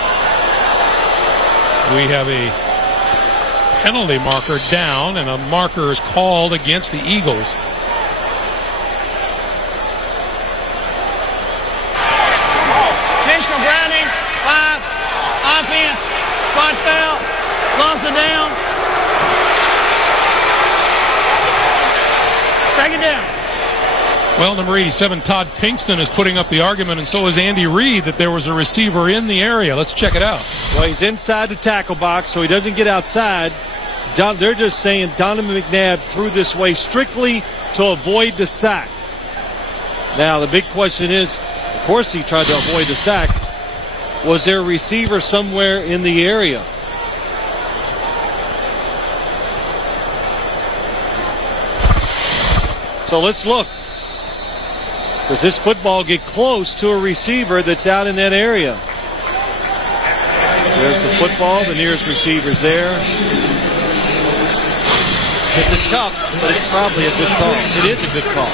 We have a penalty marker down, and a marker is called against the Eagles. Intentional grounding, 5, offense, squad foul, loss of down. Take it down. Well, number 87, Todd Pinkston, is putting up the argument, and so is Andy Reid, that there was a receiver in the area. Let's check it out. Well, he's inside the tackle box, so he doesn't get outside. They're just saying Donovan McNabb threw this way strictly to avoid the sack. Now, the big question is, of course he tried to avoid the sack. Was there a receiver somewhere in the area? So let's look. Does this football get close to a receiver that's out in that area? There's the football. The nearest receiver's there. It's a tough, but it's probably a good call. It is a good call.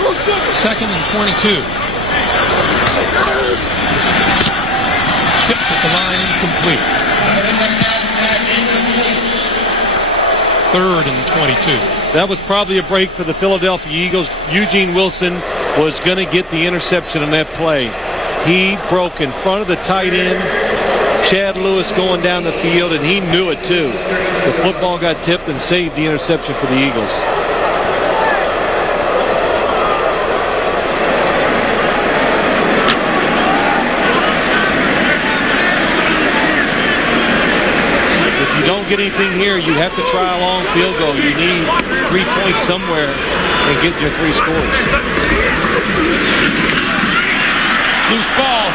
2nd and 22. Tipped at the line, incomplete. 3rd and 22. That was probably a break for the Philadelphia Eagles. Eugene Wilson was going to get the interception on that play. He broke in front of the tight end. Chad Lewis going down the field, and he knew it too. The football got tipped and saved the interception for the Eagles. If you don't get anything here, you have to try a long field goal. You need 3 points somewhere and get your 3 scores. Loose ball.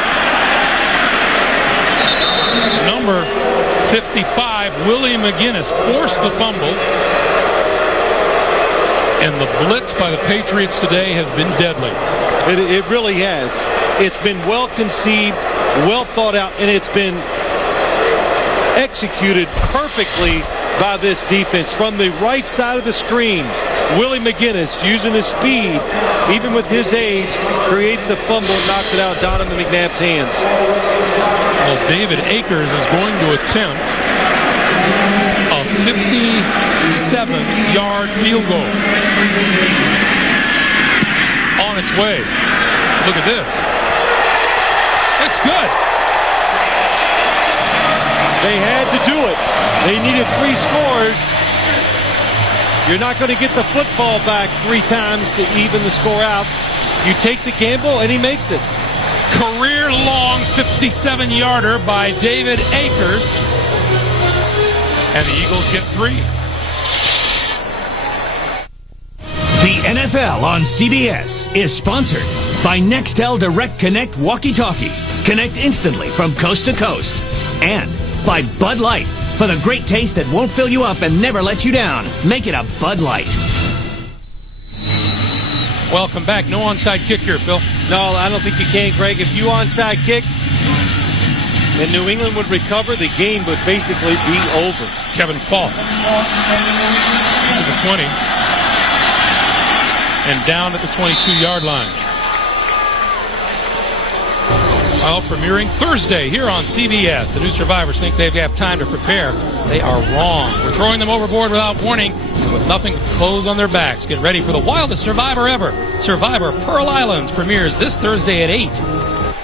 Number 55, Willie McGinnis, forced the fumble. And the blitz by the Patriots today has been deadly. It really has. It's been well conceived, well thought out, and it's been executed perfectly by this defense. From the right side of the screen, Willie McGinnis, using his speed, even with his age, creates the fumble and knocks it out of Donovan McNabb's hands. Well, David Akers is going to attempt a 57-yard field goal. On its way. Look at this. It's good. They had to do it. They needed 3 scores. You're not going to get the football back 3 times to even the score out. You take the gamble, and he makes it. Career-long 57-yarder by David Akers. And the Eagles get 3. The NFL on CBS is sponsored by Nextel Direct Connect Walkie-Talkie. Connect instantly from coast to coast. And by Bud Light. For the great taste that won't fill you up and never let you down. Make it a Bud Light. Welcome back. No onside kick here, Phil. No, I don't think you can, Greg. If you onside kick and New England would recover, the game would basically be over. Kevin Falk to the 20 and down at the 22-yard line. Well, premiering Thursday here on CBS. The new survivors think they have time to prepare. They are wrong. We're throwing them overboard without warning and with nothing but clothes on their backs. Get ready for the wildest survivor ever. Survivor Pearl Islands premieres this Thursday at 8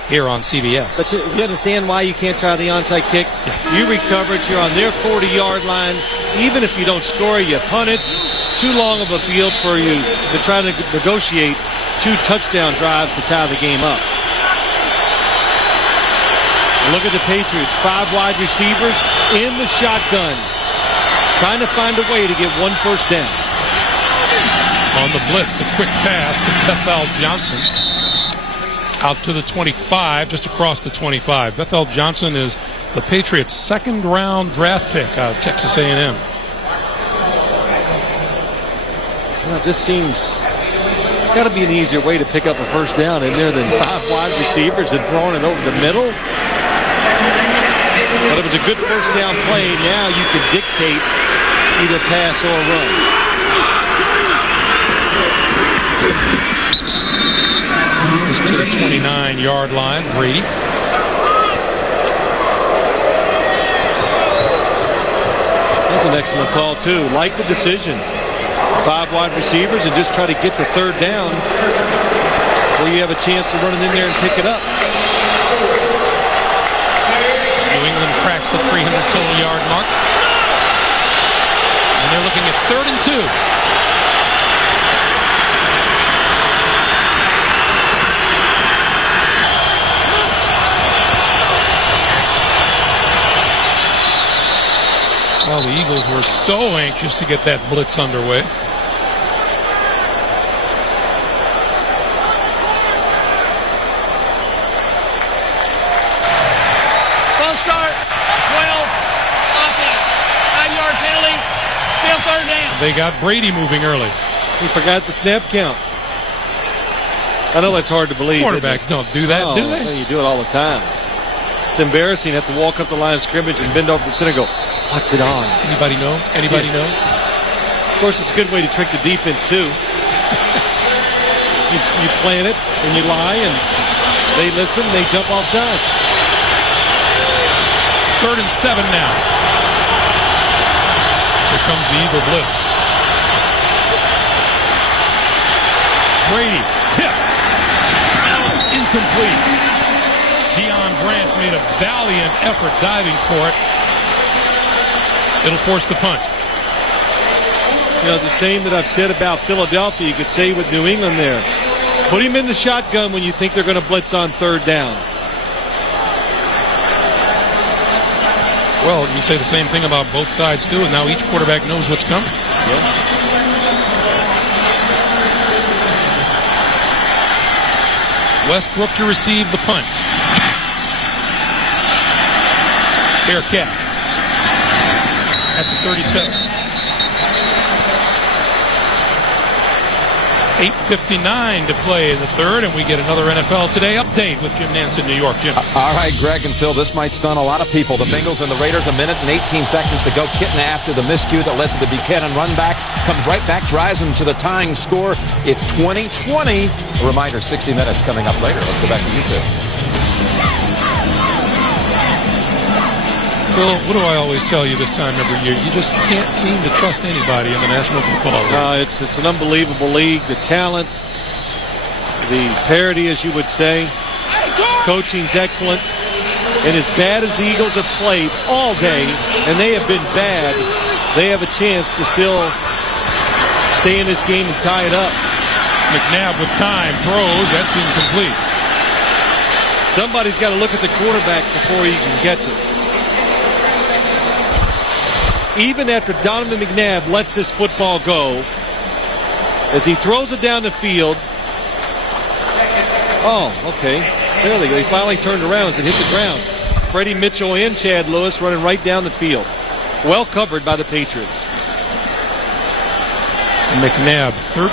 here on CBS. But you understand why you can't try the onside kick? You recovered. You're on their 40-yard line. Even if you don't score, you punt it. Too long of a field for you to try to negotiate 2 touchdown drives to tie the game up. Look at the Patriots. 5 wide receivers in the shotgun. Trying to find a way to get 1 first down. On the blitz, the quick pass to Bethel Johnson. Out to the 25, just across the 25. Bethel Johnson is the Patriots' 2nd-round draft pick out of Texas A&M. Well, it just seems it's got to be an easier way to pick up a first down in there than 5 wide receivers and throwing it over the middle. But it was a good first down play. Now you can dictate either pass or run. Just to the 29-yard line, Brady. That's an excellent call, too. Like the decision. 5 wide receivers and just try to get the 3rd down where you have a chance to run it in there and pick it up. New England cracks the 300 total yard mark. And they're looking at 3rd and 2. Well, the Eagles were so anxious to get that blitz underway. False start, 12, offense, 5-yard penalty, still 3rd down. They got Brady moving early. He forgot the snap count. I know that's hard to believe. Quarterbacks don't do that, do they? You do it all the time. It's embarrassing to have to walk up the line of scrimmage and bend over the center and go, what's it on? Anybody know? Anybody know? Of course, it's a good way to trick the defense, too. you plan it, and you lie, and they listen, and they jump off sides. 3rd and 7 now. Here comes the Eagle blitz. Brady, tip. Incomplete. Deion Branch made a valiant effort diving for it. It'll force the punt. You know, the same that I've said about Philadelphia, you could say with New England there. Put him in the shotgun when you think they're going to blitz on 3rd down. Well, you say the same thing about both sides, too, and now each quarterback knows what's coming. Yeah. Westbrook to receive the punt. Fair catch. At the 37. 8:59 to play in the 3rd, and we get another NFL Today update with Jim Nantz in New York. Jim. All right, Greg and Phil, this might stun a lot of people. The Bengals and the Raiders, 1 minute and 18 seconds to go. Kitten after the miscue that led to the Buchanan run back. Comes right back, drives them to the tying score. It's 20-20. A reminder, 60 minutes coming up later. Let's go back to you two. Phil, what do I always tell you this time every year? You just can't seem to trust anybody in the National Football League. No, it's an unbelievable league. The talent, the parity, as you would say. Coaching's excellent. And as bad as the Eagles have played all day, and they have been bad, they have a chance to still stay in this game and tie it up. McNabb with time, throws, that's incomplete. Somebody's got to look at the quarterback before he can catch it. Even after Donovan McNabb lets this football go, as he throws it down the field. Oh, okay. There they go. He finally turned around as it hit the ground. Freddie Mitchell and Chad Lewis running right down the field. Well covered by the Patriots. McNabb, 13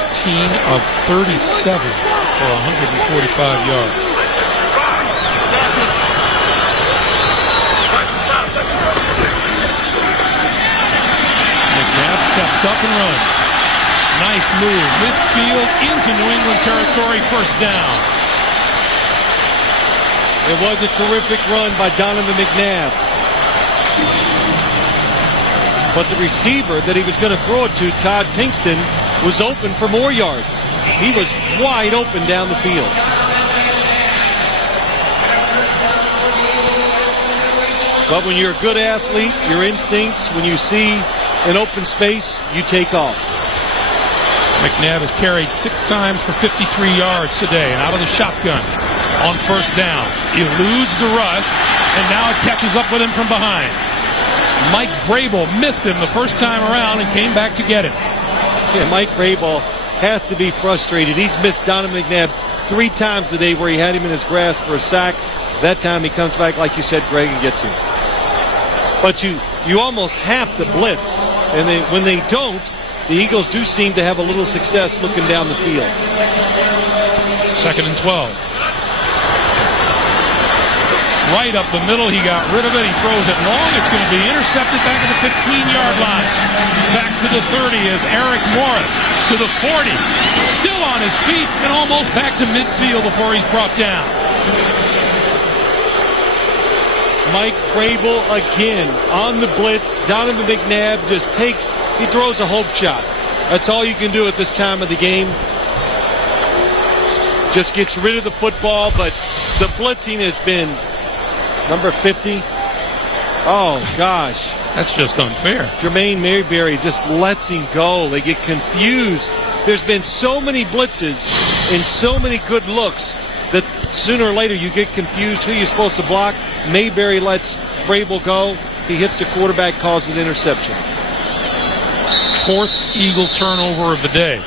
of 37 for 145 yards. McNabb steps up and runs. Nice move. Midfield into New England territory. First down. It was a terrific run by Donovan McNabb. But the receiver that he was going to throw it to, Todd Pinkston, was open for more yards. He was wide open down the field. But when you're a good athlete, your instincts, when you see an open space, you take off. McNabb has carried 6 times for 53 yards today, and out of the shotgun on first down. Eludes the rush, and now it catches up with him from behind. Mike Vrabel missed him the first time around and came back to get him. Yeah, Mike Vrabel has to be frustrated. He's missed Donovan McNabb 3 times today where he had him in his grasp for a sack. That time he comes back, like you said, Greg, and gets him. But you almost have to blitz, and when they don't, the Eagles do seem to have a little success looking down the field. 2nd and 12. Right up the middle, he got rid of it. He throws it long. It's going to be intercepted back at the 15-yard line. Back to the 30 is Eric Morris. To the 40. Still on his feet and almost back to midfield before he's brought down. Mike Vrabel again on the blitz. Donovan McNabb just he throws a hope shot. That's all you can do at this time of the game. Just gets rid of the football, but the blitzing has been number 50. Oh, gosh. That's just unfair. Jermaine Mayberry just lets him go. They get confused. There's been so many blitzes and so many good looks that sooner or later you get confused who you're supposed to block. Mayberry lets Vrabel go. He hits the quarterback, causes an interception. 4th Eagle turnover of the day.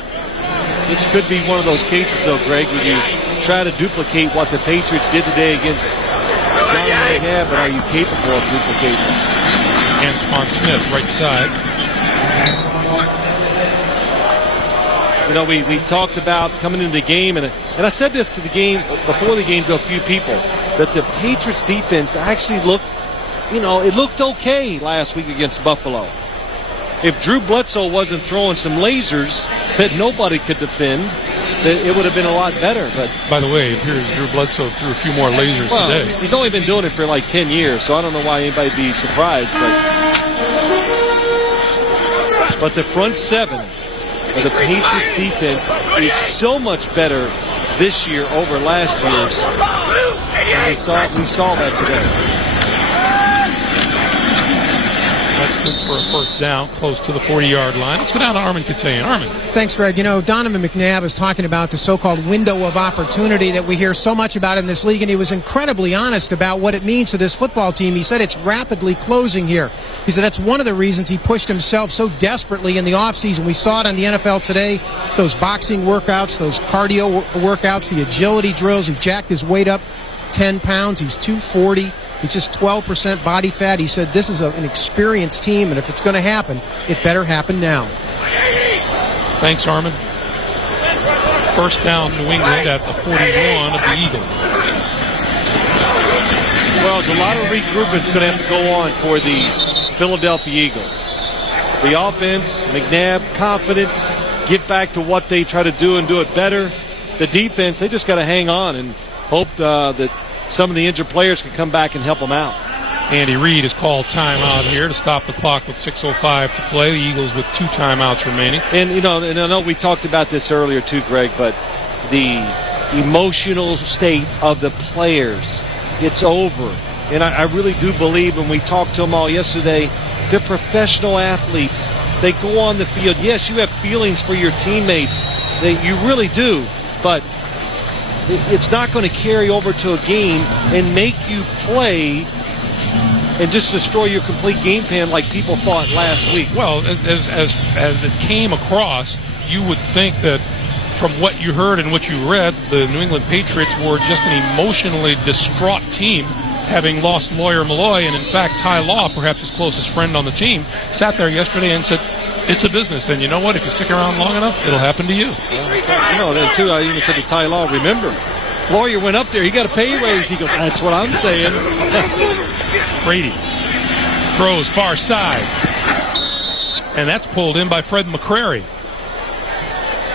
This could be one of those cases, though, Greg, when you try to duplicate what the Patriots did today against Donovan McNabb, but are you capable of duplicating it? Antoine Smith, right side. You know, we talked about coming into the game, and I said this to the game, before the game, to a few people, that the Patriots defense actually looked, it looked okay last week against Buffalo. If Drew Bledsoe wasn't throwing some lasers that nobody could defend, it would have been a lot better. But by the way, it appears Drew Bledsoe threw a few more lasers today. He's only been doing it for like 10 years, so I don't know why anybody would be surprised. But the front seven of the Patriots defense is so much better this year over last year's. And we saw that today. That's good for a first down, close to the 40-yard line. Let's go down to Armin Katayan. Armin. Thanks, Greg. Donovan McNabb is talking about the so-called window of opportunity that we hear so much about in this league, and he was incredibly honest about what it means to this football team. He said it's rapidly closing here. He said that's one of the reasons he pushed himself so desperately in the offseason. We saw it on the NFL today, those boxing workouts, those cardio workouts, the agility drills. He jacked his weight up 10 pounds. He's 240. He's just 12% body fat. He said this is an experienced team, and if it's going to happen, it better happen now. Thanks, Armin. First down, New England at the 41 of the Eagles. Well, there's a lot of regrouping that's going to have to go on for the Philadelphia Eagles. The offense, McNabb, confidence, get back to what they try to do and do it better. The defense, they just got to hang on and hope that some of the injured players can come back and help them out. Andy Reid has called timeout here to stop the clock with 6:05 to play. The Eagles with 2 timeouts remaining. And, and I know we talked about this earlier too, Greg, but the emotional state of the players, it's over. And I really do believe, when we talked to them all yesterday, they're professional athletes. They go on the field. Yes, you have feelings for your teammates. You really do. But it's not going to carry over to a game and make you play and just destroy your complete game plan like people thought last week. Well, as it came across, you would think that from what you heard and what you read, the New England Patriots were just an emotionally distraught team, having lost Lawyer Malloy, and in fact Ty Law, perhaps his closest friend on the team, sat there yesterday and said, it's a business, and you know what? If you stick around long enough, it'll happen to you. Then too, I even said to Ty Law, remember, Lawyer went up there, he got a pay raise. He goes, that's what I'm saying. Brady throws far side, and that's pulled in by Fred McCrary.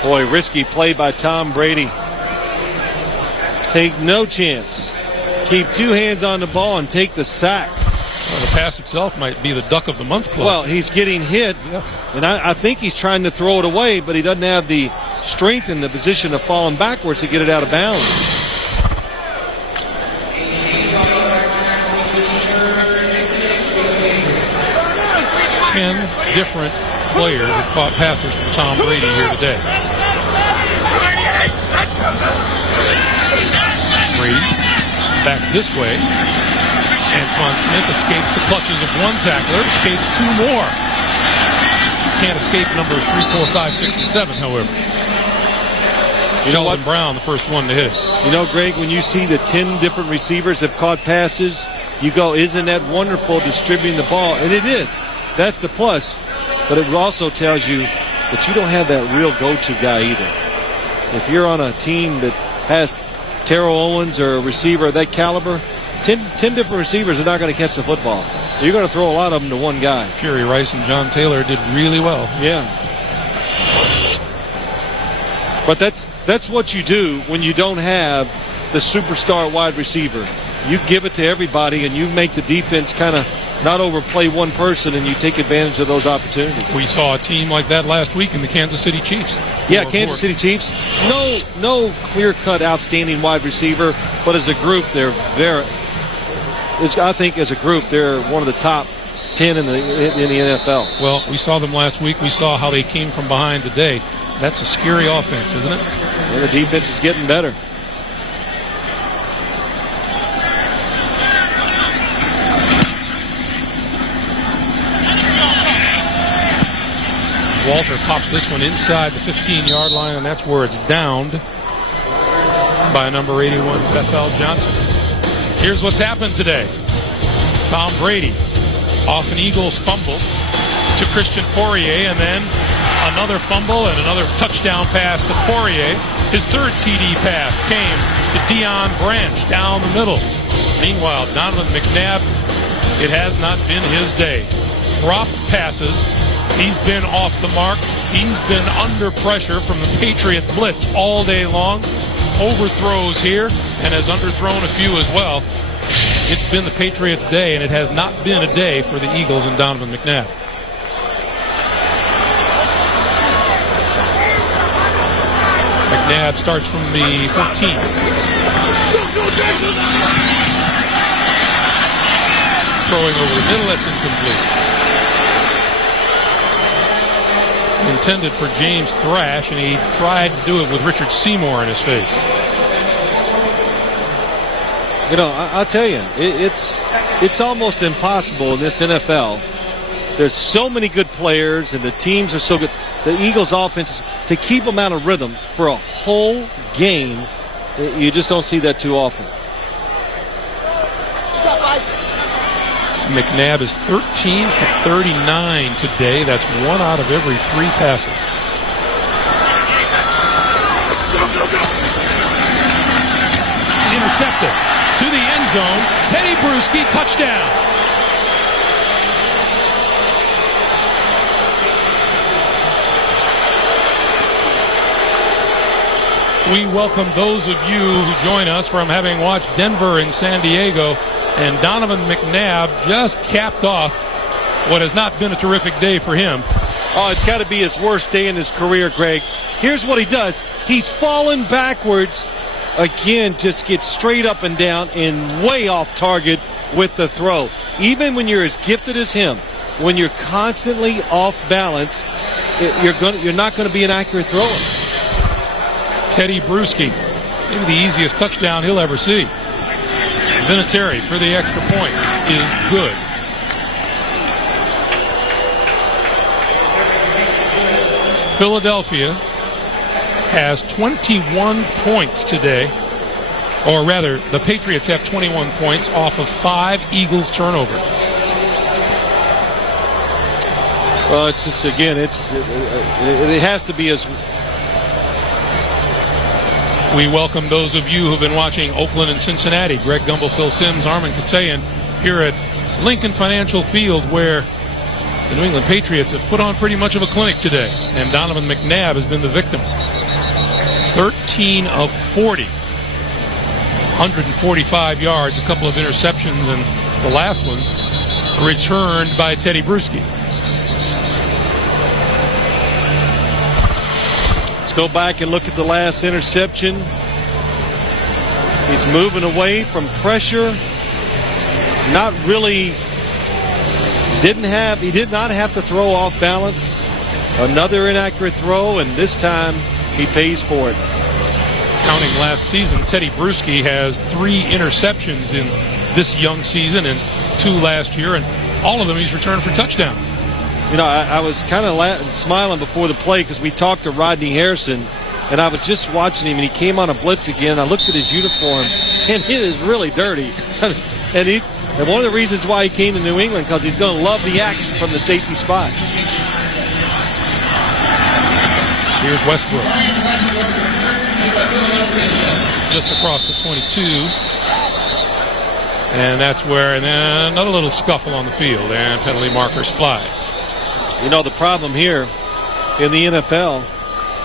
Boy, risky play by Tom Brady. Take no chance. Keep 2 hands on the ball and take the sack. Well, the pass itself might be the Duck of the Month club. Well, he's getting hit, and I think he's trying to throw it away, but he doesn't have the strength in the position of falling backwards to get it out of bounds. Ten different players have caught passes from Tom Brady here today. Brady back this way. Antoine Smith escapes the clutches of one tackler, escapes 2 more. Can't escape numbers 3, 4, 5, 6, and 7, however. Sheldon Brown, the first one to hit it. Greg, when you see the 10 different receivers have caught passes, you go, isn't that wonderful, distributing the ball? And it is. That's the plus. But it also tells you that you don't have that real go-to guy either. If you're on a team that has Terrell Owens or a receiver of that caliber, 10 different receivers are not going to catch the football. You're going to throw a lot of them to one guy. Jerry Rice and John Taylor did really well. Yeah. But that's what you do when you don't have the superstar wide receiver. You give it to everybody, and you make the defense kind of not overplay one person, and you take advantage of those opportunities. We saw a team like that last week in the Kansas City Chiefs. Yeah, Kansas City Chiefs. No clear-cut outstanding wide receiver, but as a group, I think as a group, they're one of the top 10 in the NFL. Well, we saw them last week. We saw how they came from behind today. That's a scary offense, isn't it? And the defense is getting better. Walter pops this one inside the 15-yard line, and that's where it's downed by number 81, Bethel Johnson. Here's what's happened today. Tom Brady off an Eagles fumble to Christian Fourier, and then Another fumble and another touchdown pass to Poirier. His third TD pass came to Deion Branch down the middle. Meanwhile, Donovan McNabb, it has not been his day. Drop passes. He's been off the mark. He's been under pressure from the Patriot blitz all day long. Overthrows here and has underthrown a few as well. It's been the Patriots' day, and it has not been a day for the Eagles and Donovan McNabb. McNabb starts from the 14. Throwing over the middle, that's incomplete. Intended for James Thrash, and he tried to do it with Richard Seymour in his face. You know, I'll tell you, it's almost impossible in this NFL. There's so many good players, and the teams are so good. The Eagles' offense, to keep them out of rhythm for a whole game, you just don't see that too often. McNabb is 13 for 39 today. That's 1 out of every 3 passes. Intercepted to the end zone. Teddy Bruschi, touchdown. We welcome those of you who join us from having watched Denver and San Diego. And Donovan McNabb just capped off what has not been a terrific day for him. Oh, it's got to be his worst day in his career, Greg. Here's what he does. He's fallen backwards. Again, just gets straight up and down and way off target with the throw. Even when you're as gifted as him, when you're constantly off balance, you're not going to be an accurate thrower. Teddy Bruschi, maybe the easiest touchdown he'll ever see. Vinatieri for the extra point is good. Philadelphia has 21 points today, or rather, the Patriots have 21 points off of 5 Eagles turnovers. Well, it's just, again, it has to be as... We welcome those of you who've been watching Oakland and Cincinnati. Greg Gumbel, Phil Simms, Armin Katayan here at Lincoln Financial Field, where the New England Patriots have put on pretty much of a clinic today, and Donovan McNabb has been the victim. 13 of 40, 145 yards, a couple of interceptions, and the last one returned by Teddy Bruschi. Go back and look at the last interception. He's moving away from pressure. Not really, he did not have to throw off balance. Another inaccurate throw, and this time he pays for it. Counting last season, Teddy Bruschi has 3 interceptions in this young season and 2 last year, and all of them he's returned for touchdowns. You know, I was kind of smiling before the play because we talked to Rodney Harrison, and I was just watching him, and he came on a blitz again. I looked at his uniform, and it is really dirty. And one of the reasons why he came to New England, because he's going to love the action from the safety spot. Here's Westbrook. Just across the 22. And that's where, and then another little scuffle on the field, and penalty markers fly. You know, the problem here in the NFL,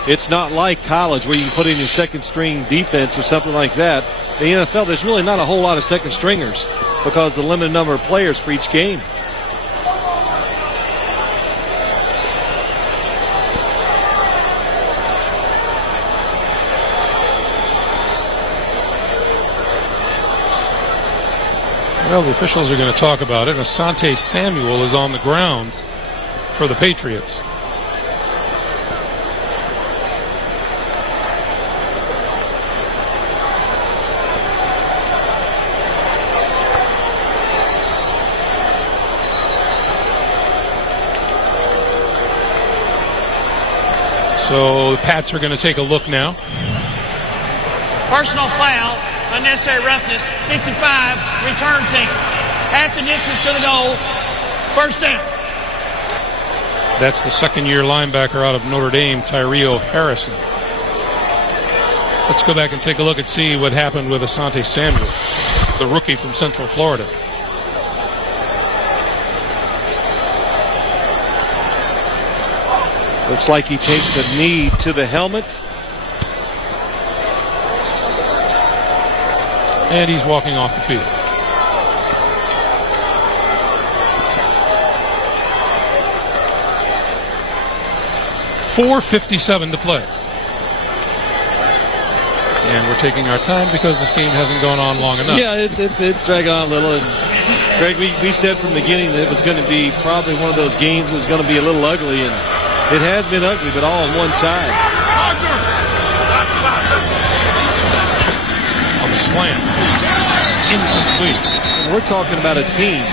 it's not like college where you can put in your second string defense or something like that. In the NFL, there's really not a whole lot of second stringers because of the limited number of players for each game. Well, the officials are going to talk about it. Asante Samuel is on the ground for the Patriots. So the Pats are going to take a look now. Personal foul, unnecessary roughness, 55, return team. Half the distance to the goal, first down. That's the second-year linebacker out of Notre Dame, Tyreo Harrison. Let's go back and take a look and see what happened with Asante Samuel, the rookie from Central Florida. Looks like he takes a knee to the helmet. And he's walking off the field. .4:57 to play. And we're taking our time because this game hasn't gone on long enough. Yeah, it's dragging on a little. And Greg, we said from the beginning that it was going to be probably one of those games that was going to be a little ugly, and it has been ugly, but all on one side. On the slant. Incomplete. And we're talking about a team,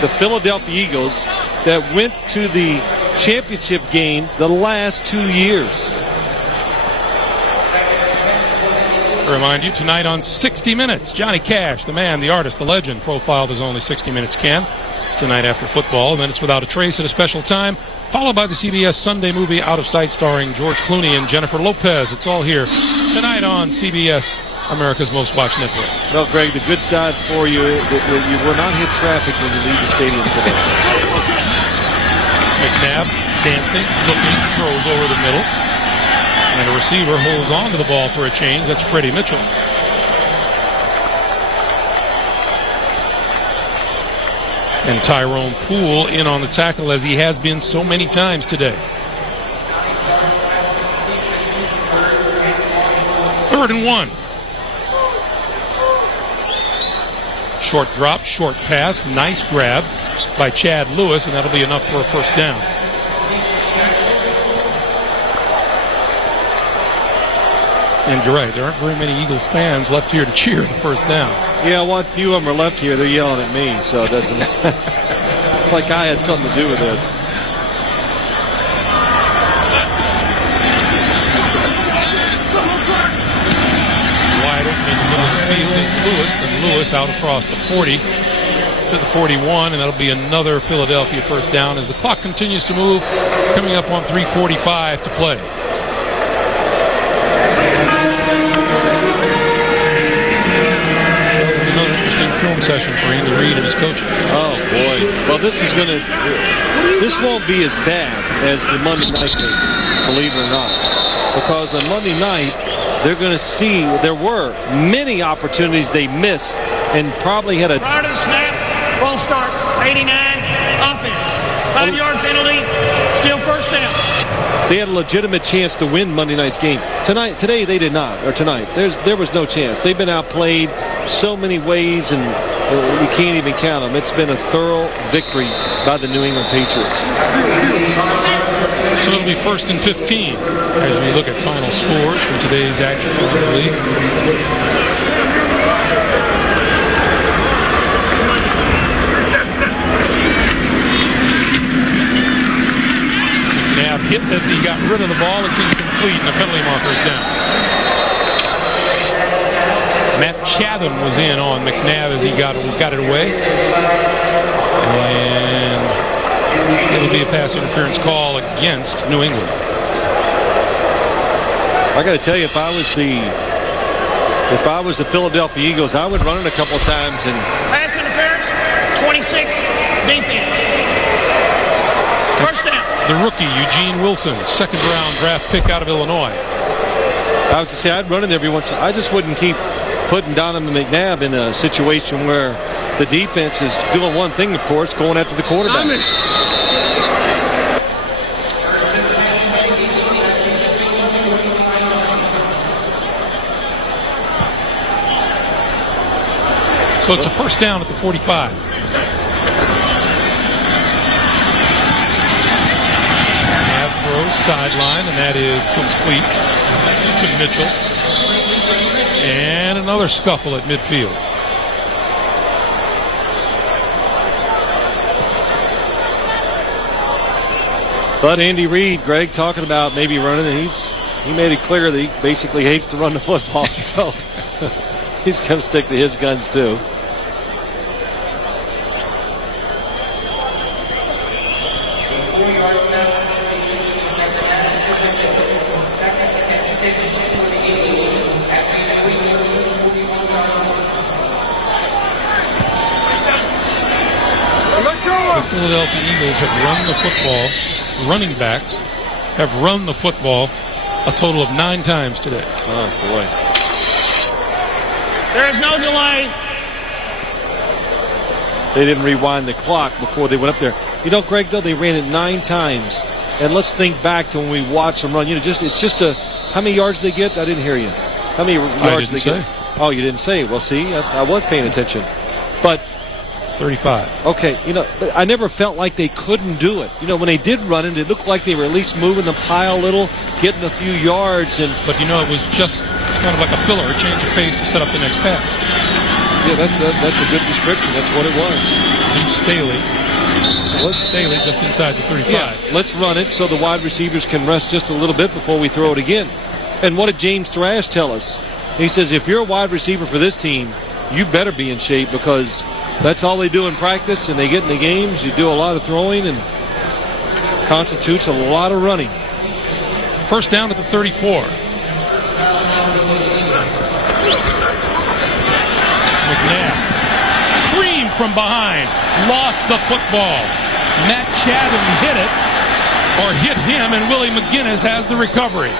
the Philadelphia Eagles, that went to the championship game the last 2 years. Remind you, tonight on 60 Minutes, Johnny Cash, the man, the artist, the legend, profiled as only 60 Minutes can. Tonight after football, and then it's Without a Trace at a special time, followed by the CBS Sunday movie Out of Sight starring George Clooney and Jennifer Lopez. It's all here tonight on CBS, America's most watched network. Well, Greg, the good side for you, that you will not hit traffic when you leave the stadium today. McNabb dancing, looking, throws over the middle. And a receiver holds on to the ball for a change. That's Freddie Mitchell. And Tyrone Poole in on the tackle as he has been so many times today. 3rd and 1. Short drop, short pass, nice grab by Chad Lewis, and that'll be enough for a first down. And you're right, there aren't very many Eagles fans left here to cheer the first down. Yeah, one few of them are left here. They're yelling at me, so it doesn't like I had something to do with this. Wide open in the middle of the field is Lewis, and Lewis out across the 40 to the 41, and that'll be another Philadelphia first down as the clock continues to move, coming up on 3:45 to play. Another interesting film session for Andy Reid and his coaches. Oh boy! Well, this won't be as bad as the Monday night game, believe it or not, because on Monday night they're going to see there were many opportunities they missed and probably had a. Prior to the snap, false start, 89, offense, 5-yard penalty, still first down. They had a legitimate chance to win Monday night's game. Today they did not, or tonight. There was no chance. They've been outplayed so many ways, and we can't even count them. It's been a thorough victory by the New England Patriots. So it'll be 1st and 15 as we look at final scores from today's action around the league. McNabb hit as he got rid of the ball. It's incomplete, and the penalty marker is down. Matt Chatham was in on McNabb as he got it away. And it'll be a pass interference call against New England. I got to tell you, if I was the Philadelphia Eagles, I would run it a couple of times and. Pass interference, 26, defense. First down. The rookie, Eugene Wilson, 2nd-round draft pick out of Illinois. I was to say, I'd run it every once in a while. I just wouldn't keep putting Donovan McNabb in a situation where the defense is doing one thing, of course, going after the quarterback. So it's a first down at the 45. Sideline, and that is complete to Mitchell. And another scuffle at midfield. But Andy Reid, Greg, talking about maybe running, and he made it clear that he basically hates to run the football, so he's going to stick to his guns too. Philadelphia Eagles have run the football, running backs have run the football a total of 9 times today. Oh, boy. There is no delay. They didn't rewind the clock before they went up there. You know, Greg, though, they ran it 9 times. And let's think back to when we watched them run. You know, it's just a, how many yards they get? I didn't hear you. How many yards they get? Oh, you didn't say. Well, see, I was paying attention. But 35. Okay, you know, I never felt like they couldn't do it. You know, when they did run it, it looked like they were at least moving the pile a little, getting a few yards. But, you know, it was just kind of like a filler, a change of pace to set up the next pass. Yeah, that's a good description. That's what it was. And Staley just inside the 35. Yeah, let's run it so the wide receivers can rest just a little bit before we throw it again. And what did James Thrash tell us? He says, if you're a wide receiver for this team, you better be in shape because that's all they do in practice, and they get in the games. You do a lot of throwing and constitutes a lot of running. First down at the 34. McNabb creamed from behind, lost the football. Matt Chatham hit it, or hit him, and Willie McGinnis has the recovery.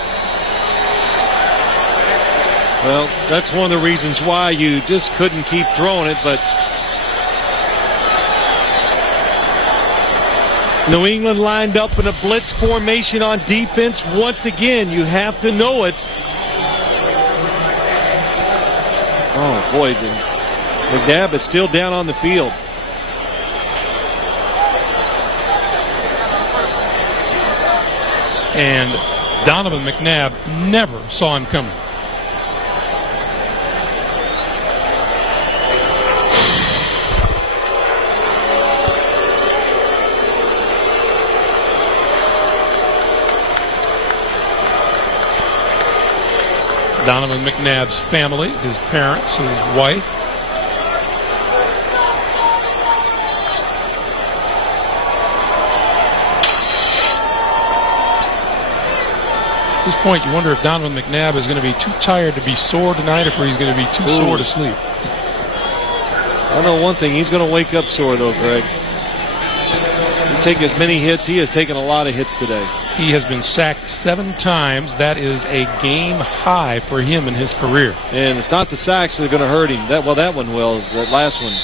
Well, that's one of the reasons why you just couldn't keep throwing it, but New England lined up in a blitz formation on defense. Once again, you have to know it. Oh, boy. McNabb is still down on the field. And Donovan McNabb never saw him coming. Donovan McNabb's family, his parents, his wife. At this point, you wonder if Donovan McNabb is going to be too tired to be sore tonight, or if he's going to be too sore to sleep. I know one thing, he's going to wake up sore, though, Greg. You take as many hits, he has taken a lot of hits today. He has been sacked 7 times. That is a game high for him in his career. And it's not the sacks that are going to hurt him. That one will. That last one.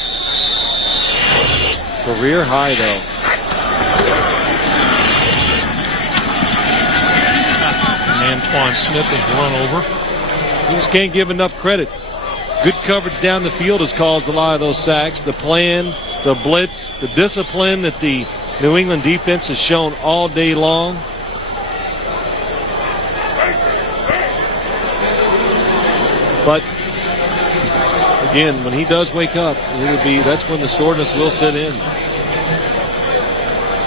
Career high, though. Antoine Smith is run over. You just can't give enough credit. Good coverage down the field has caused a lot of those sacks. The plan, the blitz, the discipline that the New England defense has shown all day long. But again, when he does wake up, that's when the soreness will set in.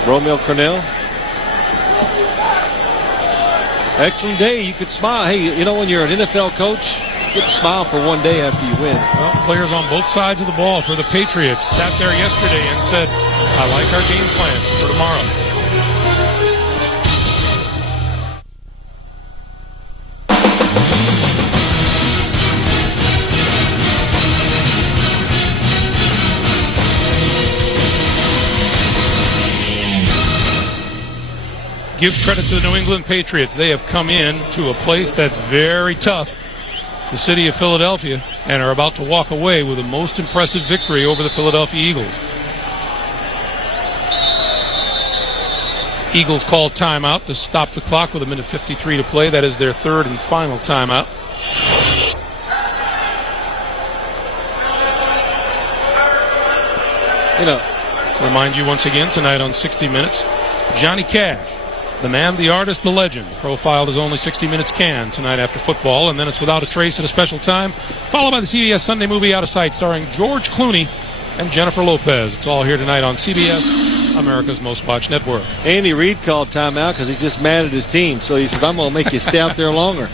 Romeo Cornell. Excellent day. You could smile. Hey, you know, when you're an NFL coach, you get to smile for one day after you win. Well, players on both sides of the ball for the Patriots sat there yesterday and said, I like our game plan for tomorrow. Give credit to the New England Patriots. They have come in to a place that's very tough, the city of Philadelphia, and are about to walk away with the most impressive victory over the Philadelphia Eagles. Eagles call timeout to stop the clock with 1:53 to play. That is their third and final timeout. Remind you once again tonight on 60 Minutes, Johnny Cash, the man, the artist, the legend, profiled as only 60 Minutes can tonight after football, and then it's Without a Trace at a special time, followed by the CBS Sunday movie Out of Sight starring George Clooney and Jennifer Lopez. It's all here tonight on CBS, America's most watched network. Andy Reid called timeout because he's just mad at his team, so he says, I'm going to make you stay out there longer.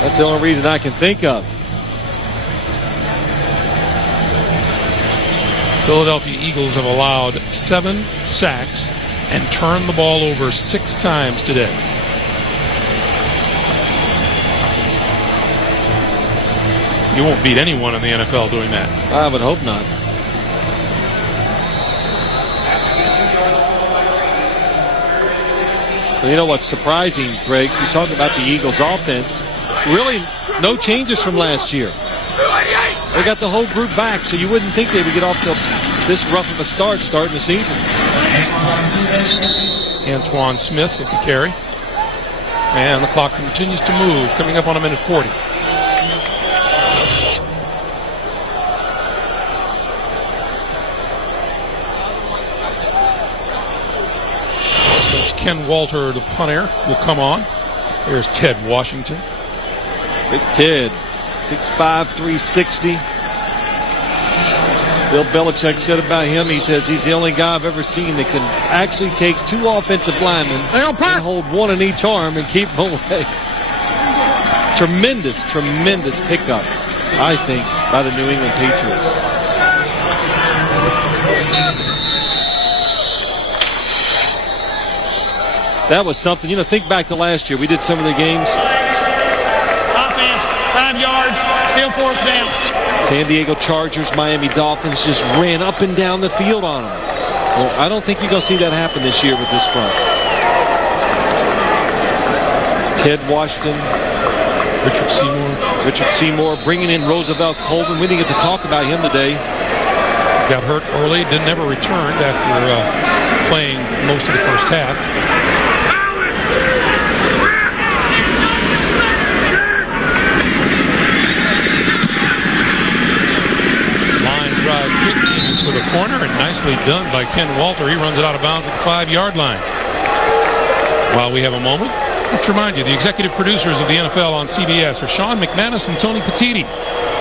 That's the only reason I can think of. Philadelphia Eagles have allowed 7 sacks and turned the ball over 6 times today. You won't beat anyone in the NFL doing that. I would hope not. You know what's surprising, Greg? You're talking about the Eagles' offense. Really, no changes from last year. They got the whole group back, so you wouldn't think they would get off to this rough of a start starting the season. Antoine Smith with the carry. And the clock continues to move, coming up on a minute 40. Ken Walter, the punter, will come on. There's Ted Washington. Big Ted, 6'5", 360. Bill Belichick said about him, he says he's the only guy I've ever seen that can actually take two offensive linemen and hold one in each arm and keep them away. Tremendous, tremendous pickup, I think, by the New England Patriots. That was something. You know, think back to last year. We did some of the games. Offense, 5 yards, still 4th down. San Diego Chargers, Miami Dolphins just ran up and down the field on them. Well, I don't think you're going to see that happen this year with this front. Ted Washington. Richard Seymour bringing in Roosevelt Colvin. We didn't get to talk about him today. Got hurt early, never returned after playing most of the first half. Drive kick for the corner, and nicely done by Ken Walter. He runs it out of bounds at the 5-yard line. While we have a moment, let's remind you, the executive producers of the NFL on CBS are Sean McManus and Tony Petiti.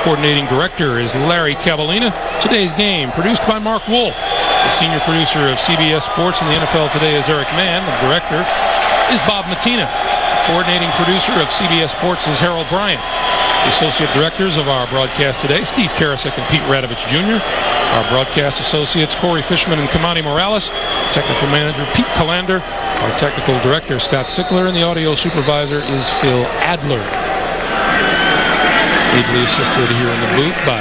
Coordinating director is Larry Cavallina. Today's game, produced by Mark Wolf. The senior producer of CBS Sports and the NFL Today is Eric Mann. The director is Bob Matina. Coordinating producer of CBS Sports is Harold Bryant. The associate directors of our broadcast today, Steve Karasek and Pete Radovich Jr. Our broadcast associates, Corey Fishman and Kamani Morales. Technical manager, Pete Callander. Our technical director, Scott Sickler. And the audio supervisor is Phil Adler. Ably assisted here in the booth by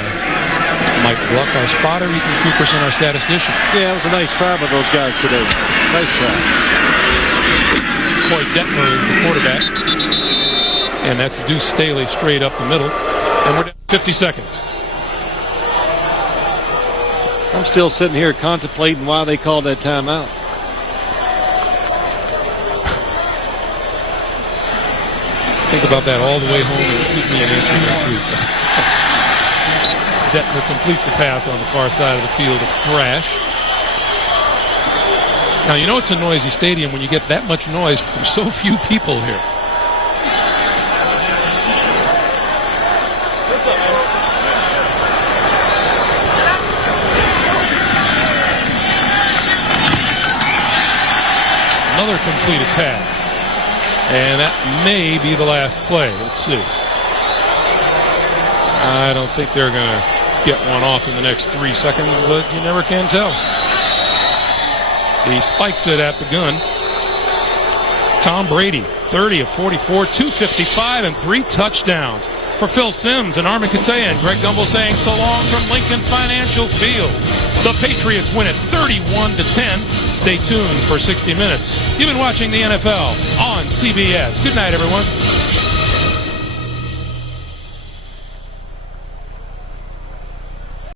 Mike Gluck, our spotter, Ethan Cooperson, our statistician. Yeah, it was a nice try by those guys today. Nice try. Coy Detmer is the quarterback. And that's Deuce Staley straight up the middle. And we're down 50 seconds. I'm still sitting here contemplating why they called that timeout. Think about that all the way home and give me an answer next week. Detmer completes a pass on the far side of the field to Thrash. Now, you know it's a noisy stadium when you get that much noise from so few people here. Another completed pass. And that may be the last play. Let's see. I don't think they're going to get one off in the next 3 seconds, but you never can tell. He spikes it at the gun. Tom Brady, 30 of 44, 255, and 3 touchdowns. For Phil Simms and Armin Katea and Greg Gumbel saying so long from Lincoln Financial Field. The Patriots win it 31-10. Stay tuned for 60 Minutes. You've been watching the NFL on CBS. Good night, everyone.